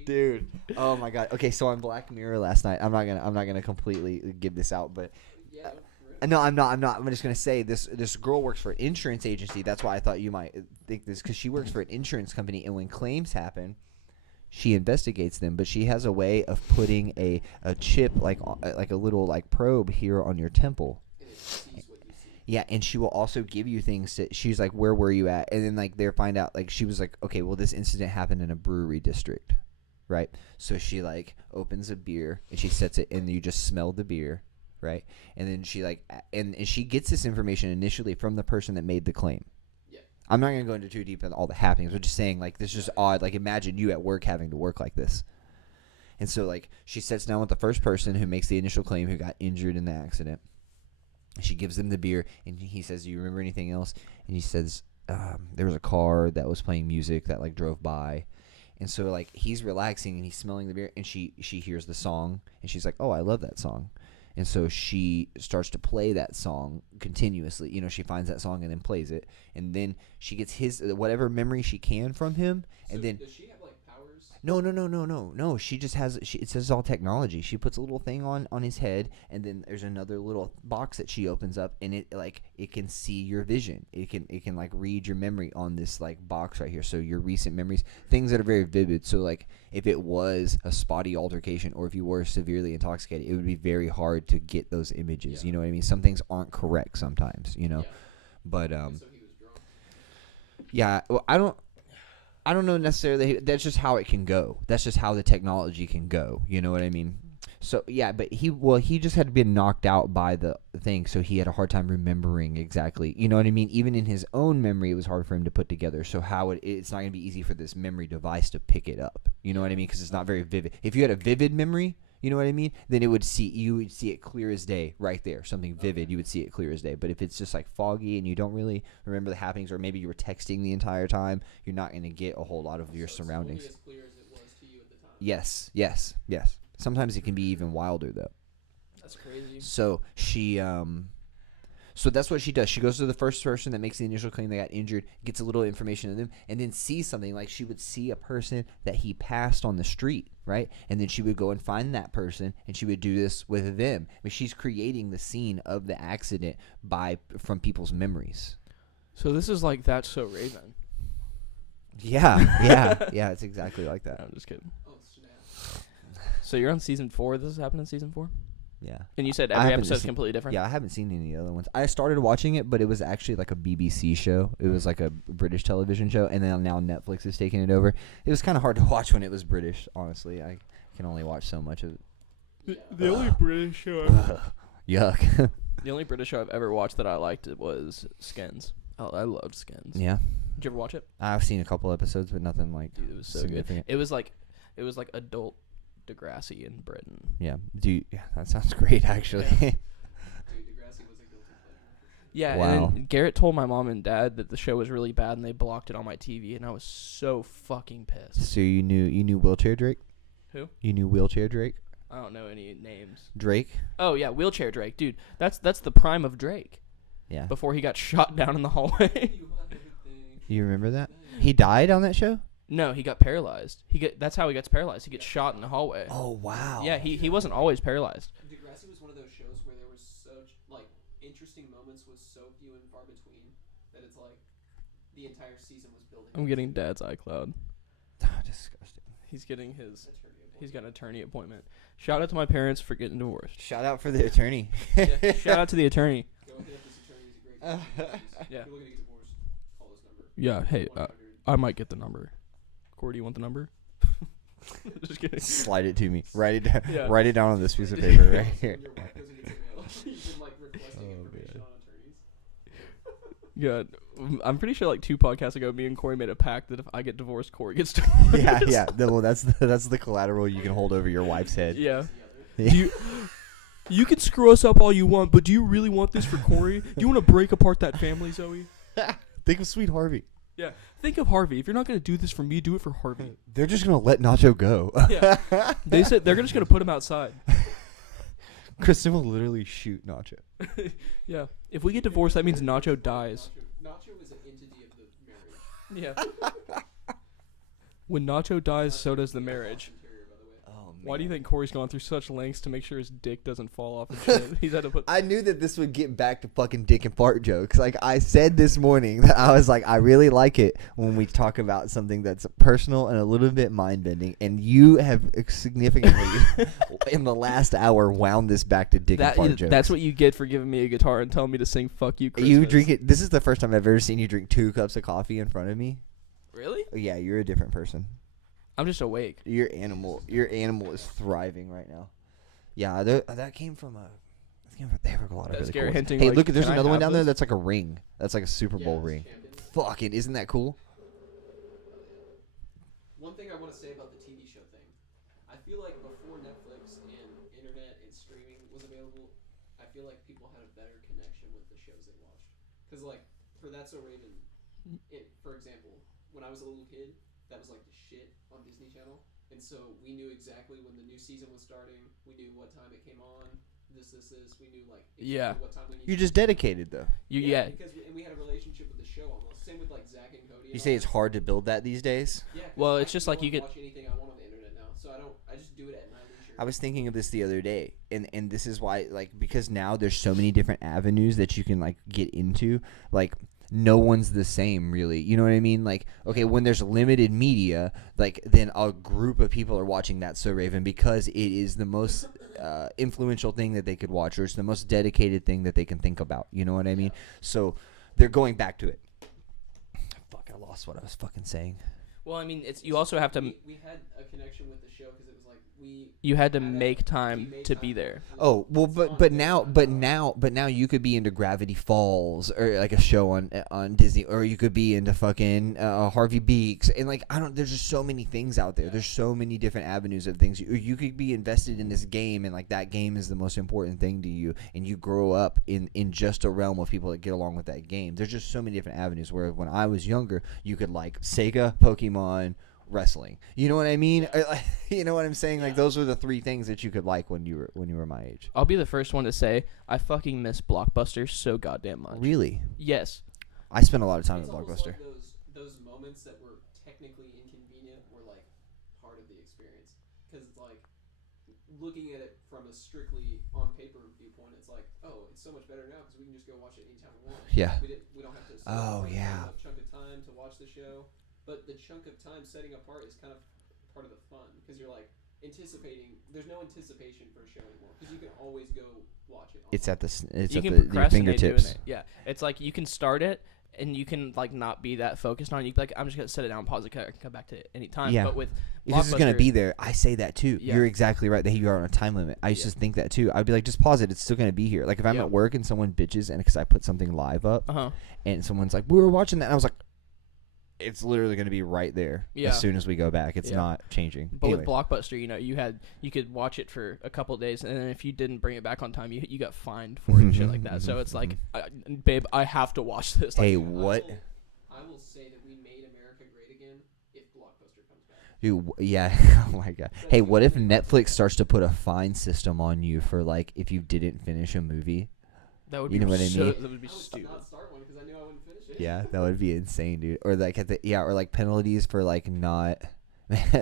Dude. Oh my god. Okay, so on Black Mirror last night, I'm not gonna completely give this out, but Yeah. no, I'm not. I'm just gonna say this girl works for an insurance agency. That's why I thought you might think this, because she works for an insurance company, and when claims happen, she investigates them. But she has a way of putting a chip like a little like probe here on your temple. And it sees what you see. Yeah, and she will also give you things that she's like, where were you at? And then like they find out, like she was like, okay, well this incident happened in a brewery district, right? So she like opens a beer and she sets it, and you just smell the beer, right? And then she like and she gets this information initially from the person that made the claim. Yeah. I'm not gonna go into too deep in all the happenings, but just saying like this is just odd. Like imagine you at work having to work like this. And so like she sits down with the first person who makes the initial claim, who got injured in the accident. She gives him the beer, and he says, do you remember anything else? And he says, there was a car that was playing music that like drove by. And so like he's relaxing and he's smelling the beer, and she hears the song, and she's like, oh, I love that song. And so she starts to play that song continuously. You know, she finds that song and then plays it, and then she gets his whatever memory she can from him, and So then does she have like powers? no. She just has. It says all technology. She puts a little thing on his head, and then there's another little box that she opens up, and it can see your vision. It can like read your memory on this like box right here. So your recent memories, things that are very vivid. So like if it was a spotty altercation, or if you were severely intoxicated, it would be very hard to get those images. Yeah. You know what I mean? Some things aren't correct sometimes. You know, Yeah. but So he was drunk. yeah. Well, I don't know necessarily. That's just how it can go. That's just how the technology can go. You know what I mean? So yeah, but he just had been knocked out by the thing, so he had a hard time remembering exactly. You know what I mean? Even in his own memory, it was hard for him to put together. So it's not going to be easy for this memory device to pick it up. You know what I mean? Because it's not very vivid. If you had a vivid memory, you know what I mean? Then you would see it clear as day right there. Something vivid, you would see it clear as day. But if it's just like foggy and you don't really remember the happenings, or maybe you were texting the entire time, you're not going to get a whole lot of your So it's surroundings. only as clear as it was to you at the time. Yes. Sometimes it can be even wilder though. That's crazy. So she so that's what she does. She goes to the first person that makes the initial claim they got injured, gets a little information of them, and then sees something. Like she would see a person that he passed on the street, right? And then she would go and find that person, and she would do this with them. I mean, she's creating the scene of the accident from people's memories. So this is like That's So Raven. Yeah. It's exactly like that. I'm just kidding. Oh snap! So you're on season 4. This is happening in season 4, Yeah. and you said I every haven't episode's seen- completely different. Yeah, I haven't seen any other ones. I started watching it, but it was actually like a BBC show. It was like a British television show, and then now Netflix is taking it over. It was kind of hard to watch when it was British, honestly. I can only watch so much of it. The only British show. Yuck. The only British show I've ever watched that I liked was Skins. I loved Skins. Yeah. Did you ever watch it? I've seen a couple episodes, but nothing like Dude, it was so significant. good. It was like adult Degrassi in Britain. Yeah. Yeah, that sounds great actually. Yeah. Dude, Degrassi was a guilty pleasure. Yeah, Wow. and then Garrett told my mom and dad that the show was really bad, and they blocked it on my TV, and I was so fucking pissed. So you knew Wheelchair Drake? Who? You knew Wheelchair Drake? I don't know any names. Drake? Oh yeah, Wheelchair Drake, dude. That's the prime of Drake. Yeah. Before he got shot down in the hallway. You want everything. You remember that? He died on that show? No, he got paralyzed. That's how he gets paralyzed. He gets shot in the hallway. Oh wow. Yeah, he wasn't always paralyzed. Degrassi was one of those shows where there was such like interesting moments was so few and far between that it's like the entire season was building. I'm getting Dad's iCloud. Disgusting. He's getting his. Attorney appointment. He's got an attorney appointment. Shout out to my parents for getting divorced. Shout out for the attorney. Yeah, shout out to the attorney. Go hit up this attorney. He's a great guy. Yeah. If you're looking to get divorced, call this number. Yeah. Hey, 100. I might get the number. Corey, do you want the number? Just kidding. Slide it to me. Write it down. Yeah. Write it down on this piece of paper right When here. your wife goes and gets a mail, you've been like requesting Oh, information man. on attorneys. Yeah, I'm pretty sure like 2 podcasts ago, me and Corey made a pact that if I get divorced, Corey gets Yeah, divorced. yeah. Well, that's the collateral you can hold over your wife's head. Yeah. Yeah. Do you can screw us up all you want, but do you really want this for Corey? Do you want to break apart that family, Zoe? Think of Sweet Harvey. Yeah. Think of Harvey. If you're not gonna do this for me, do it for Harvey. They're just gonna let Nacho go. Yeah. They said they're just gonna put him outside. Kristen will literally shoot Nacho. Yeah. If we get divorced, that means Nacho dies. Nacho is an entity of the marriage. Yeah. When Nacho dies, so does the marriage. Interior, by the way. Oh man. Why do you think Corey's gone through such lengths to make sure his dick doesn't fall off and shit? He's had to put. I knew that this would get back to fucking dick and fart jokes. Like I said this morning, that I was like, I really like it when we talk about something that's personal and a little bit mind bending. And you have significantly, in the last hour, wound this back to dick and fart jokes. That's what you get for giving me a guitar and telling me to sing "Fuck You, Christmas." You drink it. This is the first time I've ever seen you drink 2 cups of coffee in front of me. Really? Yeah, you're a different person. I'm just awake. Your animal is thriving right now. Yeah, that came from a. They have a lot of That's really Gary cool. hinting, Hey, like, look, there's can I another one have down there. this? That's like a ring. That's like a Super Bowl it's ring. champions. Fucking, isn't that cool? One thing I want to say about the TV show thing, I feel like before Netflix and internet and streaming was available, I feel like people had a better connection with the shows they watched. Because like for That's So Raven, for example, when I was a little kid, that was like the shit on Disney Channel, and so we knew exactly when the new season was starting. We knew what time it came on. This. We knew like exactly Yeah. what time we needed. You're just dedicated though. Yeah. Because we had a relationship with the show almost. Same with like Zach and Cody. You and say all it's that. hard to build that these days. Yeah. 'cause Well, I it's just can like go you and could- watch anything I want on the internet now, so I just do it at my leisure. I was thinking of this the other day, and this is why, like, because now there's so many different avenues that you can like get into. Like, no one's the same, really. You know what I mean? Like, okay, when there's limited media, like, then a group of people are watching That So Raven because it is the most influential thing that they could watch, or it's the most dedicated thing that they can think about. You know what I mean? So they're going back to it. Fuck, I lost what I was fucking saying. Well, I mean, you also have to. We had a connection with the show because it was like You had to had make we time made to time be there. Oh well, It's but on but there. now you could be into Gravity Falls or like a show on Disney, or you could be into fucking Harvey Beaks, and like there's just so many things out there. There's so many different avenues of things. You could be invested in this game, and like that game is the most important thing to you, and you grow up in just a realm of people that get along with that game. There's just so many different avenues. Where when I was younger, you could like Sega, Pokemon, wrestling. You know what I mean? You know what I'm saying? Like those were the 3 things that you could like when you were my age. I'll be the first one to say I fucking miss Blockbuster so goddamn much. Really? Yes. I spent a lot of time It's at almost Blockbuster. like those moments that were technically inconvenient were like part of the experience, because it's like looking at it from a strictly on paper viewpoint, it's like, oh, it's so much better now because we can just go watch it anytime we want. Yeah. We don't have to. Oh, yeah. A chunk of time to watch the show, but the chunk of time setting apart is kind of part of the fun because you're like anticipating. There's no anticipation for a show anymore because you can always go watch it. It's at the You can your procrastinate doing fingertips. it. Yeah. It's like you can start it and you can like not be that focused on it. You can be like, I'm just gonna set it down, pause it, I can come back to it any time. Yeah. But with Because it's gonna Blockbuster- be there. I say that too. Yeah. You're exactly right that you are on a time limit. I used Yeah. to think that too. I'd be like, just pause it. It's still gonna be here. Like if I'm Yep. at work and someone bitches and because I put something live up Uh-huh. and someone's like, we were watching that, and I was like, it's literally going to be right there Yeah. as soon as we go back. It's Yeah. not changing. But Anyway. with Blockbuster, you could watch it for a couple of days, and then if you didn't bring it back on time, you got fined for it and shit like that. So it's like, babe, I have to watch this. Like, Hey, what? I will say that we made America great again if Blockbuster comes back. Dude, yeah. Oh my god. Hey, what if Netflix starts to put a fine system on you for like if you didn't finish a movie? that would You be know what I mean? That would be I would stupid. not start one because I knew I wouldn't finish it. Yeah, that would be insane, dude. Or like or like penalties for like not.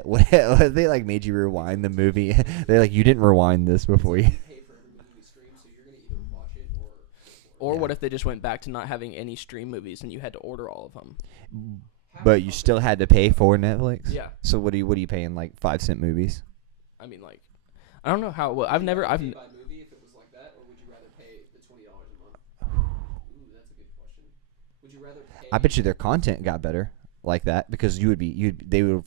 what if they like made you rewind the movie? They're like, you didn't rewind this before you. Pay for every movie we stream, so you're gonna either watch it Or Yeah. what if they just went back to not having any stream movies and you had to order all of them? But you still had to pay for Netflix. Yeah. So what are you paying, like 5-cent movies? I mean, like, I don't know how. Well, I've never. I've. pay by movie if it was like that, or would you rather pay the $20 a month? Ooh, that's a good question. Would you rather pay? I bet you their content got better like that because they would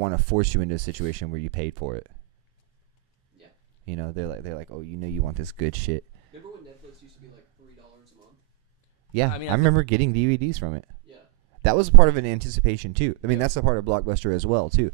want to force you into a situation where you paid for it. Yeah. You know, they're like, oh, you know, you want this good shit. Remember when Netflix used to be like $3 a month? Yeah, I mean, I remember getting DVDs from it. Yeah. That was part of an anticipation too. I mean, Yeah. that's a part of Blockbuster as well too.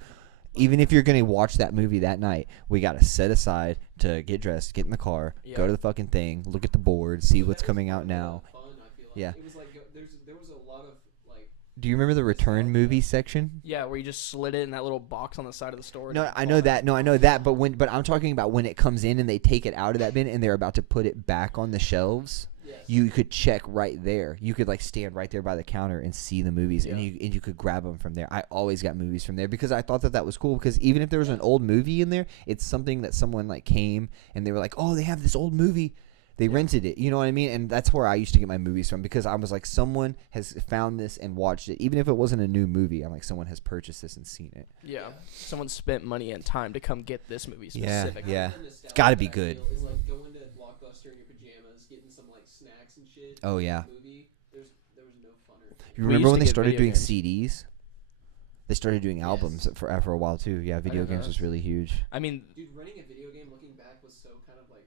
Even if you're gonna watch that movie that night, we gotta set aside to get dressed, get in the car, Yeah. go to the fucking thing, look at the board, see So what's that was coming part out of the now. Fun, I feel like. Yeah. It was like there was a lot of like. Do you remember the return movie section? Yeah, where you just slid it in that little box on the side of the store. and No, you I pull know it that. No, I know that. But I'm talking about when it comes in and they take it out of that bin and they're about to put it back on the shelves. Yes. You could check right there. You could like stand right there by the counter and see the movies, and Yeah. you could grab them from there. I always got movies from there because I thought that was cool. Because even if there was an old movie in there, it's something that someone like came and they were like, oh, they have this old movie. They rented it. You know what I mean? And that's where I used to get my movies from because I was like, someone has found this and watched it, even if it wasn't a new movie. I'm like, someone has purchased this and seen it. Yeah. Someone spent money and time to come get this movie Yeah, specifically. yeah. The nostalgia gotta be that I good. feel is like going to Blockbuster in your pajamas, getting some like snacks and shit. Oh, yeah. Movie. There was no funner. You We remember used when to they get started video doing games. CDs? They started doing Yes. albums for a while too. Yeah, video didn't know games was that. really huge. I mean, Dude, running a video game looking back was so kind of like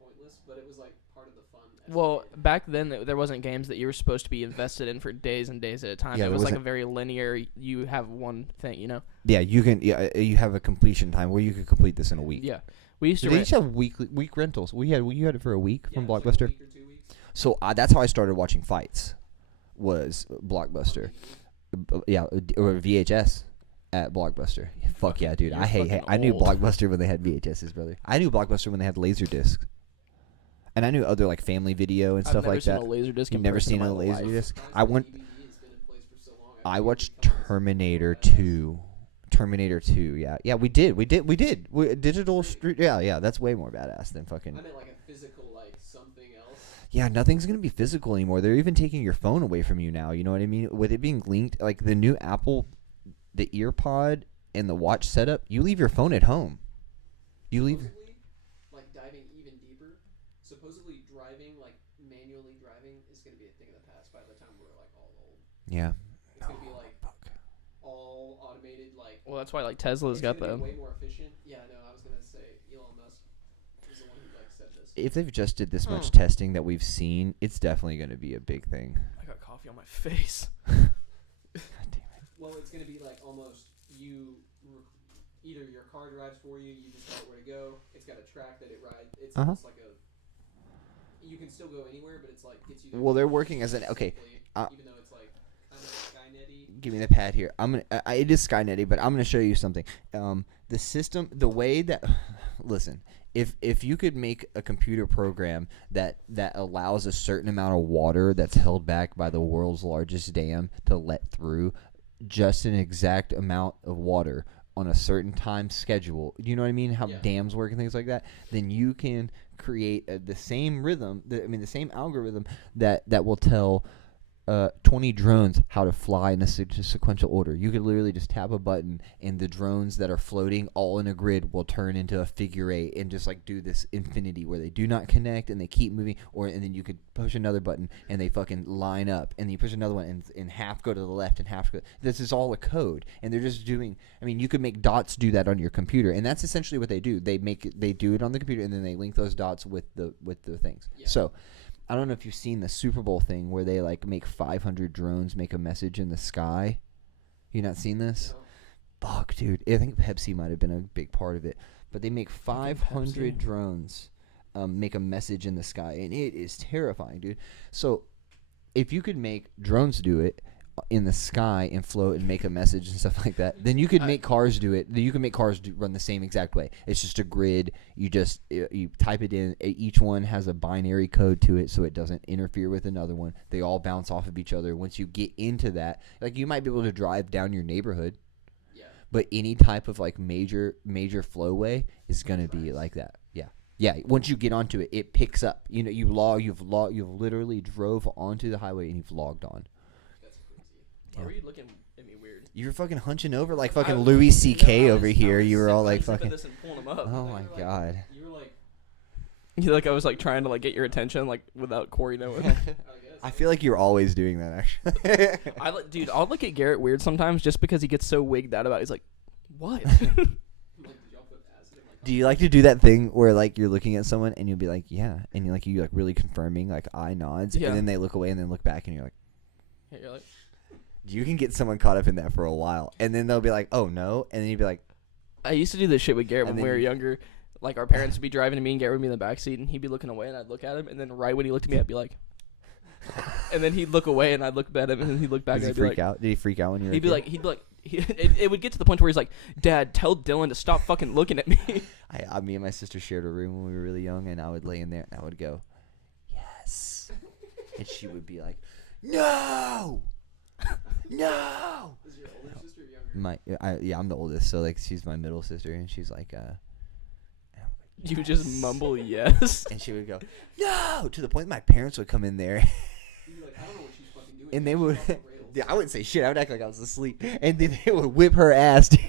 pointless, but it was like part of the fun. as a well, kid. back then there wasn't games that you were supposed to be invested in for days and days at a time. Yeah, it there was like a wasn't- very linear. You have one thing, you know. Yeah, you can. Yeah, you have a completion time where you could complete this in a week. Yeah, we used to. They Rent, used to have week rentals. You had it for a week Yeah, from it was like a Blockbuster. week or 2 weeks. So that's how I started watching fights. Was Blockbuster? Yeah, or VHS at Blockbuster. Fuck yeah, dude. You're I fucking knew old. Blockbuster when they had VHSs, brother. I knew Blockbuster when they had laser discs. And I knew other like Family Video and I've stuff never like seen that. a laser disc. You've in never person seen in a my laser life. disc? Surprised I the went. DVD has been in place for so long. I figured watched it'd become Terminator super badass. 2. Terminator 2. Yeah, we did. Digital street. Yeah. That's way more badass than fucking. I meant like a physical, like something else. Yeah, nothing's gonna be physical anymore. They're even taking your phone away from you now. You know what I mean? With it being linked, like the new Apple, the EarPod and the watch setup, you leave your phone at home. You leave. Supposedly, like diving even deeper, supposedly manually driving is going to be a thing of the past by the time we're like all old. Yeah. It's going to be like all automated, like. Well, that's why like Tesla's it's got gonna the. be way more efficient. Yeah, I know. I was going to say Elon Musk is the one who like said this. If they've just did this much Hmm. testing that we've seen, it's definitely gonna be a big thing. I got coffee on my face. God damn it. Well, it's going to be like almost either your car drives for you, you just tell it where to go. It's got a track that it rides. It's Uh-huh. almost like you can still go anywhere, but it's like gets you there. Well, they're working as an safely, uh, even though it's like kind of Skynet-y. Give me the pad here. I'm gonna. It is Skynet, but I'm gonna show you something. The system, the way that, listen, if you could make a computer program that allows a certain amount of water that's held back by the world's largest dam to let through just an exact amount of water on a certain time schedule, you know what I mean? How Yeah. dams work and things like that. Then you can create the same rhythm. The same algorithm that will tell 20 drones how to fly in a sequential order. You could literally just tap a button and the drones that are floating all in a grid will turn into a figure eight and just like do this infinity where they do not connect and they keep moving, and then you could push another button and they fucking line up, and then you push another one and half go to the left and half go. This is all a code, and they're just doing. I mean, you could make dots do that on your computer, and that's essentially what they do. They do it on the computer, and then they link those dots with the things. Yeah. So I don't know if you've seen the Super Bowl thing where they like make 500 drones make a message in the sky. You not seen this? No. Fuck, dude. I think Pepsi might have been a big part of it. But they make 500 Pepsi. drones make a message in the sky, and it is terrifying, dude. So if you could make drones do it in the sky and float and make a message and stuff like that, then you could make cars do it. You can make cars run the same exact way. It's just a grid. You just you type it in. Each one has a binary code to it, so it doesn't interfere with another one. They all bounce off of each other. Once you get into that, like you might be able to drive down your neighborhood, Yeah. but any type of like major flowway is gonna be like that. Yeah. Once you get onto it, it picks up. You know, you've literally drove onto the highway and you've logged on. That's crazy. Yeah. Why were you looking at me weird? You were fucking hunching over like fucking I- Louis C.K. No, I over was- here. I was You were all zipping- like zipping fucking. this and pulling them up. Oh my You were like- god. You were like, You like I was like trying to like get your attention like without Corey knowing. I guess. I feel like you're always doing that, actually. Dude, I'll look at Garrett weird sometimes just because he gets so wigged out about it. He's like, what? Like, did y'all put acid in my Do you like to do that thing where like you're looking at someone and you'll be like, yeah, and you like really confirming like eye nods, Yeah. and then they look away and then look back and you're like, Yeah, you're like, you can get someone caught up in that for a while, and then they'll be like, oh no, and then you'd be like, I used to do this shit with Garrett And when we then were you- younger. Like our parents would be driving and me and Garrett would be in the backseat and he'd be looking away and I'd look at him and then right when he looked at me I'd be like, and then he'd look away and I'd look at him and then he'd look back does he and I'd be freak like, out? Did he freak out when you were? he'd be a like, kid? it would get to the point where he's like, Dad, tell Dylan to stop fucking looking at me. Me and my sister shared a room when we were really young, and I would lay in there and I would go, yes, and she would be like, no, no. Is your older sister or younger? I'm the oldest, so like she's my middle sister, and she's like, You would just mumble yes. and she would go, no, to the point that my parents would come in there, You'd be like, I don't know what she's fucking doing. and they She's would, off the rails. yeah, I wouldn't say shit. I would act like I was asleep, and then they would whip her ass. dude.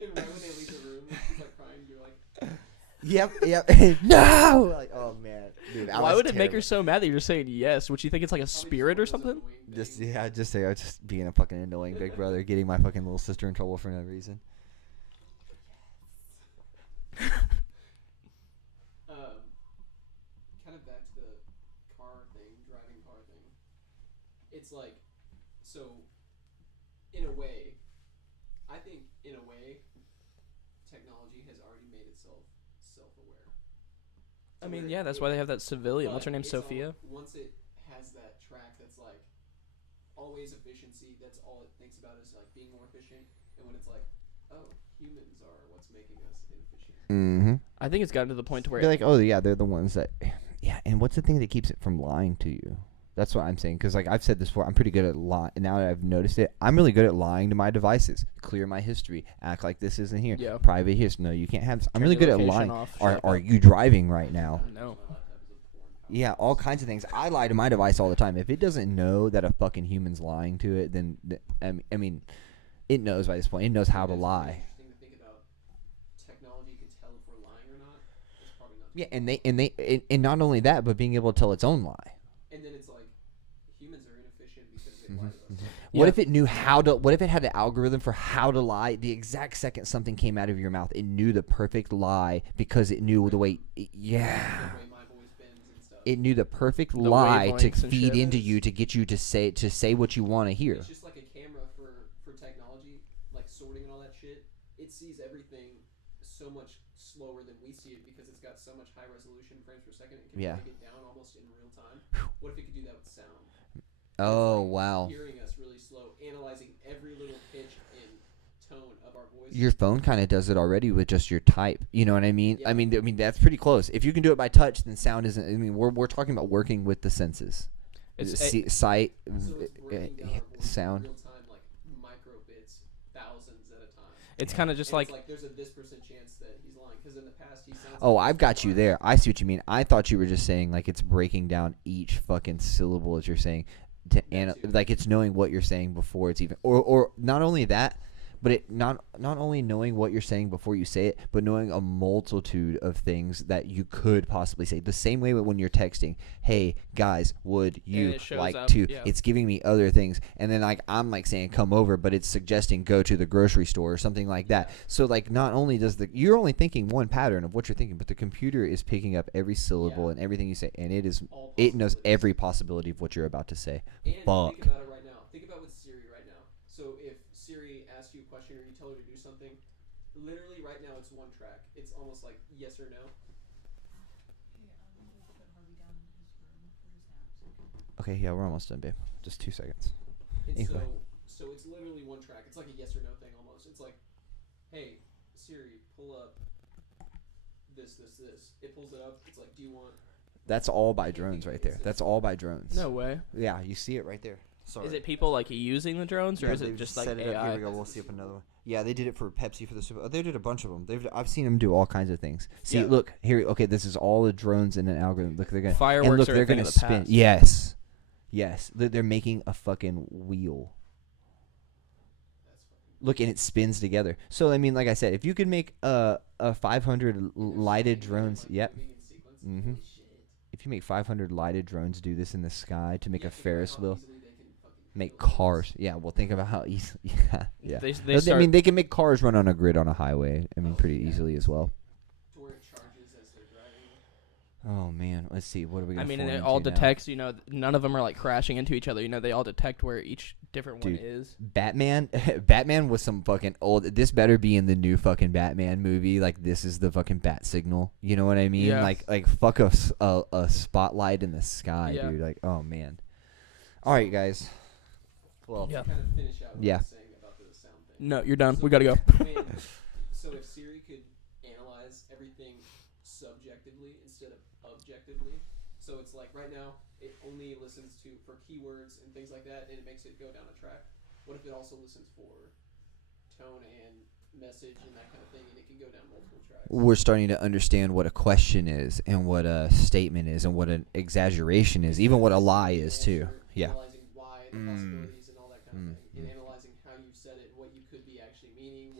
And right when they leave the room, she's like crying. You're like, Yep. No. Like, oh man, dude. I Why was would it make her terrible. so mad that you're just saying yes? Would she think it's like a spirit or something? Just I was just being a fucking annoying big brother, getting my fucking little sister in trouble for no reason. Kind of back to the car thing, driving car thing. It's like, so, in a way, I think in a way, technology has already made itself self-aware. I mean, yeah, that's why they have that civilian. What's her name? It's Sophia? Once it has that track that's like always efficiency, that's all it thinks about is like being more efficient. And when it's like, oh, humans are what's making us inefficient. Mm-hmm. I think it's gotten to the point to where They're like, oh yeah, they're the ones that, yeah. And what's the thing that keeps it from lying to you? That's what I'm saying. Because like I've said this before, I'm pretty good at lying. Now that I've noticed it, I'm really good at lying to my devices. Clear my history. Act like this isn't here. Yeah. Private history. No, you can't have this. I'm Turn really your good at location lying. off, shit Are like Are that. you driving right now? no. My laptop is a porn power. Yeah, all kinds of things. I lie to my device all the time. If it doesn't know that a fucking human's lying to it, then I mean, it knows by this point. It knows how to That's lie. Interesting to think about. Technology can tell if we're lying or not. It's probably not. Yeah, and not only that, but being able to tell its own lie. And then it's like humans are inefficient because they lie to us. What Yeah. if it knew how to? What if it had an algorithm for how to lie? The exact second something came out of your mouth, it knew the perfect lie because it knew the way. Yeah, The way my voice bends and stuff. it knew the perfect The lie to wavelengths and feed shit. into you to get you to say what you want to hear. It's just like a camera for technology, like sorting and all that shit. It sees everything so much slower than we see it because it's got so much high resolution frames per second. It can Yeah. break it down almost in real time. What if it could do that with sound? Oh It's like wow. Hearing us really slow, analyzing every little pitch and tone of our voice. Your phone kind of does it already with just your type. You know what I mean? Yeah. I mean that's pretty close. If you can do it by touch, then sound isn't. I mean, we're talking about working with the senses. Sight, so it's breaking down our voice sound. in real time, like micro bits, thousands at a time. It's kind of just And like it's like there's a this percent chance that he's lying because in the past he sounds. Oh, like I've he's got you lying. there. I see what you mean. I thought you were just saying like it's breaking down each fucking syllable as you're saying, That too. like it's knowing what you're saying before it's even, or not only that, but it not only knowing what you're saying before you say it, but knowing a multitude of things that you could possibly say. The same way when you're texting, hey guys, would you it shows like up, to? yeah. It's giving me other things, and then like I'm like saying come over, but it's suggesting go to the grocery store or something like that. So like not only does you're only thinking one pattern of what you're thinking, but the computer is picking up every syllable Yeah. and everything you say, and All it knows possibilities. every possibility of what you're about to say. And Fuck. think about it right now. Think about with Siri asks you a question or you tell her to do something, literally right now it's one track. It's almost like yes or no. Okay, yeah, we're almost done, babe. Just 2 seconds. And Anyway. so it's literally one track. It's like a yes or no thing almost. It's like, hey, Siri, pull up this. It pulls it up. It's like, do you want... That's all by drones right there. That's all by drones. No way. Yeah, you see it right there. Sorry. Is it people like using the drones, or Yeah, is it they've just like set it up. AI? Here we go. We'll see up another one. Yeah, they did it for Pepsi for the Super Bowl. They did a bunch of them. I've seen them do all kinds of things. See, Yeah. look here. Okay, this is all the drones in an algorithm. Look, they're gonna Fireworks and look, are they're a thing gonna of the spin. past. Yes, yes. They're making a fucking wheel. Look, and it spins together. So I mean, like I said, if you could make a 500 lighted drones, yep. Mm-hmm. If you make 500 lighted drones do this in the sky to make a Ferris wheel, make cars. Yeah, well, think about how easy. Yeah. They I mean, they can make cars run on a grid on a highway. I mean, pretty easily as well. To where it charges as they're driving. Oh man, let's see. What are we gonna? I mean, fall and it into all now? detects. None of them are like crashing into each other. They all detect where each different one Dude. is. Batman. Batman was some fucking old. This better be in the new fucking Batman movie. Like this is the fucking bat signal. You know what I mean? Yeah. Like fuck a spotlight in the sky, Yeah. dude. Like oh man. All right, guys. Well, Yeah. Kind of finish out what Yeah. I was saying about the sound thing. No, you're done. So We gotta go. So if Siri could analyze everything subjectively instead of objectively, so it's like right now it only listens for keywords and things like that, and it makes it go down a track. What if it also listens for tone and message and that kind of thing, and it can go down multiple tracks? we're starting to understand what a question is and what a statement is and what an exaggeration is, even what a lie is too. Yeah. Analyzing why, the possibilities, and all that kind of thing, and Mm. analyzing how you said it, what you could be actually meaning,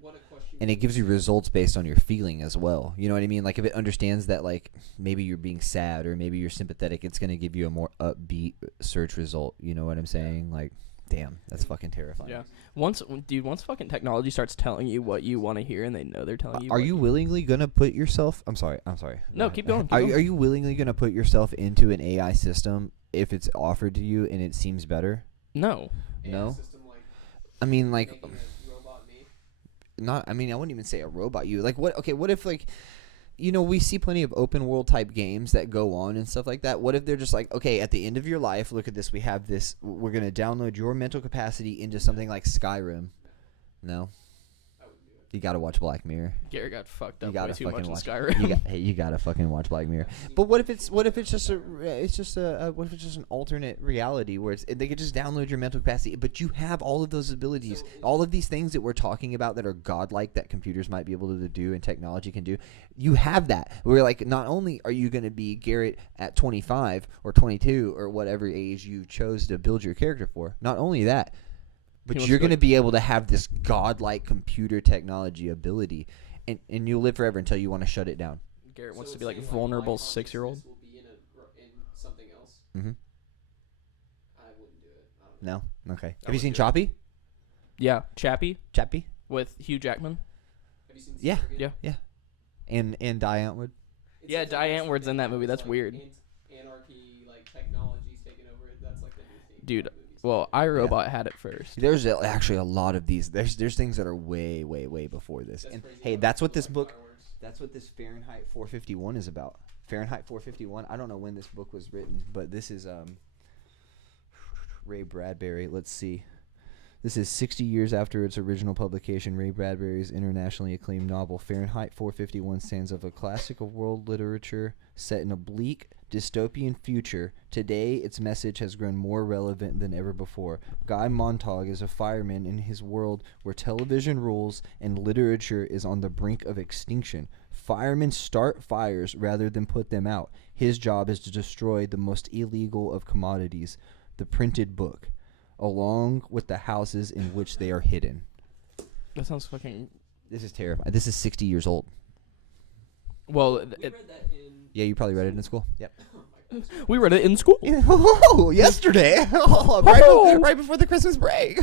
what a question. And it gives you results based on your feeling as well. You know what I mean? Like if it understands that like maybe you're being sad or maybe you're sympathetic, it's going to give you a more upbeat search result. You know what I'm saying? Like, damn, that's fucking terrifying. Yeah. Once fucking technology starts telling you what you want to hear, and they know they're telling you. Are what you willingly going to put yourself... I'm sorry. No, keep going. Are you willingly going to put yourself into an AI system if it's offered to you and it seems better? No. No? System, like, I mean, like... making a robot me. I wouldn't even say a robot you. Like, what if, like, we see plenty of open world type games that go on and stuff like that. What if they're just like, okay, at the end of your life, look at this, we have this, we're going to download your mental capacity into something like Skyrim. No? I wouldn't do it. You got to watch Black Mirror. Garrett got fucked You up gotta way too much fucking in watch. Skyrim. You gotta fucking watch Black Mirror. But what if it's just an alternate reality where they could just download your mental capacity, but you have all of those abilities, all of these things that we're talking about that are godlike that computers might be able to do and technology can do. You have that. We're like, not only are you going to be Garrett at 25 or 22 or whatever age you chose to build your character for, not only that, but He wants you're to, going to like- be able to have this godlike computer technology ability. And you'll live forever until you want to shut it down. Garrett wants So to be like it's a saying, vulnerable my 6-year-old. consciousness will be in something else. Mm-hmm. I wouldn't do it. I don't know. No? Okay. I Have you would seen do it. Choppy? Yeah, Chappie Chappie? with Hugh Jackman. Have you seen Yeah. Surrogate? Yeah. And Die Antwood? It's Yeah, such a Diane nice Ward's in thing that where movie. it's That's like weird. Anarchy, like technology's taking over. That's like the new thing. Dude, about movies. well, iRobot had it first. There's actually a lot of these. There's things that are way, way, way before this. That's And crazy hey, how that's what people this like book... fireworks. That's what this Fahrenheit 451 is about. Fahrenheit 451. I don't know when this book was written, but this is Ray Bradbury. Let's see. This is 60 years after its original publication. Ray Bradbury's internationally acclaimed novel Fahrenheit 451 stands as a classic of world literature set in a bleak, dystopian future. Today, its message has grown more relevant than ever before. Guy Montag is a fireman in his world where television rules and literature is on the brink of extinction. Firemen start fires rather than put them out. His job is to destroy the most illegal of commodities, the printed book, along with the houses in which they are hidden. That sounds fucking. This is terrifying. This is 60 years old. Well, We read that in. Yeah, you probably read it in school. Yep. we read it in school. Oh, yesterday. Right before the Christmas break.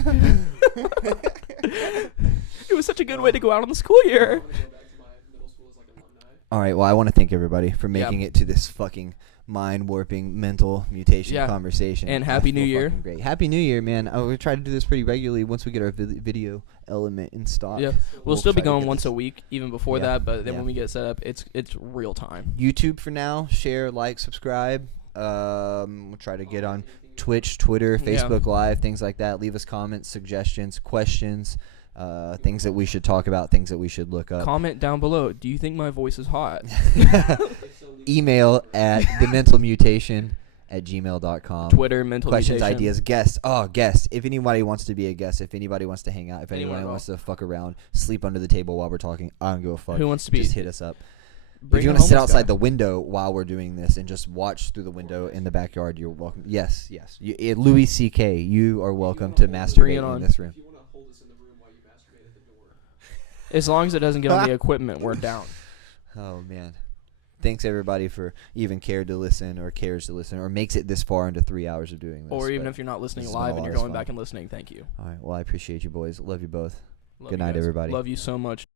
It was such a good way to go out on the school I year. want to go back to my middle school as like alumni. All right, well, I want to thank everybody for making it to this fucking mind warping mental mutation Yeah. conversation. And I Happy New feel Year. fucking Great. Happy New Year, man. We'll try to do this pretty regularly once we get our video element in stock. Yeah, we'll still be try to going get once this- a week, even before Yeah, that. But then yeah. when we get set up, it's real time. YouTube for now. Share, like, subscribe. We'll try to get on Twitch, Twitter, Yeah. Facebook Live, things like that. Leave us comments, suggestions, questions, things that we should talk about, things that we should look up. Comment down below. Do you think my voice is hot? Email at thementalmutation@gmail.com. Twitter, mental Questions, mutation. ideas, guests. Oh, guests. If anybody wants to be a guest, if anybody wants to hang out, if Anyone anybody at wants to fuck around, sleep under the table while we're talking, I don't give a fuck. Who wants to be? Just hit us up. Bring If you a want to sit homeless outside guy. the window while we're doing this and just watch through the window in the backyard, you're welcome. Yes. Louis C.K., you are welcome to Bring masturbate it on. in this room. If you want to hold us in the room while you masturbate at the door. As long as it doesn't get on the equipment, we're down. Oh, man. Thanks, everybody, for even cared to listen or cares to listen or makes it this far into 3 hours of doing this. Or even but if you're not listening this has been live a and lot you're of going fun. back and listening, thank you. All right. Well, I appreciate you, boys. Love you both. Love Good you night, guys. everybody. Love you so much.